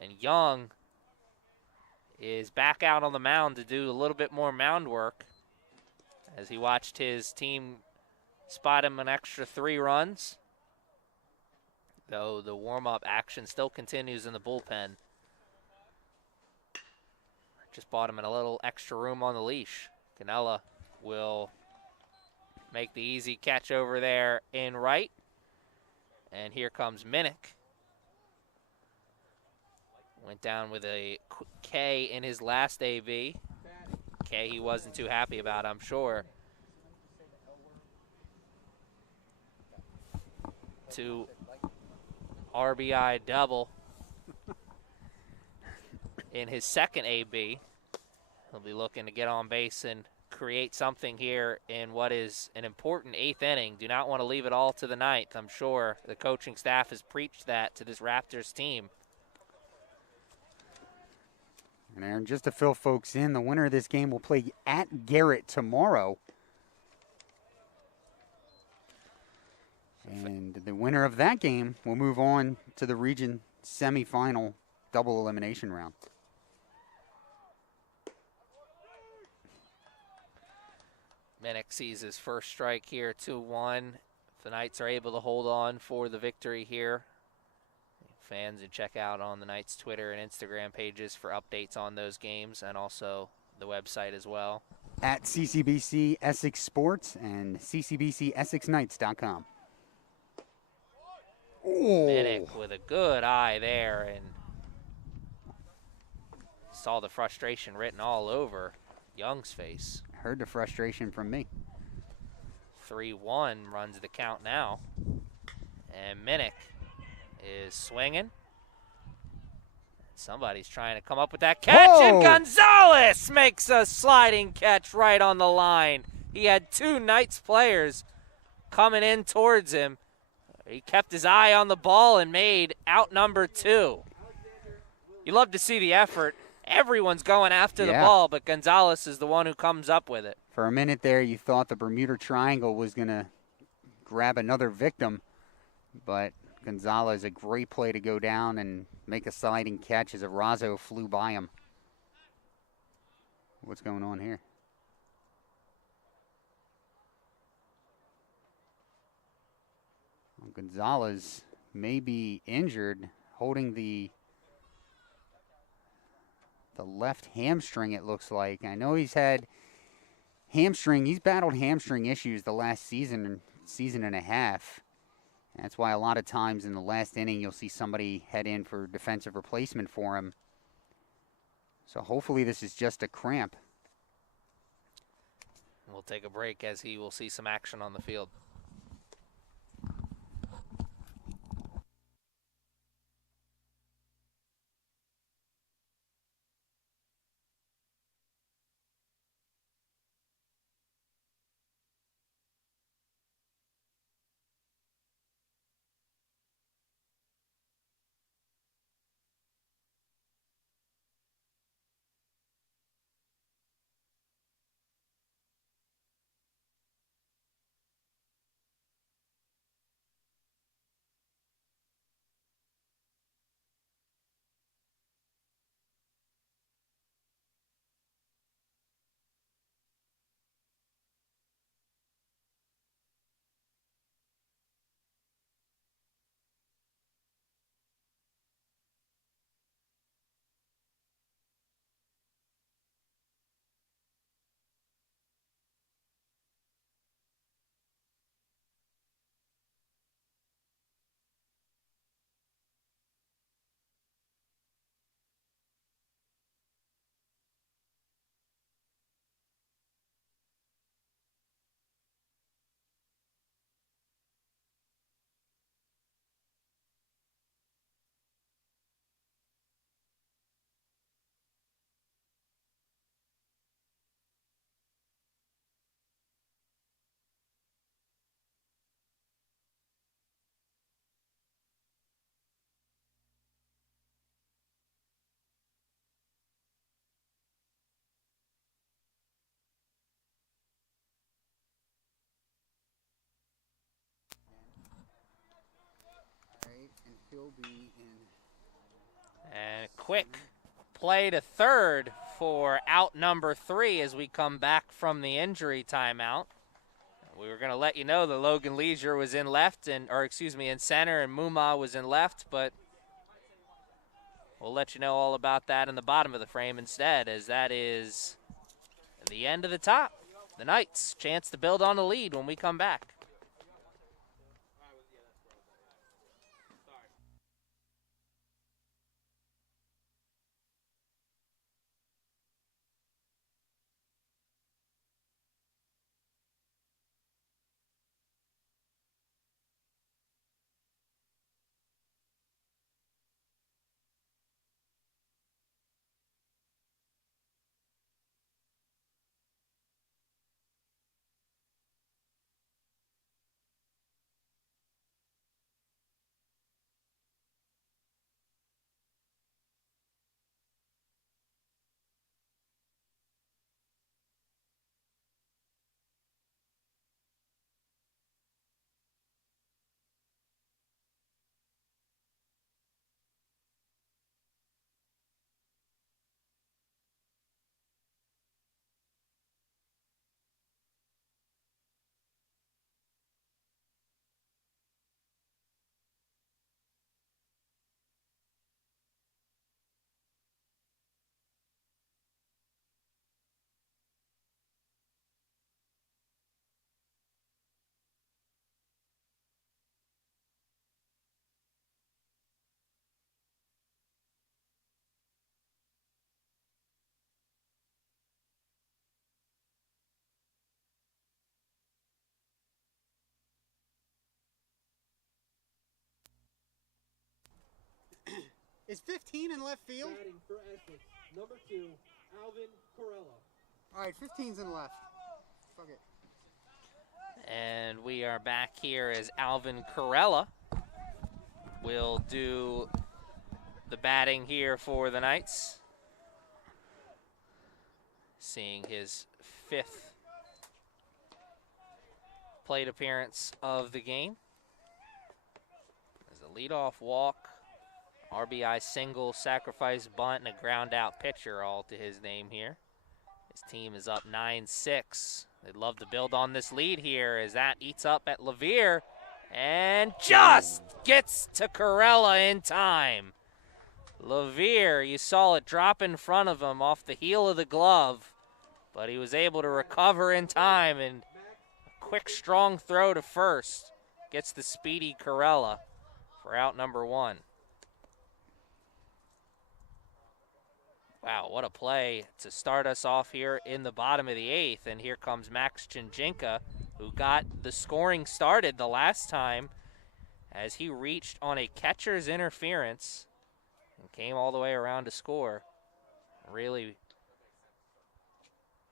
And Young is back out on the mound to do a little bit more mound work as he watched his team spot him an extra 3 runs. Though the warm-up action still continues in the bullpen. Just bought him in a little extra room on the leash. Canella will make the easy catch over there in right. And here comes Minnick. Went down with a K in his last AB. K he wasn't too happy about, I'm sure. To RBI double in his second AB. He'll be looking to get on base and create something here in what is an important 8th inning. Do not want to leave it all to the 9th. I'm sure the coaching staff has preached that to this Raptors team. And Aaron, just to fill folks in, the winner of this game will play at Garrett tomorrow. And the winner of that game will move on to the region semifinal double elimination round. Minnick sees his first strike here, 2-1. The Knights are able to hold on for the victory here. Fans who check out on the Knights' Twitter and Instagram pages for updates on those games and also the website as well. At CCBC Essex Sports and ccbcessexknights.com. Oh. Minnick with a good eye there and saw the frustration written all over Young's face. Heard the frustration from me. 3-1 runs the count now. And Minnick is swinging. Somebody's trying to come up with that catch, and Gonzalez makes a sliding catch right on the line. He had 2 Knights players coming in towards him. He kept his eye on the ball and made out number 2. You love to see the effort. Everyone's going after the ball, but Gonzalez is the one who comes up with it. For a minute there, you thought the Bermuda Triangle was going to grab another victim, but Gonzalez, a great play to go down and make a sliding catch as Arazo flew by him. What's going on here? Well, Gonzalez may be injured, holding the left hamstring, it looks like. I know he's battled hamstring issues the last season and a half. That's why a lot of times in the last inning you'll see somebody head in for defensive replacement for him. So hopefully this is just a cramp. We'll take a break as he will see some action on the field. He'll be in. And quick play to third for out number 3 as we come back from the injury timeout. We were going to let you know that Logan Leisure was in left, in center, and Mumma was in left, but we'll let you know all about that in the bottom of the frame instead, as that is the end of the top. The Knights, chance to build on the lead when we come back. Is 15 in left field? Batting for Essex, number 2, Alvin Corello. All right, 15's in left. Fuck it. And we are back here as Alvin Corello will do the batting here for the Knights. Seeing his 5th plate appearance of the game. As a leadoff walk, RBI single, sacrifice bunt, and a ground out pitcher all to his name here. His team is up 9-6. They'd love to build on this lead here as that eats up at Levere and just gets to Corella in time. Levere, you saw it drop in front of him off the heel of the glove, but he was able to recover in time, and a quick, strong throw to first gets the speedy Corella for out number 1. Wow, what a play to start us off here in the bottom of the 8th. And here comes Max Chinjinka, who got the scoring started the last time as he reached on a catcher's interference and came all the way around to score. Really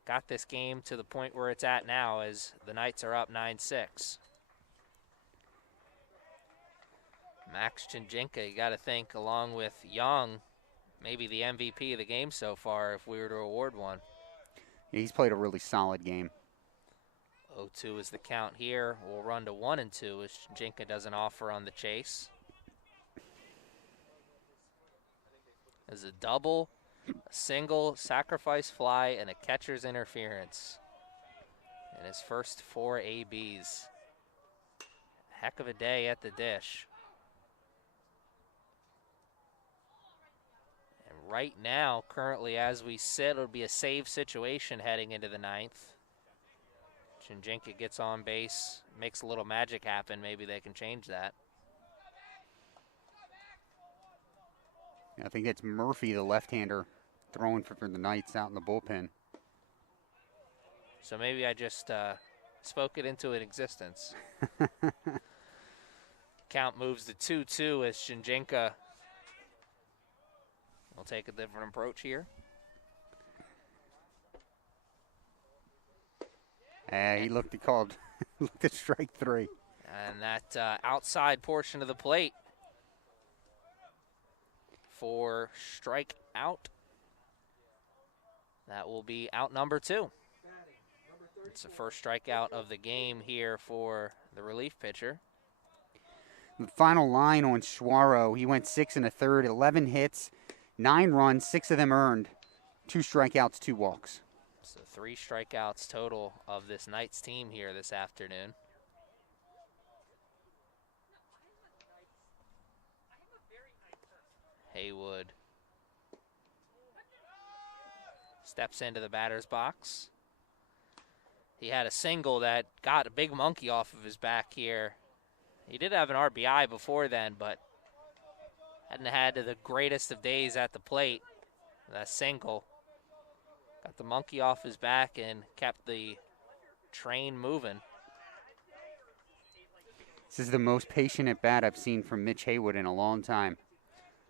got this game to the point where it's at now as the Knights are up 9-6. Max Chinjinka, you got to think, along with Young, maybe the MVP of the game so far if we were to award one. Yeah, he's played a really solid game. 0-2 is the count here. We'll run to 1-2 as Jinka doesn't offer on the chase. There's a double, a single, sacrifice fly, and a catcher's interference in his first 4 ABs. Heck of a day at the dish. Right now, currently as we sit, it'll be a save situation heading into the 9th. Chinjinka gets on base, makes a little magic happen. Maybe they can change that. I think it's Murphy, the left-hander, throwing for the Knights out in the bullpen. So maybe I just spoke it into existence. Count moves to 2-2 as Chinjinka will take a different approach here. He looked at strike 3. And that outside portion of the plate for strike out. That will be out number 2. It's the first strikeout of the game here for the relief pitcher. The final line on Schwaro, he went 6 1/3, 11 hits, 9 runs, 6 of them earned, 2 strikeouts, 2 walks. So 3 strikeouts total of this Knights team here this afternoon. Haywood steps into the batter's box. He had a single that got a big monkey off of his back here. He did have an RBI before then, but hadn't had the greatest of days at the plate. That single got the monkey off his back and kept the train moving. This is the most patient at bat I've seen from Mitch Haywood in a long time.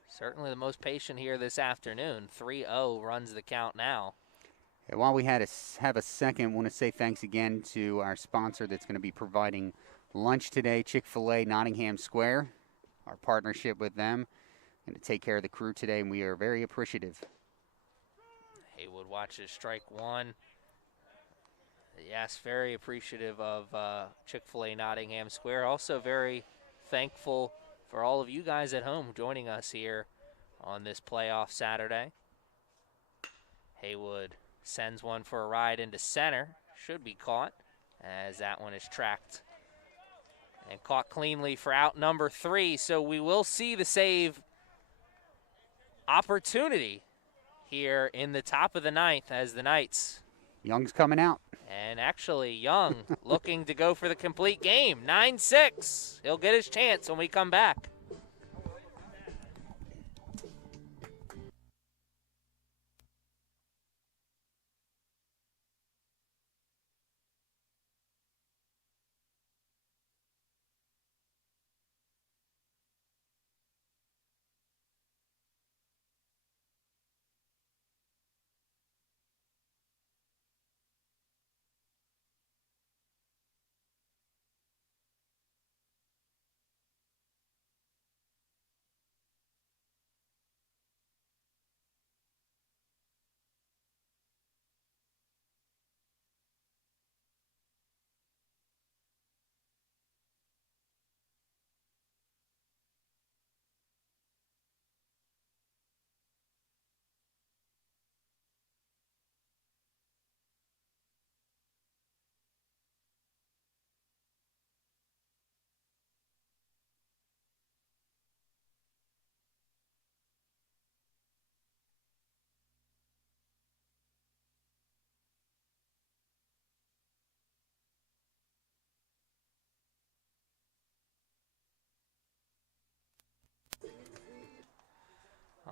Certainly the most patient here this afternoon. 3-0 runs the count now. And while we have a second, I want to say thanks again to our sponsor that's going to be providing lunch today, Chick-fil-A Nottingham Square. Our partnership with them, going to take care of the crew today, and we are very appreciative. Haywood watches strike one. Yes, very appreciative of Chick-fil-A Nottingham Square. Also very thankful for all of you guys at home joining us here on this playoff Saturday. Haywood sends one for a ride into center. Should be caught, as that one is tracked and caught cleanly for out number 3. So we will see the save opportunity here in the top of the 9th as the Knights. Young's coming out. And actually, Young looking to go for the complete game. 9-6. He'll get his chance when we come back.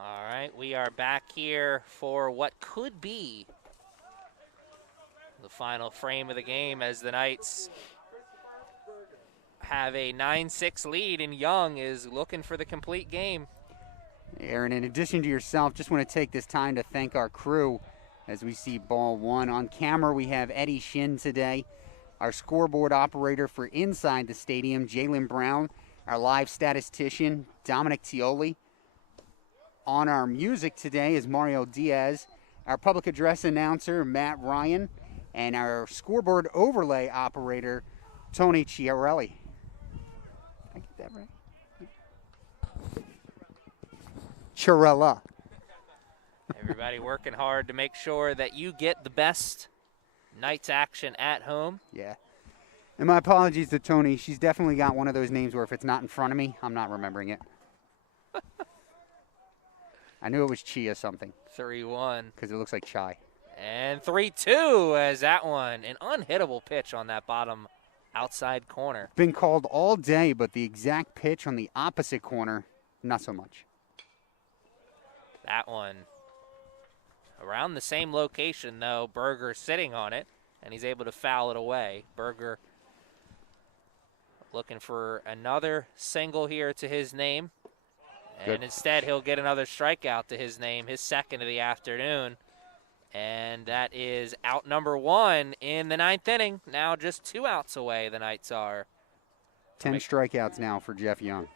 All right, we are back here for what could be the final frame of the game as the Knights have a 9-6 lead, and Young is looking for the complete game. Aaron, in addition to yourself, just want to take this time to thank our crew as we see ball one. On camera, we have Eddie Shin today, our scoreboard operator for inside the stadium, Jalen Brown, our live statistician, Dominic Tioli. On our music today is Mario Diaz, our public address announcer, Matt Ryan, and our scoreboard overlay operator, Tony Chiarelli. Did I get that right? Chiarella. Everybody working hard to make sure that you get the best Knights action at home. Yeah. And my apologies to Tony. She's definitely got one of those names where if it's not in front of me, I'm not remembering it. I knew it was Chia something. 3-1. Because it looks like Chai. And 3-2 as that one. An unhittable pitch on that bottom outside corner. Been called all day, but the exact pitch on the opposite corner, not so much. That one around the same location, though. Berger sitting on it, and he's able to foul it away. Berger looking for another single here to his name. And instead, he'll get another strikeout to his name, his second of the afternoon. And that is out number 1 in the 9th inning. Now just 2 outs away, the Knights are. 10 strikeouts now for Jeff Young.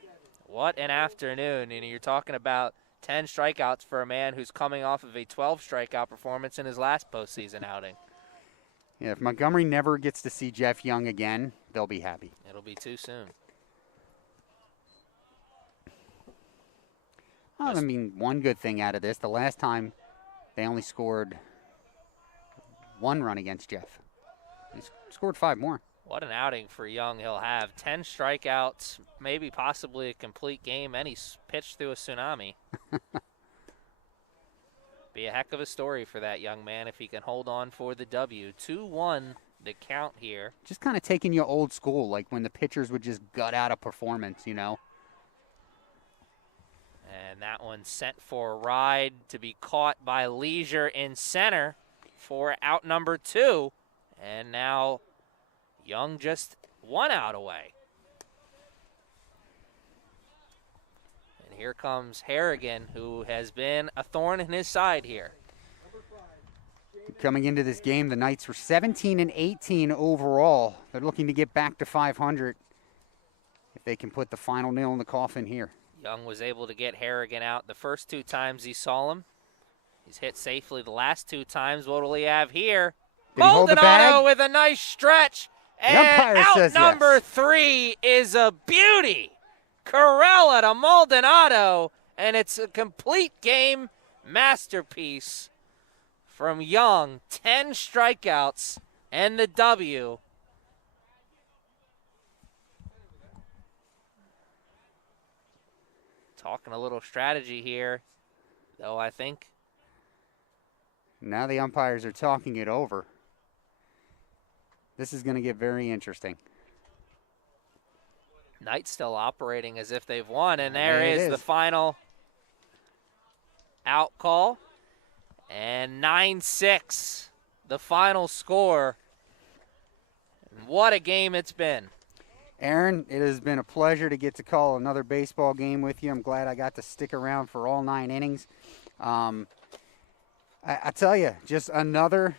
What an afternoon. And you're talking about 10 strikeouts for a man who's coming off of a 12-strikeout performance in his last postseason outing. Yeah, if Montgomery never gets to see Jeff Young again, they'll be happy. It'll be too soon. I mean, one good thing out of this, the last time they only scored 1 run against Jeff. He scored 5 more. What an outing for Young he'll have. 10 strikeouts, maybe possibly a complete game, and he's pitched through a tsunami. Be a heck of a story for that young man if he can hold on for the W. 2-1 the count here. Just kind of taking you old school, like when the pitchers would just gut out a performance, you know. And that one sent for a ride to be caught by Leisure in center for out number 2. And now Young just 1 out away. And here comes Harrigan, who has been a thorn in his side here. Coming into this game, the Knights were 17-18 overall. They're looking to get back to 500 if they can put the final nail in the coffin here. Young was able to get Harrigan out the first 2 times he saw him. He's hit safely the last 2 times. What will he have here? Maldonado with a nice stretch. And out number 3 is a beauty. Corella to Maldonado. And it's a complete game masterpiece from Young. 10 strikeouts and the W. Talking a little strategy here, though, I think. Now the umpires are talking it over. This is going to get very interesting. Knights still operating as if they've won, and there is the final out call. And 9-6, the final score. And what a game it's been. Aaron, it has been a pleasure to get to call another baseball game with you. I'm glad I got to stick around for all 9 innings. I tell you, just another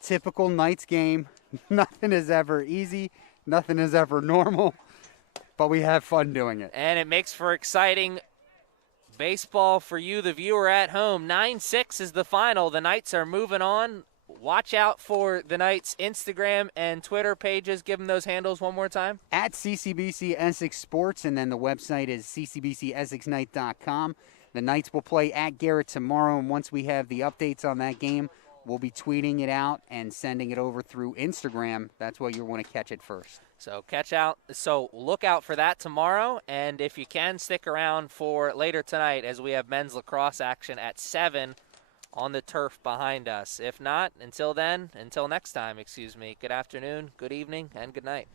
typical Knights game. Nothing is ever easy. Nothing is ever normal. But we have fun doing it. And it makes for exciting baseball for you, the viewer at home. 9-6 is the final. The Knights are moving on. Watch out for the Knights' Instagram and Twitter pages. Give them those handles one more time. At CCBC Essex Sports, and then the website is ccbcessexnight.com. The Knights will play at Garrett tomorrow, and once we have the updates on that game, we'll be tweeting it out and sending it over through Instagram. That's where you'll want to catch it first. So look out for that tomorrow, and if you can, stick around for later tonight as we have men's lacrosse action at 7 on the turf behind us. If not, until next time, good afternoon, good evening, and good night.